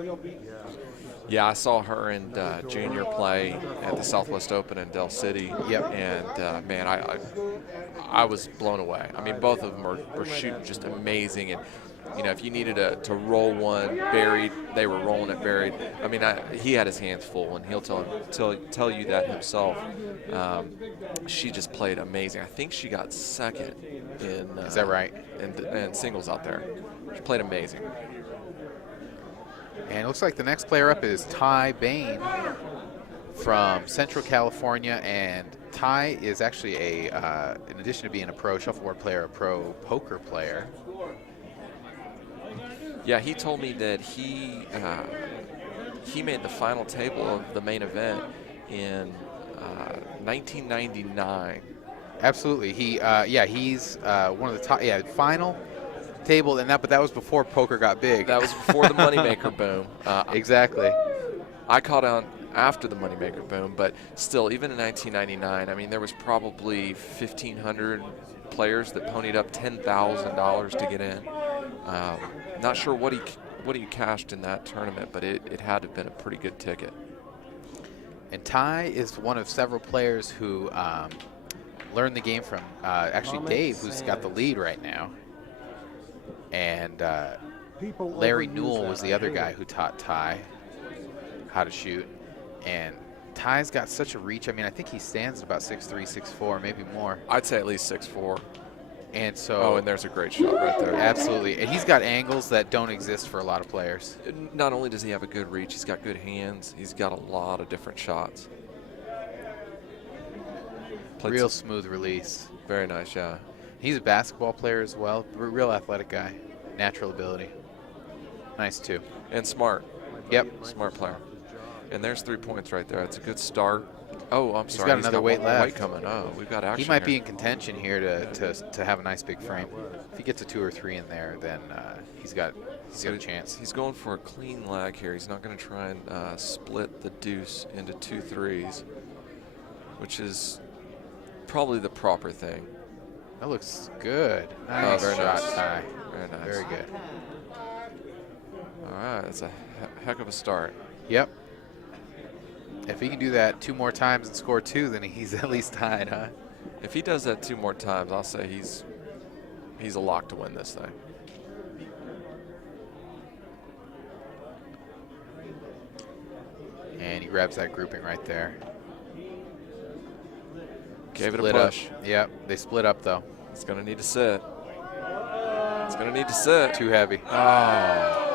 Yeah, I saw her and Junior play at the Southwest Open in Del City. Yep. And, man, I was blown away. I mean, both of them were shooting just amazing. And, you know, if you needed to roll one buried, they were rolling it buried. I mean, he had his hands full, and he'll tell you that himself. She just played amazing. I think she got second in. Is that right? In singles out there. She played amazing. And it looks like the next player up is Ty Bain from Central California. And Ty is actually in addition to being a pro shuffleboard player, a pro poker player. Yeah, he told me that he made the final table of the main event in 1999 Absolutely. He's one of the top. Yeah, final table, but that was before poker got big. That was before the moneymaker boom. Exactly. I caught on after the moneymaker boom, but still, even in 1999, I mean, there was probably 1,500 players that ponied up $10,000 to get in. Not sure what he cashed in that tournament, but it had to have been a pretty good ticket. And Ty is one of several players who learned the game from actually Dave, who's got the lead right now. And Larry Newell was the other guy who taught Ty how to shoot. And Ty's got such a reach. I mean, I think he stands at about 6'3", 6'4", maybe more. I'd say at least 6'4". And so, oh, and there's a great shot right there. Absolutely. And he's got angles that don't exist for a lot of players. Not only does he have a good reach, he's got good hands. He's got a lot of different shots. Real smooth release. Very nice, yeah. He's a basketball player as well. Real athletic guy. Natural ability. Nice, too. And smart. Yep. Smart player. And there's 3 points right there. It's a good start. Oh, I'm sorry. He's got another weight left. Weight coming. Oh, we've got action. He might here. be in contention here to have a nice big frame. If he gets a 2 or 3 in there, then he's got a chance. He's going for a clean lag here. He's not going to try and split the deuce into 2 threes, which is probably the proper thing. That looks good. Nice very shot, nice. Ty. Very nice. Very good. All right, that's a heck of a start. Yep. If he can do that 2 more times and score 2, then he's at least tied, huh? If he does that 2 more times, I'll say he's a lock to win this thing. And he grabs that grouping right there. Gave split it a push. Up. Yep, they split up though. It's going to need to sit. It's going to need to sit. Too heavy. Oh.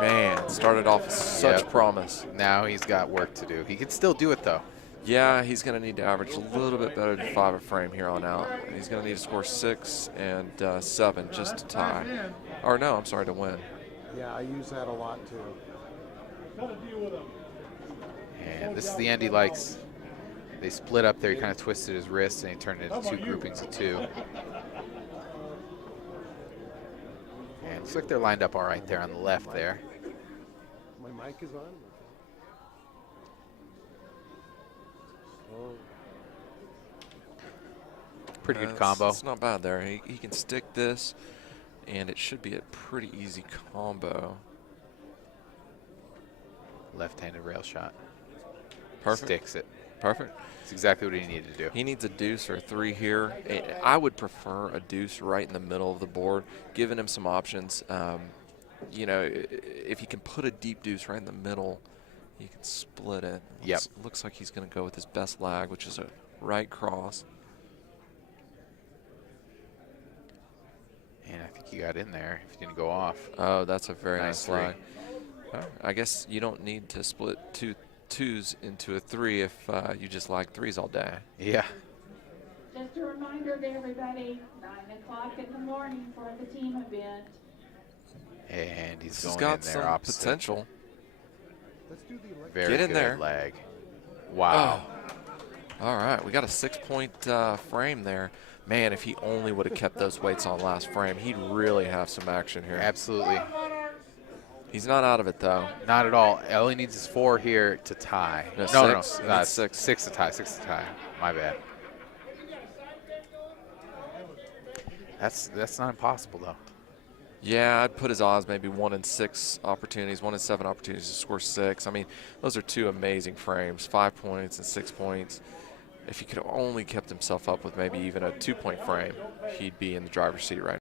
Man, started off with such promise. Now he's got work to do. He can still do it though. Yeah, he's going to need to average a little bit better than 5 a frame here on out. He's going to need to score 6 and 7 just to tie. Or no, I'm sorry, to win. Yeah, I use that a lot too. And this is the end he likes. They split up there. He kind of twisted his wrist and he turned it into 2 groupings of 2. And it looks like they're lined up all right there on the left there. My mic is on. Pretty good combo. It's not bad there. He can stick this, and it should be a pretty easy combo. Left-handed rail shot. Perfect. Sticks it. Perfect. That's exactly what he needed to do. He needs a deuce or a 3 here. I would prefer a deuce right in the middle of the board, giving him some options. You know, if he can put a deep deuce right in the middle, he can split it. Yep. Looks like he's going to go with his best lag, which is a right cross. And I think he got in there if he didn't go off. Oh, that's a very nice three. lag. I guess you don't need to split 2 2s into a 3 if you just like 3s all day. Yeah. Just a reminder to everybody, 9 o'clock in the morning for the team event. And he's This going got in there some opposite. potential. Very Get in good there. lag. Wow. Oh. All right, we got a 6-point frame there. Man, if he only would have kept those weights on last frame, he'd really have some action here. Absolutely. He's not out of it, though. Not at all. All he needs is 4 here to tie. No, No, 6. no. 6. 6 to tie. 6 to tie. My bad. That's not impossible, though. Yeah, I'd put his odds maybe 1 in 6 opportunities, 1 in 7 opportunities to score 6. I mean, those are 2 amazing frames, 5 points and 6 points. If he could have only kept himself up with maybe even a 2-point frame, he'd be in the driver's seat right